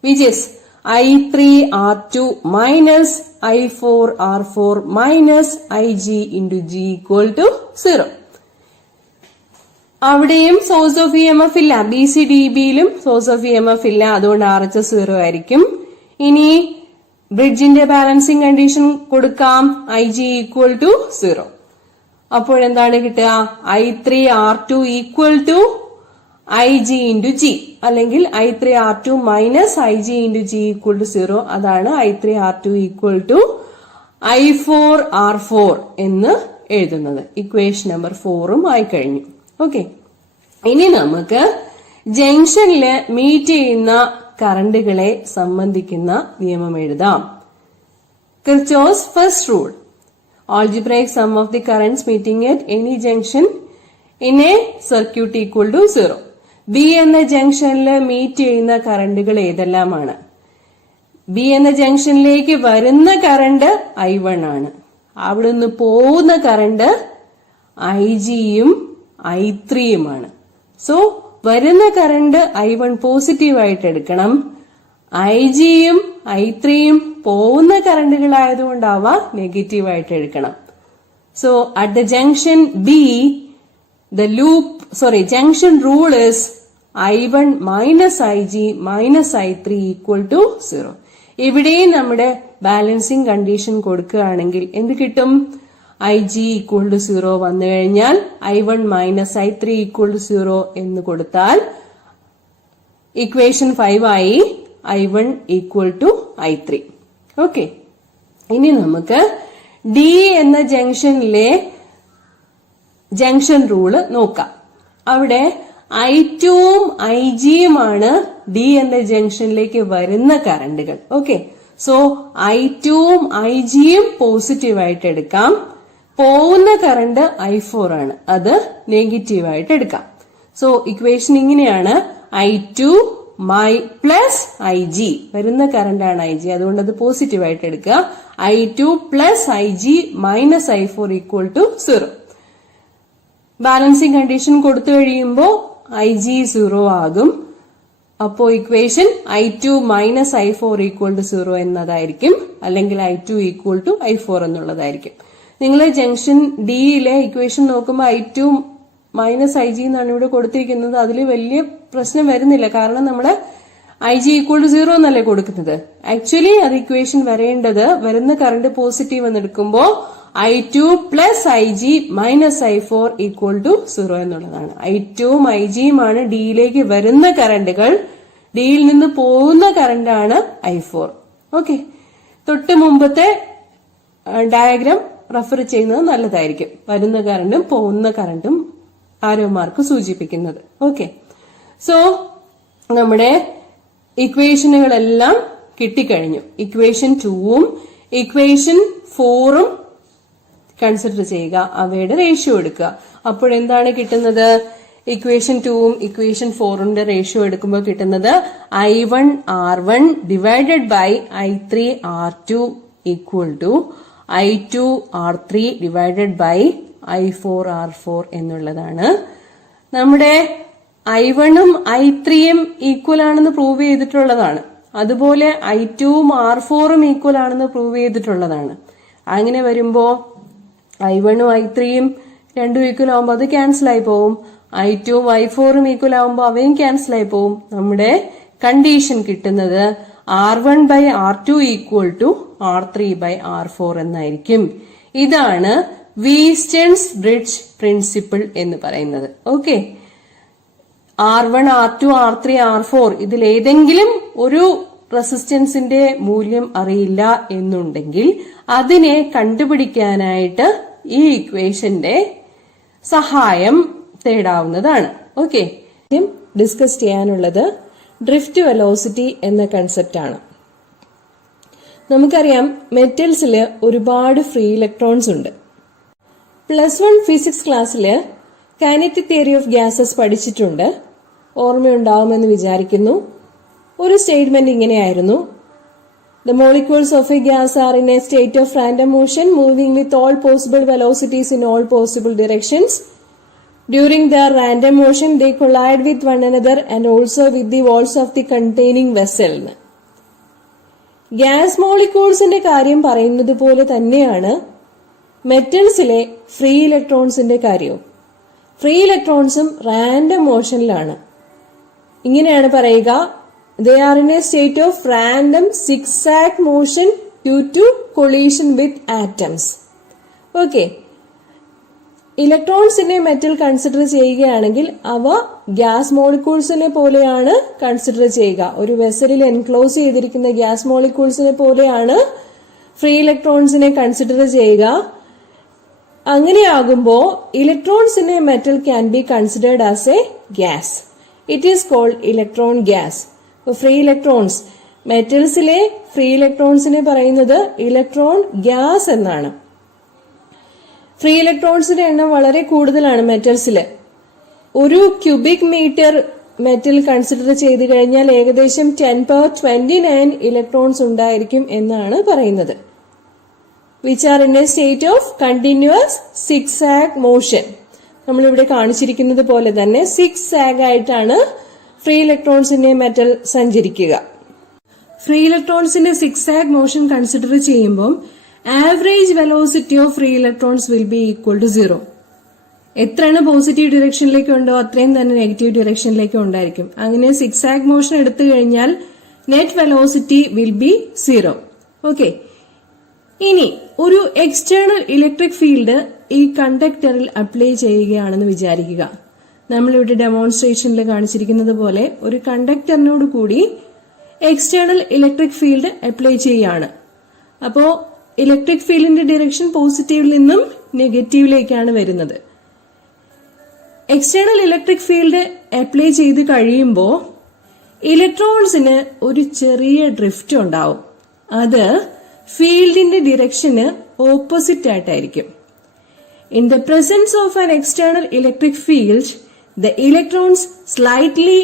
which is I3R2 minus I4R4 minus IG into G equal to 0. അവിടെയും source of EMF ഇല്ല. BCDBയിലും source of EMF ഇല്ല. അതുകൊണ്ട് RHS 0 ആയിരിക്കും. ഇനി ബ്രിഡ്ജിന്റെ balancing condition കൊടുക്കാം. IG equal to 0. അപ്പോഴെന്താണ് കിട്ടുക? I3R2 equal to IG into G, അല്ലെങ്കിൽ I3R2 minus IG into G equal to 0. അതാണ് I3R2 ഈക്വൽ ടു I4R4 എന്ന് എഴുതുന്നത്. ഇക്വേഷൻ നമ്പർ 4 ആയി കഴിഞ്ഞു. ഓക്കെ, ഇനി നമുക്ക് ജംഗ്ഷനില് മീറ്റ് ചെയ്യുന്ന കറണ്ടുകളെ സംബന്ധിക്കുന്ന നിയമം എഴുതാം. Kirchhoff's first rule. Algebraic sum of the currents meeting at any junction in a circuit equal to 0. B എന്ന ജംഗ്ഷനിൽ മീറ്റ് ചെയ്യുന്ന കറണ്ടുകൾ ഏതെല്ലാമാണ്? B എന്ന ജംഗ്ഷനിലേക്ക് വരുന്ന കറണ്ട് I1 ആണ്. അവിടുന്ന് പോകുന്ന കറണ്ട് IG-യും I3-യുമാണ്. സോ വരുന്ന കറണ്ട് I1 പോസിറ്റീവ് ആയിട്ട് എടുക്കണം. IG-യും I3-യും പോകുന്ന കറണ്ടുകളായതുകൊണ്ട് അവ നെഗറ്റീവ് ആയിട്ട് എടുക്കണം. So at the junction B, junction rule is I1 minus IG minus I3 equal to 0. ഇവിടെയും നമ്മുടെ ബാലൻസിങ് കണ്ടീഷൻ കൊടുക്കുകയാണെങ്കിൽ എന്ത് കിട്ടും? IG equal to 0 വന്നു കഴിഞ്ഞാൽ I1 minus I3 equal to 0 എന്ന് കൊടുത്താൽ ഇക്വേഷൻ 5 ആയി I1 equal to I3. Okay, ഇനി നമുക്ക് D എന്ന ജംഗ്ഷനിലെ ജംഗ്ഷൻ റൂള് നോക്കാം. അവിടെ I2-ഉം IG-യുമാണ് D എന്ന ജംഗ്ഷനിലേക്ക് വരുന്ന കറണ്ടുകൾ. ഓക്കെ, സോ I2-ഉം IG-യും പോസിറ്റീവ് ആയിട്ട് എടുക്കാം. പോകുന്ന കറണ്ട് I4 ആണ്, അത് നെഗറ്റീവ് ആയിട്ട് എടുക്കാം. സോ ഇക്വേഷൻ ഇങ്ങനെയാണ്: I2 പ്ലസ് IG, വരുന്ന കറണ്ടാണ് IG, അതുകൊണ്ട് അത് പോസിറ്റീവ് ആയിട്ട് എടുക്കുക. I2 plus IG minus I4 equal to 0. Balancing condition കൊടുത്തു കഴിയുമ്പോൾ IG 0 ആകും. അപ്പോ equation I2 minus I4 equal to 0 എന്നതായിരിക്കും, അല്ലെങ്കിൽ I2 ഈക്വൽ ടു I4 എന്നുള്ളതായിരിക്കും. നിങ്ങൾ ജംഗ്ഷൻ ഡിയിലെ ഇക്വേഷൻ നോക്കുമ്പോൾ I2 മൈനസ് IG എന്നാണ് ഇവിടെ കൊടുത്തിരിക്കുന്നത്. അതിൽ വലിയ പ്രശ്നം വരുന്നില്ല, കാരണം നമ്മള് IG ഈക്വൽ ടു 0 എന്നല്ലേ കൊടുക്കുന്നത്. ആക്ച്വലി അത് ഇക്വേഷൻ വരേണ്ടത് വരുന്ന കറണ്ട് പോസിറ്റീവ് എന്നെടുക്കുമ്പോ I2 plus IG minus I4 equal to 0 എന്നുള്ളതാണ്. I2-ഉം IG-യുമാണ് ഡിയിലേക്ക് വരുന്ന കറണ്ടുകൾ. ഡിയിൽ നിന്ന് പോകുന്ന കറണ്ടാണ് I4. ഓക്കെ, തൊട്ട് മുമ്പത്തെ ഡയഗ്രാം റെഫർ ചെയ്യുന്നത് നല്ലതായിരിക്കും. വരുന്ന കറണ്ടും പോകുന്ന കറണ്ടും ആരോ മാർക്ക് സൂചിപ്പിക്കുന്നത്. ഓക്കെ, സോ നമ്മുടെ ഇക്വേഷനുകളെല്ലാം കിട്ടിക്കഴിഞ്ഞു. ഇക്വേഷൻ 2-ഉം ഇക്വേഷൻ 4-ഉം കൺസിഡർ ചെയ്യുക, അവയുടെ റേഷ്യോ എടുക്കുക. അപ്പോഴെന്താണ് കിട്ടുന്നത്? ഇക്വേഷൻ 2-ഉം ഇക്വേഷൻ 4-ന്റെ റേഷ്യോ എടുക്കുമ്പോൾ കിട്ടുന്നത് I1 R1 divided by I3 R2 equal to I2 R3 divided by I4 R4 എന്നുള്ളതാണ്. നമ്മുടെ I1-ഉം I3-യും ഈക്വൽ ആണെന്ന് പ്രൂവ് ചെയ്തിട്ടുള്ളതാണ്. അതുപോലെ I2-ഉം R4-ഉം ഈക്വൽ ആണെന്ന് പ്രൂവ് ചെയ്തിട്ടുള്ളതാണ്. അങ്ങനെ വരുമ്പോ I1-ഉം I3-യും രണ്ടും ഈക്വൽ ആവുമ്പോൾ അത് ക്യാൻസൽ ആയി പോവും. I2-ഉം I4-ഉം ഈക്വൽ ആവുമ്പോൾ അവയും ക്യാൻസൽ ആയി പോവും. നമ്മുടെ കണ്ടീഷൻ കിട്ടുന്നത് R1 by R2 equal to R3 by R4 എന്നായിരിക്കും. ഇതാണ് വീസ്റ്റൺസ് ബ്രിഡ്ജ് പ്രിൻസിപ്പിൾ എന്ന് പറയുന്നത്. Okay, R1, R2, R3, R4 ഇതിൽ ഏതെങ്കിലും ഒരു റെസിസ്റ്റൻസിന്റെ മൂല്യം അറിയില്ല എന്നുണ്ടെങ്കിൽ അതിനെ കണ്ടുപിടിക്കാനായിട്ട് ഈ ഇക്വേഷന്റെ സഹായം തേടാവുന്നതാണ്. ഓക്കെ, ഡിസ്കസ് ചെയ്യാനുള്ളത് ഡ്രിഫ്റ്റ് വെലോസിറ്റി എന്ന കൺസെപ്റ്റ് ആണ്. നമുക്കറിയാം മെറ്റൽസിൽ ഒരുപാട് ഫ്രീ ഇലക്ട്രോൺസ് ഉണ്ട്. +1 ഫിസിക്സ് ക്ലാസ്സിൽ കൈനറ്റിക് തിയറി ഓഫ് ഗ്യാസസ് പഠിച്ചിട്ടുണ്ട്. ഓർമ്മയുണ്ടാവുമെന്ന് വിചാരിക്കുന്നു. ഒരു സ്റ്റേറ്റ്മെന്റ് ഇങ്ങനെയായിരുന്നു: The molecules of a gas are in a state of random motion, moving with all possible velocities in all possible directions. During their random motion, they collide with one another and also with the walls of the containing vessel. Gas മോളിക്യൂൾസിന്റെ കാര്യം പറയുന്നത് പോലെ തന്നെയാണ് മെറ്റൽസിലെ free ഇലക്ട്രോൺസിന്റെ കാര്യവും. Free ഇലക്ട്രോൺസും random മോഷനിലാണ്. ഇങ്ങനെയാണ് പറയുക: They are in a state of random zigzag motion due to collision with atoms. Okay. ഇലക്ട്രോൺസിനെ മെറ്റൽ കൺസിഡർ ചെയ്യുകയാണെങ്കിൽ അവ ഗ്യാസ് മോളിക്യൂൾസിനെ പോലെയാണ് കൺസിഡർ ചെയ്യുക. ഒരു വെസലിൽ എൻക്ലോസ് ചെയ്തിരിക്കുന്ന ഗ്യാസ് മോളിക്യൂൾസിനെ പോലെയാണ് ഫ്രീ ഇലക്ട്രോൺസിനെ കൺസിഡർ ചെയ്യുക. അങ്ങനെയാകുമ്പോൾ ഇലക്ട്രോൺസിനെ metal can be considered as a gas. It is called electron gas. Free electrons, മെറ്റൽസിലെ ഫ്രീ ഇലക്ട്രോൺസിനെ പറയുന്നത് ഇലക്ട്രോൺ ഗ്യാസ് എന്നാണ്. ഫ്രീ ഇലക്ട്രോൺസിന്റെ എണ്ണം വളരെ കൂടുതലാണ് മെറ്റൽസിൽ. ഒരു ക്യൂബിക് മീറ്റർ മെറ്റൽ കൺസിഡർ ചെയ്ത് കഴിഞ്ഞാൽ ഏകദേശം 10^29 ഇലക്ട്രോൺസ് ഉണ്ടായിരിക്കും എന്നാണ് പറയുന്നത്. Which are in a state of continuous zigzag motion. നമ്മളിവിടെ കാണിച്ചിരിക്കുന്നത് പോലെ തന്നെ സിക്സാഗ് ആയിട്ടാണ് ഫ്രീ ഇലക്ട്രോൺസിന്റെ മെറ്റൽ സഞ്ചരിക്കുക. ഫ്രീ ഇലക്ട്രോൺസിന്റെ സിക്സാഗ് മോഷൻ കൺസിഡർ ചെയ്യുമ്പോൾ average velocity of free electrons will be equal to 0. എത്രയാണ് പോസിറ്റീവ് ഡിറക്ഷനിലേക്ക് ഉണ്ടോ അത്രയും തന്നെ നെഗറ്റീവ് ഡിറക്ഷനിലേക്ക് ഉണ്ടായിരിക്കും. അങ്ങനെ സിക്സാഗ് മോഷൻ എടുത്തു കഴിഞ്ഞാൽ net velocity will be 0. Okay. ഇനി ഒരു എക്സ്റ്റേണൽ ഇലക്ട്രിക് ഫീൽഡ് ഈ കണ്ടക്ടറിൽ അപ്ലൈ ചെയ്യുകയാണെന്ന് വിചാരിക്കുക. നമ്മളിവിടെ ഡെമോൺസ്ട്രേഷനിൽ കാണിച്ചിരിക്കുന്നത് പോലെ ഒരു കണ്ടക്ടറിനോട് കൂടി എക്സ്റ്റേണൽ ഇലക്ട്രിക് ഫീൽഡ് അപ്ലൈ ചെയ്യുകയാണ്. അപ്പോ ഇലക്ട്രിക് ഫീൽഡിന്റെ ഡിറക്ഷൻ പോസിറ്റീവിൽ നിന്നും നെഗറ്റീവിലേക്കാണ് വരുന്നത്. എക്സ്റ്റേണൽ ഇലക്ട്രിക് ഫീൽഡ് അപ്ലൈ ചെയ്ത് കഴിയുമ്പോൾ ഇലക്ട്രോൺസിന് ഒരു ചെറിയ ഡ്രിഫ്റ്റ് ഉണ്ടാവും. അത് ഫീൽഡിന്റെ ഡിറക്ഷന് ഓപ്പോസിറ്റ് ആയിട്ടായിരിക്കും. In the presence of an external electric field, the electrons slightly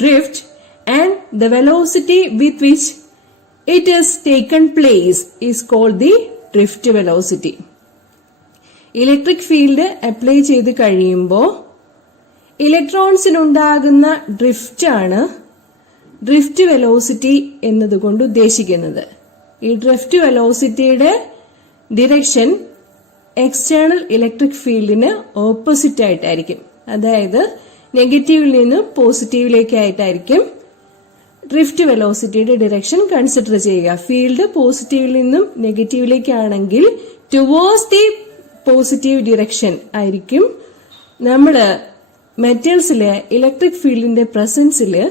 drift and the velocity with which it has taken place is called the drift velocity. Electric field apply ചെയ്ത് കഴിയുമ്പോൾ ഇലക്ട്രോൺസിനുണ്ടാകുന്ന drift ആണ് drift velocity എന്നതുകൊണ്ട് ഉദ്ദേശിക്കുന്നത്. ഈ drift വെലോസിറ്റിയുടെ direction external electric ഫീൽഡിന് opposite ആയിട്ടായിരിക്കും. അതായത് നെഗറ്റീവിൽ നിന്ന് പോസിറ്റീവിലേക്കായിട്ടായിരിക്കും ഡ്രിഫ്റ്റ് വെലോസിറ്റിയുടെ ഡിറക്ഷൻ കൺസിഡർ ചെയ്യുക. ഫീൽഡ് പോസിറ്റീവിൽ നിന്നും നെഗറ്റീവിലേക്കാണെങ്കിൽ ടുവേഴ്സ് ദി പോസിറ്റീവ് ഡിറക്ഷൻ ആയിരിക്കും നമ്മള് മെറ്റൽസിലെ ഇലക്ട്രിക് ഫീൽഡിന്റെ പ്രസൻസില്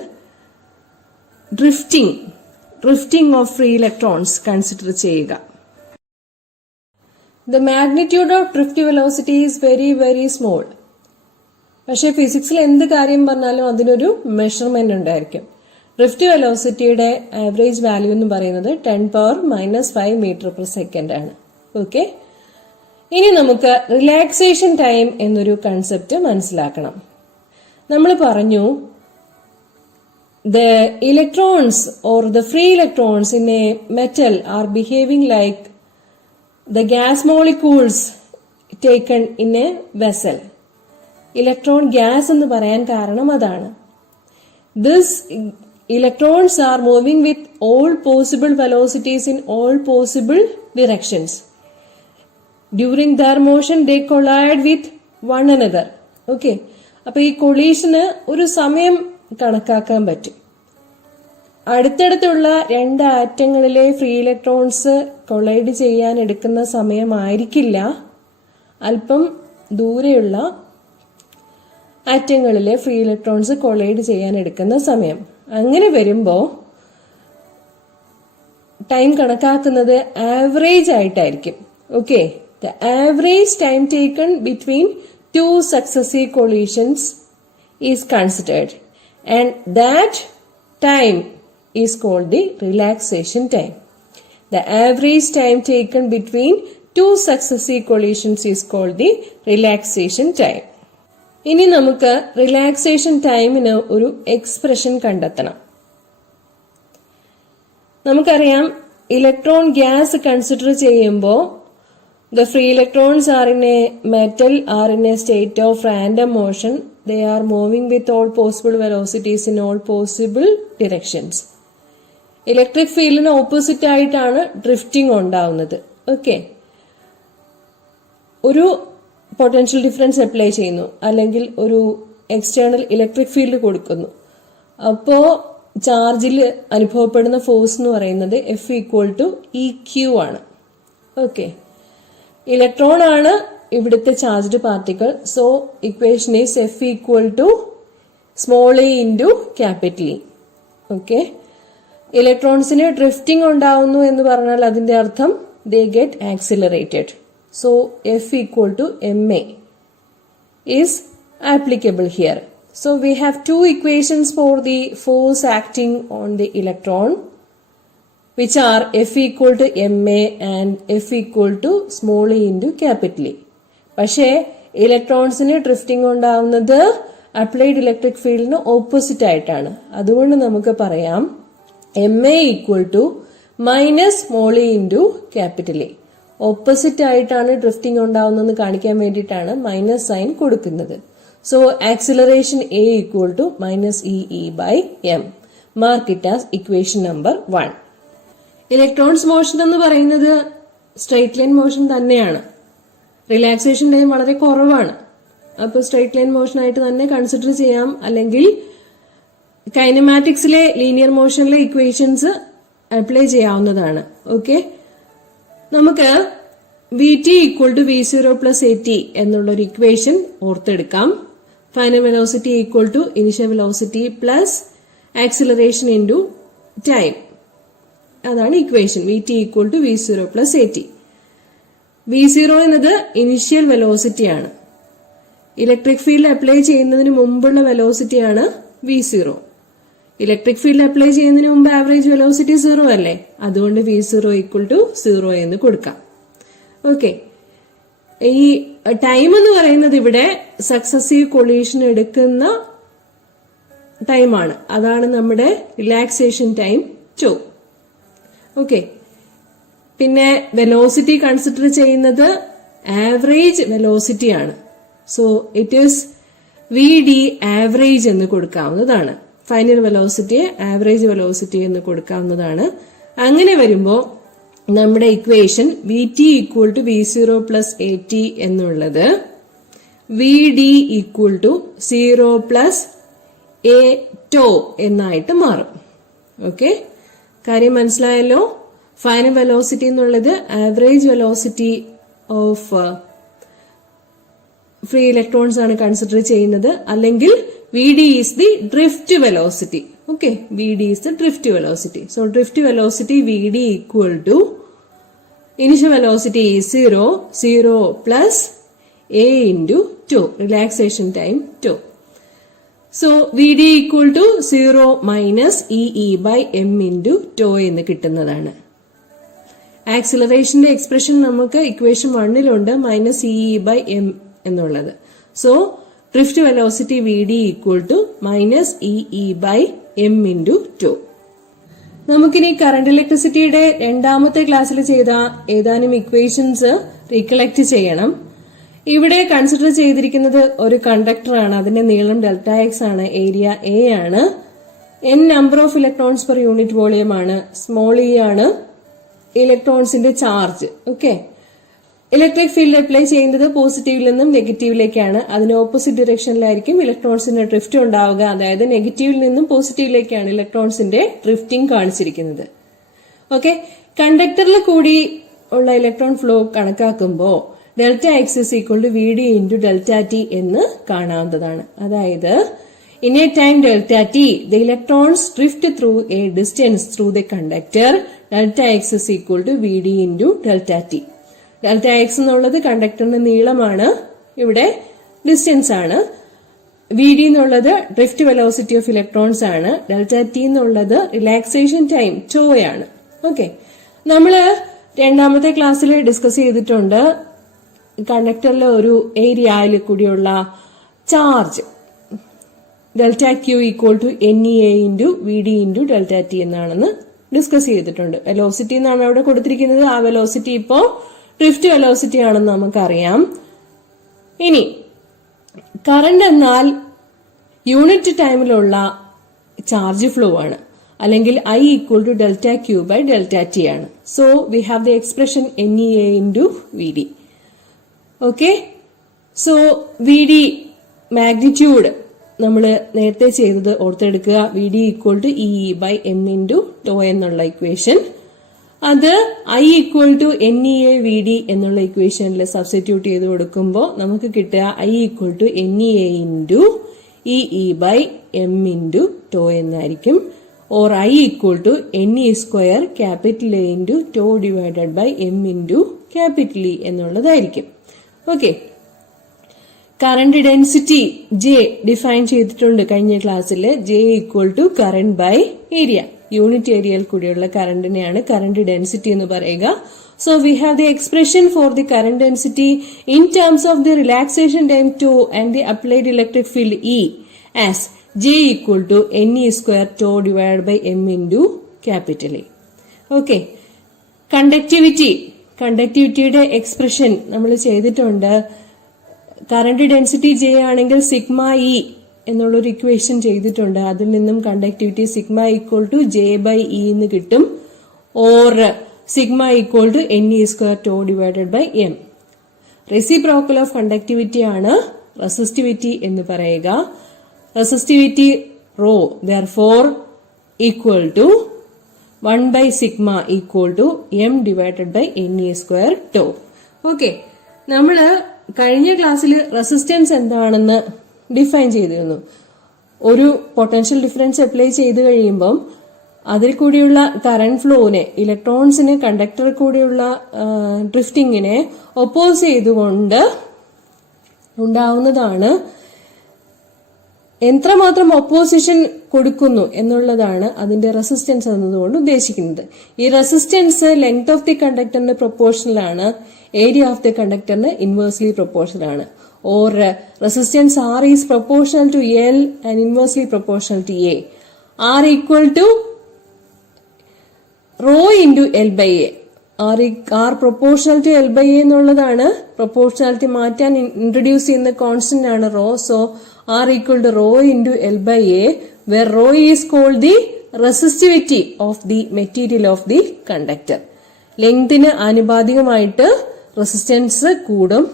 drifting of free electrons consider ചെയ്യുക. The magnitude of drift velocity is very very small. പക്ഷെ ഫിസിക്സിൽ എന്ത് കാര്യം പറഞ്ഞാലും അതിനൊരു മെഷർമെന്റ് ഉണ്ടായിരിക്കും. ഡ്രിഫ്റ്റ് വെലോസിറ്റിയുടെ ആവറേജ് വാല്യൂ എന്ന് പറയുന്നത് 10⁻⁻5 മീറ്റർ/സെക്കൻഡ് ആണ്. ഓക്കെ. ഇനി നമുക്ക് റിലാക്സേഷൻ ടൈം എന്നൊരു കൺസെപ്റ്റ് മനസ്സിലാക്കണം. നമ്മൾ പറഞ്ഞു the electrons or the free electrons in a metal are behaving like the gas molecules taken in a vessel. Electron gas എന്ന് പറയാൻ കാരണം അതാണ്. This electrons are moving with all possible velocities in all possible directions. During their motion they collide with one another. Okay. അപ്പൊ ഈ കൊളീഷന് ഒരു സമയം കണക്കാക്കാൻ പറ്റും. അടുത്തടുത്തുള്ള രണ്ട് ആറ്റങ്ങളിലെ ഫ്രീ ഇലക്ട്രോൺസ് കൊളൈഡ് ചെയ്യാൻ എടുക്കുന്ന സമയമായിരിക്കില്ല അല്പം ദൂരെയുള്ള ആറ്റങ്ങളിലെ ഫ്രീ ഇലക്ട്രോൺസ് കൊളൈഡ് ചെയ്യാൻ എടുക്കുന്ന സമയം. അങ്ങനെ വരുമ്പോൾ ടൈം കണക്കാക്കുന്നത് ആവറേജ് ആയിട്ടായിരിക്കും. Okay. The average time taken between two successive collisions is considered and that time is called the relaxation time. The average time taken between two successive collisions is called the relaxation time. ഇനി നമുക്ക് relaxation ടൈമിന് ഒരു expression കണ്ടെത്തണം. നമുക്കറിയാം electron gas consider ചെയ്യുമ്പോൾ the free electrons are in a metal are in a state of random motion. They are moving with all possible velocities in all possible directions. Electric ഫീൽഡിന് opposite ആയിട്ടാണ് drifting ഉണ്ടാവുന്നത്. Okay, ഒരു potential difference apply ചെയ്യുന്നു അല്ലെങ്കിൽ ഒരു external electric field കൊടുക്കുന്നു. അപ്പോ ചാർജിൽ അനുഭവപ്പെടുന്ന ഫോഴ്സ് എന്ന് പറയുന്നത് F=EQ ആണ്. ഓക്കെ, ഇലക്ട്രോൺ ആണ് ഇവിടുത്തെ charged particle. So equation is F=e⁻E. Okay, ഇലക്ട്രോൺസിന് ഡ്രിഫ്റ്റിംഗ് ഉണ്ടാവുന്നു എന്ന് പറഞ്ഞാൽ അതിന്റെ അർത്ഥം they get accelerated. So F=ma is applicable here. So we have two equations for the force acting on the electron, which are F=ma and F=e⁻E. പക്ഷേ ഇലക്ട്രോൺസിന് drifting ഉണ്ടാവുന്നത് applied electric ഫീൽഡിന് opposite ആയിട്ടാണ്. അതുകൊണ്ട് നമുക്ക് പറയാം ma=-e⁻E. ഓപ്പോസിറ്റ് ആയിട്ടാണ് drifting ഉണ്ടാവുന്നതെന്ന് കാണിക്കാൻ വേണ്ടിയിട്ടാണ് മൈനസ് സൈൻ കൊടുക്കുന്നത്. So acceleration A=-e⁻m. Mark it as equation number 1. Electrons motion എന്ന് പറയുന്നത് സ്ട്രെയിറ്റ് ലൈൻ മോഷൻ തന്നെയാണ്. റിലാക്സേഷൻ ടൈം വളരെ കുറവാണ്. അപ്പൊ സ്ട്രെയിറ്റ് ലൈൻ മോഷൻ ആയിട്ട് തന്നെ കൺസിഡർ ചെയ്യാം. അല്ലെങ്കിൽ കൈനമാറ്റിക്സിലെ ലീനിയർ മോഷനിലെ ഇക്വേഷൻസ് അപ്ലൈ ചെയ്യാവുന്നതാണ്. ഓക്കെ, നമുക്ക് Vt=v0+at എന്നുള്ളൊരു ഇക്വേഷൻ ഓർത്തെടുക്കാം. Final velocity initial velocity plus acceleration into time. അതാണ് ഇക്വേഷൻ Vt=v0+at. v0 എന്നത് ഇനിഷ്യൽ വെലോസിറ്റി ആണ്. ഇലക്ട്രിക് ഫീൽഡ് അപ്ലൈ ചെയ്യുന്നതിന് മുമ്പുള്ള വെലോസിറ്റിയാണ് v0. ഇലക്ട്രിക് ഫീൽഡ് അപ്ലൈ ചെയ്യുന്നതിന് മുമ്പ് ആവറേജ് വെലോസിറ്റി 0 അല്ലേ? അതുകൊണ്ട് v0=0 എന്ന് കൊടുക്കാം. ഓക്കെ, ഈ ടൈം എന്ന് പറയുന്നത് ഇവിടെ സക്സസീവ് കൊളീഷൻ എടുക്കുന്ന ടൈമാണ്. അതാണ് നമ്മുടെ റിലാക്സേഷൻ ടൈം 2. ഓക്കെ, പിന്നെ വെലോസിറ്റി കൺസിഡർ ചെയ്യുന്നത് ആവറേജ് വെലോസിറ്റി ആണ്. So it is vd average എന്ന് കൊടുക്കാവുന്നതാണ്. ഫൈനൽ വെലോസിറ്റിയെ ആവറേജ് വെലോസിറ്റി എന്ന് കൊടുക്കാവുന്നതാണ്. അങ്ങനെ വരുമ്പോൾ നമ്മുടെ ഇക്വേഷൻ Vt=v0+at എന്നുള്ളത് Vd=0+a⁻ എന്നായിട്ട് മാറും. ഓക്കെ, കാര്യം മനസ്സിലായല്ലോ? ഫൈനൽ വെലോസിറ്റി എന്നുള്ളത് average velocity of free electrons ആണ് കൺസിഡർ ചെയ്യുന്നത്. അല്ലെങ്കിൽ Vd is the drift velocity. Okay, Vd is the drift velocity. So drift velocity Vd initial velocity 0 plus a into 2, relaxation time 2. So Vd=0 -e⁻m into τ എന്ന് കിട്ടുന്നതാണ്. ആക്സിലറേഷന്റെ expression നമുക്ക് equation 1-ലുണ്ട് -e⁻m എന്നുള്ളത്. So drift velocity Vd=-e⁻m into 2. നമുക്കിനി current ഇലക്ട്രിസിറ്റിയുടെ രണ്ടാമത്തെ ക്ലാസ്സിൽ ചെയ്ത ഏതാനും equations recollect ചെയ്യണം. ഇവിടെ കൺസിഡർ ചെയ്തിരിക്കുന്നത് ഒരു കണ്ടക്ടർ ആണ്. അതിന്റെ നീളം Δx ആണ്, ഏരിയ a ആണ്, n number of electrons per unit volume ആണ്, സ്മോൾ e ആണ് ഇലക്ട്രോൺസിന്റെ charge. Okay, electric field apply ചെയ്യുന്നത് പോസിറ്റീവിൽ നിന്നും നെഗറ്റീവിലേക്കാണ്. അതിന് ഓപ്പോസിറ്റ് ഡിറക്ഷനിലായിരിക്കും ഇലക്ട്രോൺസിന്റെ ഡ്രിഫ്റ്റ് ഉണ്ടാവുക. അതായത് നെഗറ്റീവിൽ നിന്നും പോസിറ്റീവിലേക്കാണ് ഇലക്ട്രോൺസിന്റെ ഡ്രിഫ്റ്റിംഗ് കാണിച്ചിരിക്കുന്നത്. ഓക്കെ, കണ്ടക്ടറിൽ കൂടി ഉള്ള ഇലക്ട്രോൺ ഫ്ലോ കണക്കാക്കുമ്പോൾ Δx =Vd into Δt എന്ന് കാണാവുന്നതാണ്. അതായത് in a time Δt, the electrons drift through a distance through the conductor. Δx =Vd into Δt. Δx എന്നുള്ളത് കണ്ടക്ടറിന്റെ നീളമാണ്, ഇവിടെ ഡിസ്റ്റൻസ് ആണ്. Vd എന്നുള്ളത് ഡ്രിഫ്റ്റ് വെലോസിറ്റി ഓഫ് ഇലക്ട്രോൺസ് ആണ്. Δt എന്നുള്ളത് റിലാക്സേഷൻ ടൈം τ ആണ്. ഓക്കെ, നമ്മള് രണ്ടാമത്തെ ക്ലാസ്സിൽ ഡിസ്കസ് ചെയ്തിട്ടുണ്ട് കണ്ടക്ടറിലെ ഒരു ഏരിയയിൽ കൂടിയുള്ള charge delta Q equal to NEA into VD into delta T എന്നാണെന്ന് ഡിസ്കസ് ചെയ്തിട്ടുണ്ട്. വെലോസിറ്റി എന്നാണ് അവിടെ കൊടുത്തിരിക്കുന്നത്. ആ വെലോസിറ്റി ഇപ്പോ ഡ്രിഫ്റ്റ് വെലോസിറ്റി ആണെന്ന് നമുക്കറിയാം. ഇനി കറണ്ട് എന്നാൽ യൂണിറ്റ് ടൈമിലുള്ള ചാർജ് ഫ്ലോ ആണ്, അല്ലെങ്കിൽ I equal to delta Q by delta T ആണ്. So we have the expression NEA into VD. Okay, so VD magnitude നമ്മൾ നേരത്തെ ചെയ്തത് ഓർത്തെടുക്കുക. VD equal to EE by M into tau എന്നുള്ള equation, അത് I equal to NEA VD എന്നുള്ള ഇക്വേഷനിൽ substitute ചെയ്ത് കൊടുക്കുമ്പോൾ നമുക്ക് കിട്ടുക I equal to NEA into EE by M into tau എന്നായിരിക്കും. Or I equal to NE square capital A into tau divided by M into capital E എന്നുള്ളതായിരിക്കും. Okay, current density J define ചെയ്തിട്ടുണ്ട് കഴിഞ്ഞ ക്ലാസ്സിൽ. J equal to current by area. Unit ഏരിയയിൽ കൂടിയുള്ള കറന്റിനെയാണ് current density എന്ന് പറയുക. So we have the expression for the current density in terms of the relaxation time 2 and the applied electric field E as J equal to NE square tau divide by M into capital A. Okay, കണ്ടക്ടിവിറ്റിയുടെ expression നമ്മൾ ചെയ്തിട്ടുണ്ട്. Current density J ആണെങ്കിൽ sigma E എന്നുള്ളൊരു equation ചെയ്തിട്ടുണ്ട്. അതിൽ നിന്നും conductivity sigma equal to J by E എന്ന് കിട്ടും. Or sigma equal to NE square tau divided by M. Reciprocal of conductivity ആണ് റെസിസ്റ്റിവിറ്റി എന്ന് പറയുക. Resistivity rho therefore equal to 1 by sigma equal to M divided by NE square tau. Okay, നമ്മള് കഴിഞ്ഞ ക്ലാസ്സിൽ resistance എന്താണെന്ന് define ചെയ്തിരുന്നു. ഒരു potential difference apply ചെയ്ത് കഴിയുമ്പം അതിൽ കൂടിയുള്ള കറന്റ് ഫ്ലോനെ, ഇലക്ട്രോൺസിന് കണ്ടക്ടറിൽ കൂടിയുള്ള ഡ്രിഫ്റ്റിങ്ങിനെ ഒപ്പോസ് ചെയ്തുകൊണ്ട് ഉണ്ടാവുന്നതാണ്. എത്രമാത്രം ഒപ്പോസിഷൻ കൊടുക്കുന്നു എന്നുള്ളതാണ് അതിന്റെ റെസിസ്റ്റൻസ് എന്നതുകൊണ്ട് ഉദ്ദേശിക്കുന്നത്. ഈ റെസിസ്റ്റൻസ് ലെങ്ത് ഓഫ് ദി കണ്ടക്ടറിന് പ്രൊപ്പോർഷണൽ ആണ്, ഏരിയ ഓഫ് ദി കണ്ടക്ടറിന് ഇൻവേഴ്സ്ലി പ്രൊപ്പോർഷണൽ ആണ്. Or resistance R is proportional to L and inversely proportional to A. R equal to rho into L by A. R proportional to L by A എന്നുള്ളതാണ്. Proportionality മാറ്റാൻ introduce ചെയ്യുന്ന constant ആണ് rho. So R equal to rho into L by A, where rho is called the resistivity of the material of the conductor. ലെങ്തിന് ആനുപാതികമായിട്ട് resistance കൂടും.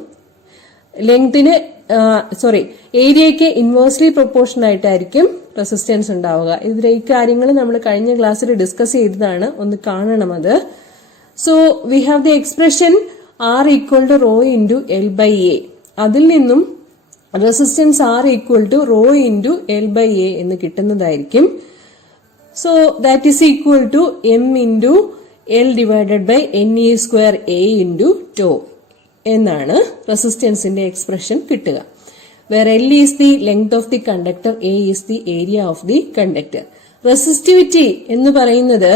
ഏരിയയ്ക്ക് inversely proportion ആയിട്ടായിരിക്കും resistance ഉണ്ടാവുക. ഇതിലെ ഈ കാര്യങ്ങൾ നമ്മൾ കഴിഞ്ഞ ക്ലാസ്സിൽ ഡിസ്കസ് ചെയ്തതാണ്, ഒന്ന് കാണണം അത്. So we have the expression R equal to rho into L by A. അതിൽ നിന്നും resistance R equal to rho into L by A എന്ന് കിട്ടുന്നതായിരിക്കും. So that is equal to M into L divided by NE square A into tau എന്നാണ് റെസിസ്റ്റൻസിന്റെ expression കിട്ടുക. Where L is the length of the conductor, A is the area of the conductor. Resistivity എന്ന് പറയുന്നത്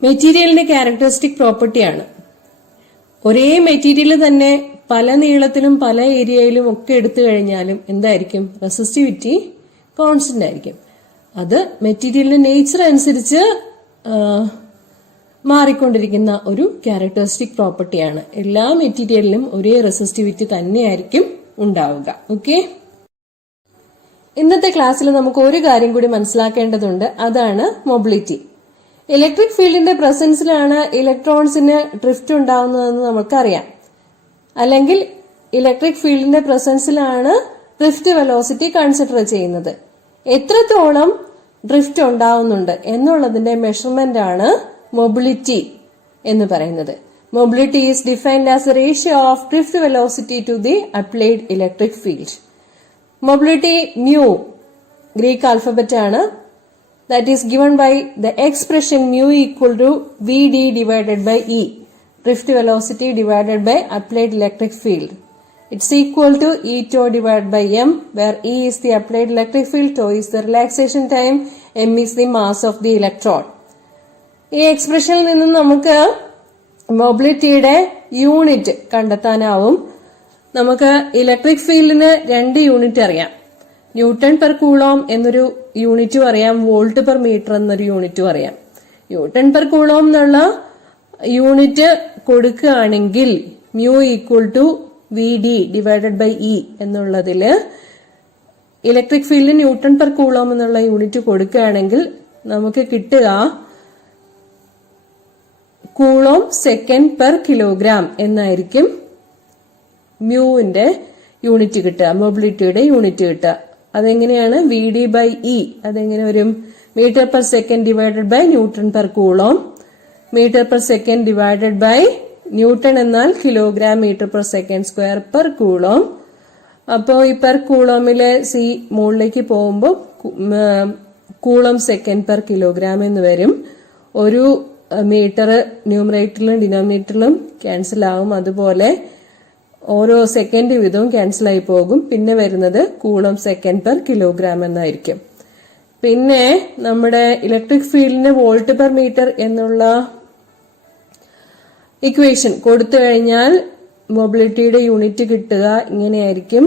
മെറ്റീരിയലിന്റെ characteristic പ്രോപ്പർട്ടിയാണ്. ഒരേ material തന്നെ പല നീളത്തിലും പല ഏരിയയിലും ഒക്കെ എടുത്തു കഴിഞ്ഞാലും എന്തായിരിക്കും? റെസിസ്റ്റിവിറ്റി കോൺസ്റ്റന്റ് ആയിരിക്കും. അത് മെറ്റീരിയലിന്റെ നേച്ചർ അനുസരിച്ച് മാറിക്കൊണ്ടിരിക്കുന്ന ഒരു ക്യാരക്ടറിസ്റ്റിക് പ്രോപ്പർട്ടിയാണ്. എല്ലാ മെറ്റീരിയലിലും ഒരേ റെസിസ്റ്റിവിറ്റി തന്നെയായിരിക്കും ഉണ്ടാവുക. ഓക്കെ, ഇന്നത്തെ ക്ലാസ്സിൽ നമുക്ക് ഒരു കാര്യം കൂടി മനസ്സിലാക്കേണ്ടതുണ്ട്, അതാണ് മൊബിലിറ്റി. ഇലക്ട്രിക് ഫീൽഡിന്റെ പ്രസൻസിലാണ് ഇലക്ട്രോൺസിന് ഡ്രിഫ്റ്റ് ഉണ്ടാവുന്നതെന്ന് നമുക്കറിയാം. അല്ലെങ്കിൽ ഇലക്ട്രിക് ഫീൽഡിന്റെ പ്രസൻസിലാണ് ഡ്രിഫ്റ്റ് വെലോസിറ്റി കൺസിഡർ ചെയ്യുന്നത്. എത്രത്തോളം ഡ്രിഫ്റ്റ് ഉണ്ടാവുന്നുണ്ട് എന്നുള്ളതിന്റെ മെഷർമെന്റ് ആണ് മൊബിലിറ്റി എന്ന് പറയുന്നത്. Mobility is defined as the ratio of drift velocity to the applied electric field. Mobility mu Greek alphabet ആണ്. That is given by the expression mu equal to Vd divided by E. Drift velocity divided by applied electric field. It's equal to E tau divided by M, where E is the applied electric field, tau is the relaxation time, M is the mass of the electron. ഈ എക്സ്പ്രഷനിൽ നിന്ന് നമുക്ക് മൊബിലിറ്റിയുടെ unit കണ്ടെത്താനാവും. നമുക്ക് electric ഫീൽഡിന് 2 unit അറിയാം. Newton per coulomb എന്നൊരു യൂണിറ്റും അറിയാം, വോൾട്ട് പെർ മീറ്റർ എന്നൊരു യൂണിറ്റും അറിയാം. ന്യൂട്ടൺ പെർ കൂളോം എന്നുള്ള യൂണിറ്റ് കൊടുക്കുകയാണെങ്കിൽ mu equal to VD divided by E എന്നുള്ളതില് electric field newton per coulomb എന്നുള്ള യൂണിറ്റ് കൊടുക്കുകയാണെങ്കിൽ നമുക്ക് കിട്ടുക കൂളോം സെക്കൻഡ് പെർ കിലോഗ്രാം എന്നായിരിക്കും മ്യൂവിന്റെ യൂണിറ്റ് കിട്ടുക, മൊബിലിറ്റിയുടെ യൂണിറ്റ് കിട്ടുക. അതെങ്ങനെയാണ്? VD by E. അതെങ്ങനെ വരും? Metre per second divided by newton per coulomb. Metre per second divided by newton എന്നാൽ kilogram metre per second square per coulomb. അപ്പോ ഈ പെർ കൂളോമിലെ C മുകളിലേക്ക് പോകുമ്പോൾ കൂളം സെക്കൻഡ് പെർ കിലോഗ്രാം എന്ന് വരും. ഒരു മീറ്റർ ന്യൂമറേറ്ററിലും ഡിനോമിനേറ്ററിലും ക്യാൻസൽ ആവും. അതുപോലെ ഓരോ സെക്കൻഡ് വീതവും ക്യാൻസൽ ആയി പോകും. പിന്നെ വരുന്നത് കൂളം സെക്കൻഡ് പെർ കിലോഗ്രാം എന്നായിരിക്കും. പിന്നെ നമ്മുടെ ഇലക്ട്രിക് ഫീൽഡിന് വോൾട്ട് പെർ മീറ്റർ എന്നുള്ള ഇക്വേഷൻ കൊടുത്തു കഴിഞ്ഞാൽ മൊബിലിറ്റിയുടെ യൂണിറ്റ് കിട്ടുക ഇങ്ങനെയായിരിക്കും.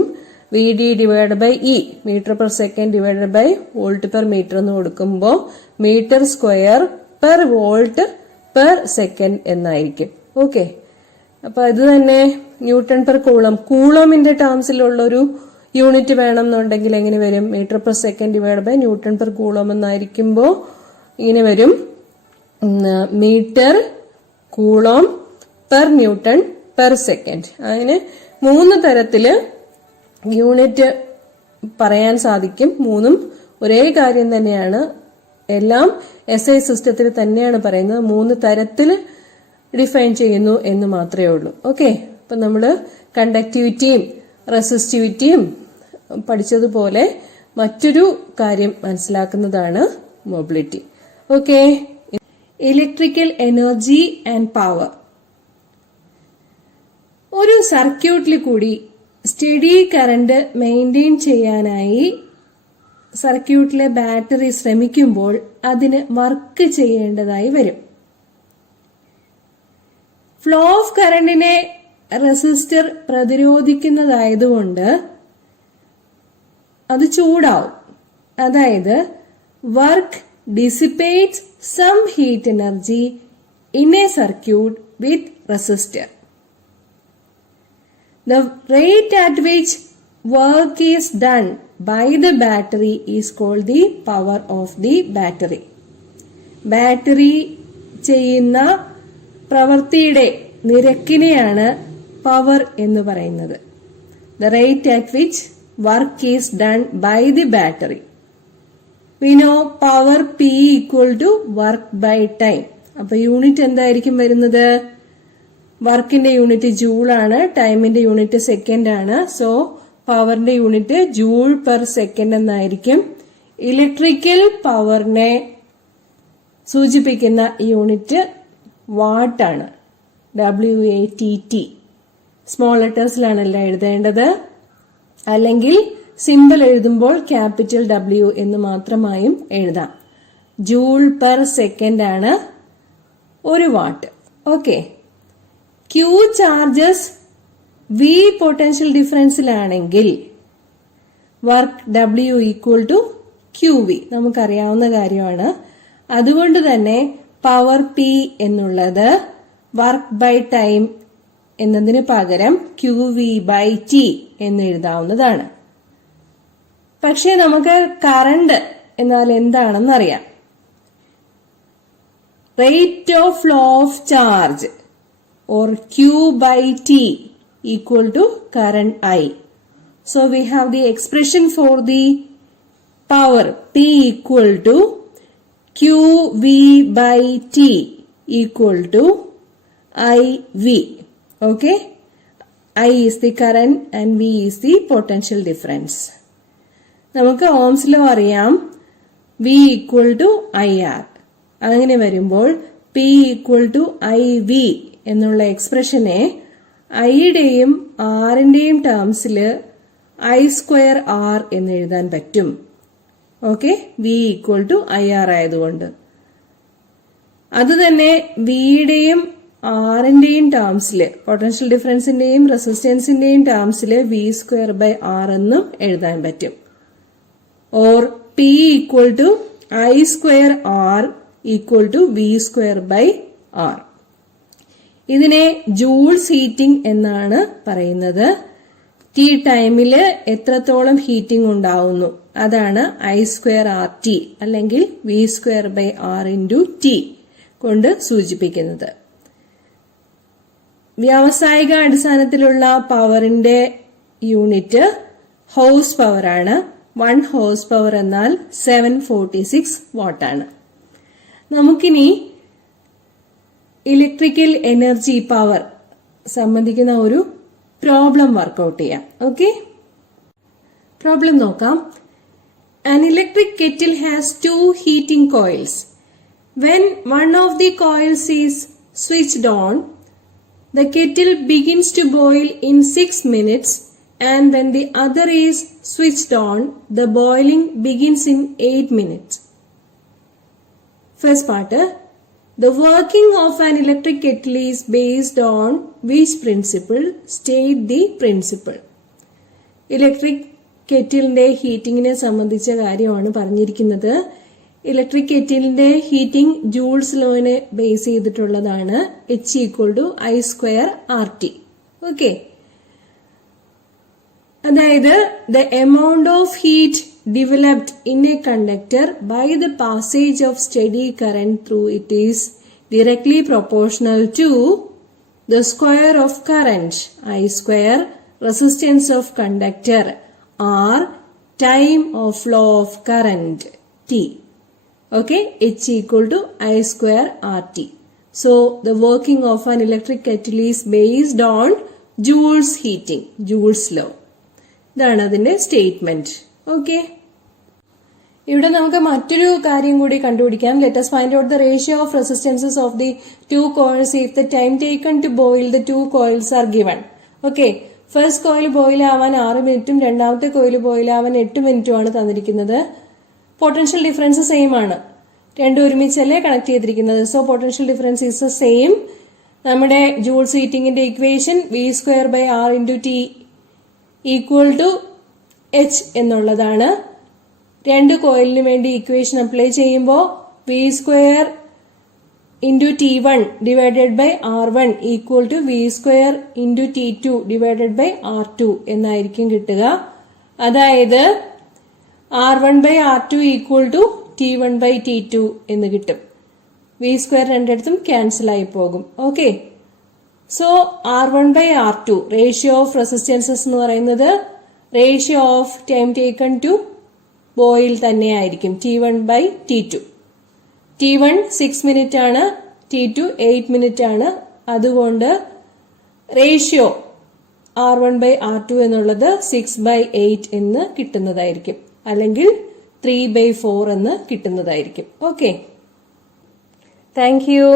VD divide by E metre per second divided by volt per metre എന്ന് കൊടുക്കുമ്പോൾ metre square per volt per second എന്നായിരിക്കും. ഓക്കെ, അപ്പൊ ഇത് തന്നെ ന്യൂട്ടൺ പെർ കൂളം, കൂളമിന്റെ ടേംസിലുള്ള ഒരു യൂണിറ്റ് വേണം എന്നുണ്ടെങ്കിൽ എങ്ങനെ വരും? Metre per second divide by newton per coulomb എന്നായിരിക്കുമ്പോൾ ഇങ്ങനെ വരും, metre coulomb per newton per second. അങ്ങനെ 3 തരത്തില് യൂണിറ്റ് പറയാൻ സാധിക്കും. 3ഉം ഒരേ കാര്യം തന്നെയാണ്. എല്ലാം SI സിസ്റ്റത്തിൽ തന്നെയാണ് പറയുന്നത്. 3 തരത്തിൽ ഡിഫൈൻ ചെയ്യുന്നു എന്ന് മാത്രമേ ഉള്ളൂ. ഓക്കെ, അപ്പൊ നമ്മള് കണ്ടക്ടിവിറ്റിയും റെസിസ്റ്റിവിറ്റിയും പഠിച്ചതുപോലെ മറ്റൊരു കാര്യം മനസ്സിലാക്കുന്നതാണ് mobility. Okay, electrical energy and power. ഒരു സർക്യൂട്ടിൽ കൂടി സ്റ്റഡി കറന്റ് മെയിൻറ്റെയിൻ ചെയ്യാനായി സർക്യൂട്ടിലെ ബാറ്ററി ശ്രമിക്കുമ്പോൾ അതിന് വർക്ക് ചെയ്യേണ്ടതായി വരും. ഫ്ലോ ഓഫ് കറന്റിനെ റെസിസ്റ്റർ പ്രതിരോധിക്കുന്നതായതുകൊണ്ട് അത് ചൂടാവും. അതായത് work dissipates some heat energy in a circuit with resistor. The rate at which work is done by the battery is called the power of the battery. Battery ചെയ്യുന്ന പ്രവൃത്തിയുടെ നിരക്കിനെയാണ് power എന്ന് പറയുന്നത്. The rate at which work is done by the battery. We know power P equal to work by time. അപ്പൊ unit എന്തായിരിക്കും വരുന്നത്? വർക്കിന്റെ unit joule ആണ്, ടൈമിന്റെ യൂണിറ്റ് സെക്കൻഡ് ആണ്. സോ പവറിന്റെ യൂണിറ്റ് ജൂൾ പെർ സെക്കൻഡ് എന്നായിരിക്കും. ഇലക്ട്രിക്കൽ പവറിനെ സൂചിപ്പിക്കുന്ന യൂണിറ്റ് വാട്ട് ആണ്, WATT. സ്മോൾ ലെറ്റേഴ്സിലാണല്ലോ എഴുതേണ്ടത്, അല്ലെങ്കിൽ സിമ്പിൾ എഴുതുമ്പോൾ ക്യാപിറ്റൽ W എന്ന് മാത്രമായും എഴുതാം. ജൂൾ പെർ സെക്കൻഡ് ആണ് 1 watt. Okay, Q charges V potential ഡിഫറൻസിലാണെങ്കിൽ work W equal to QV നമുക്കറിയാവുന്ന കാര്യമാണ്. അതുകൊണ്ട് തന്നെ പവർ P എന്നുള്ളത് വർക്ക് ബൈ ടൈം എന്നതിന് പകരം QV ബൈ T എന്ന് എഴുതാവുന്നതാണ്. പക്ഷെ നമുക്ക് കറണ്ട് എന്നാൽ എന്താണെന്ന് അറിയാം. Rate of flow of charge or Q by T equal to current I. So we have the expression for the power P equal to QV by T equal to IV. Okay, I is the current and V is the potential difference. നമുക്ക് Ohm's law അറിയാം, V equal to IR. അങ്ങനെ വരുമ്പോൾ P equal to IV എന്നുള്ള എക്സ്പ്രഷനെ ഐയുടെയും ആറിന്റെയും ടേംസില് I²R എന്ന് എഴുതാൻ പറ്റും. Okay, V equal to IR ആയതുകൊണ്ട്. അത് തന്നെ വിയുടെയും ആറിന്റെയും ടേംസില്, പൊട്ടൻഷ്യൽ ഡിഫറൻസിന്റെയും റെസിസ്റ്റൻസിന്റെയും ടേംസില് വി സ്ക്വയർ ബൈ ആർ എന്നും എഴുതാൻ പറ്റും. Or P equal to I square R equal to V square by R. ഇതിനെ ജൂൾസ് ഹീറ്റിംഗ് എന്നാണ് പറയുന്നത്. ടി ടൈമില് എത്രത്തോളം ഹീറ്റിംഗ് ഉണ്ടാവുന്നു അതാണ് ഐ സ്ക്വയർ ആർ ടി അല്ലെങ്കിൽ V square by R into T കൊണ്ട് സൂചിപ്പിക്കുന്നത്. വ്യാവസായിക അടിസ്ഥാനത്തിലുള്ള പവറിന്റെ യൂണിറ്റ് ഹോഴ്സ് പവർ ആണ്. 1 ഹോഴ്സ് പവർ എന്നാൽ 746 വാട്ടാണ്. നമുക്കിനി ഇലക്ട്രിക്കൽ എനർജി പവർ സംബന്ധിക്കുന്ന ഒരു പ്രോബ്ലം വർക്ക്ഔട്ട് ചെയ്യാം. ഓക്കെ, പ്രോബ്ലം നോക്കാം. An electric kettle has 2 heating coils. When one of the coils is switched on, the kettle begins to boil in 6 minutes, and when the other is switched on, the boiling begins in 8 minutes. First part, the working of an electric kettle is based on which principle? State the principle. Electric കെറ്റിലിന്റെ ഹീറ്റിംഗിനെ സംബന്ധിച്ച കാര്യമാണ് പറഞ്ഞിരിക്കുന്നത്. Electric കെറ്റിലിന്റെ heating Joule's ലോനെ base ചെയ്തിട്ടുള്ളതാണ്. H equal to I square R T. Okay, അതായത് the amount of heat developed in a conductor by the passage of steady current through it is directly proportional to the square of current I square, resistance of conductor R, time of flow of current T. Okay, H equal to I square RT. So the working of an electric kettle is based on Joule's heating, Joule's law. ഇതാണ് അതിന്റെ statement. Okay, ഇവിടെ നമുക്ക് മറ്റൊരു കാര്യം കൂടി കണ്ടുപിടിക്കാം. Let us find out the ratio of resistances of the 2 coils if the time taken to boil the 2 coils are given. Okay, first coil boil ആവാൻ 6 മിനിറ്റും രണ്ടാമത്തെ കോയിൽ ബോയിൽ ആവാൻ 8 മിനിറ്റുമാണ് തന്നിരിക്കുന്നത്. പൊട്ടൻഷ്യൽ ഡിഫറൻസ് സെയിം ആണ്, രണ്ടും ഒരുമിച്ചല്ലേ കണക്ട് ചെയ്തിരിക്കുന്നത്. So potential difference is the same. നമ്മുടെ ജൂൾസ് ഹീറ്റിംഗിന്റെ equation V square by R into T equal to H എന്നുള്ളതാണ്. രണ്ട് കോയിലിന് വേണ്ടി ഇക്വേഷൻ അപ്ലൈ ചെയ്യുമ്പോൾ V square into T1 divided by R1 equal to V square into T2 divided by R2 എന്നായിരിക്കും കിട്ടുക. അതായത് R1 by R2 equal to T1 by T2 എന്ന് കിട്ടും. V square രണ്ടിടത്തും ക്യാൻസൽ ആയി പോകും. Okay, so R1 by R2 ratio of resistances എന്ന് പറയുന്നത് ratio of time taken to boil തന്നെയായിരിക്കും T1 by T2. T1 6 minute ആണ്, T2 8 മിനിറ്റ് ആണ്. അതുകൊണ്ട് റേഷ്യോ R1 by R2 എന്നുള്ളത് 6 by 8 എന്ന് കിട്ടുന്നതായിരിക്കും, അല്ലെങ്കിൽ 3 by 4 എന്ന് കിട്ടുന്നതായിരിക്കും. Okay, thank you.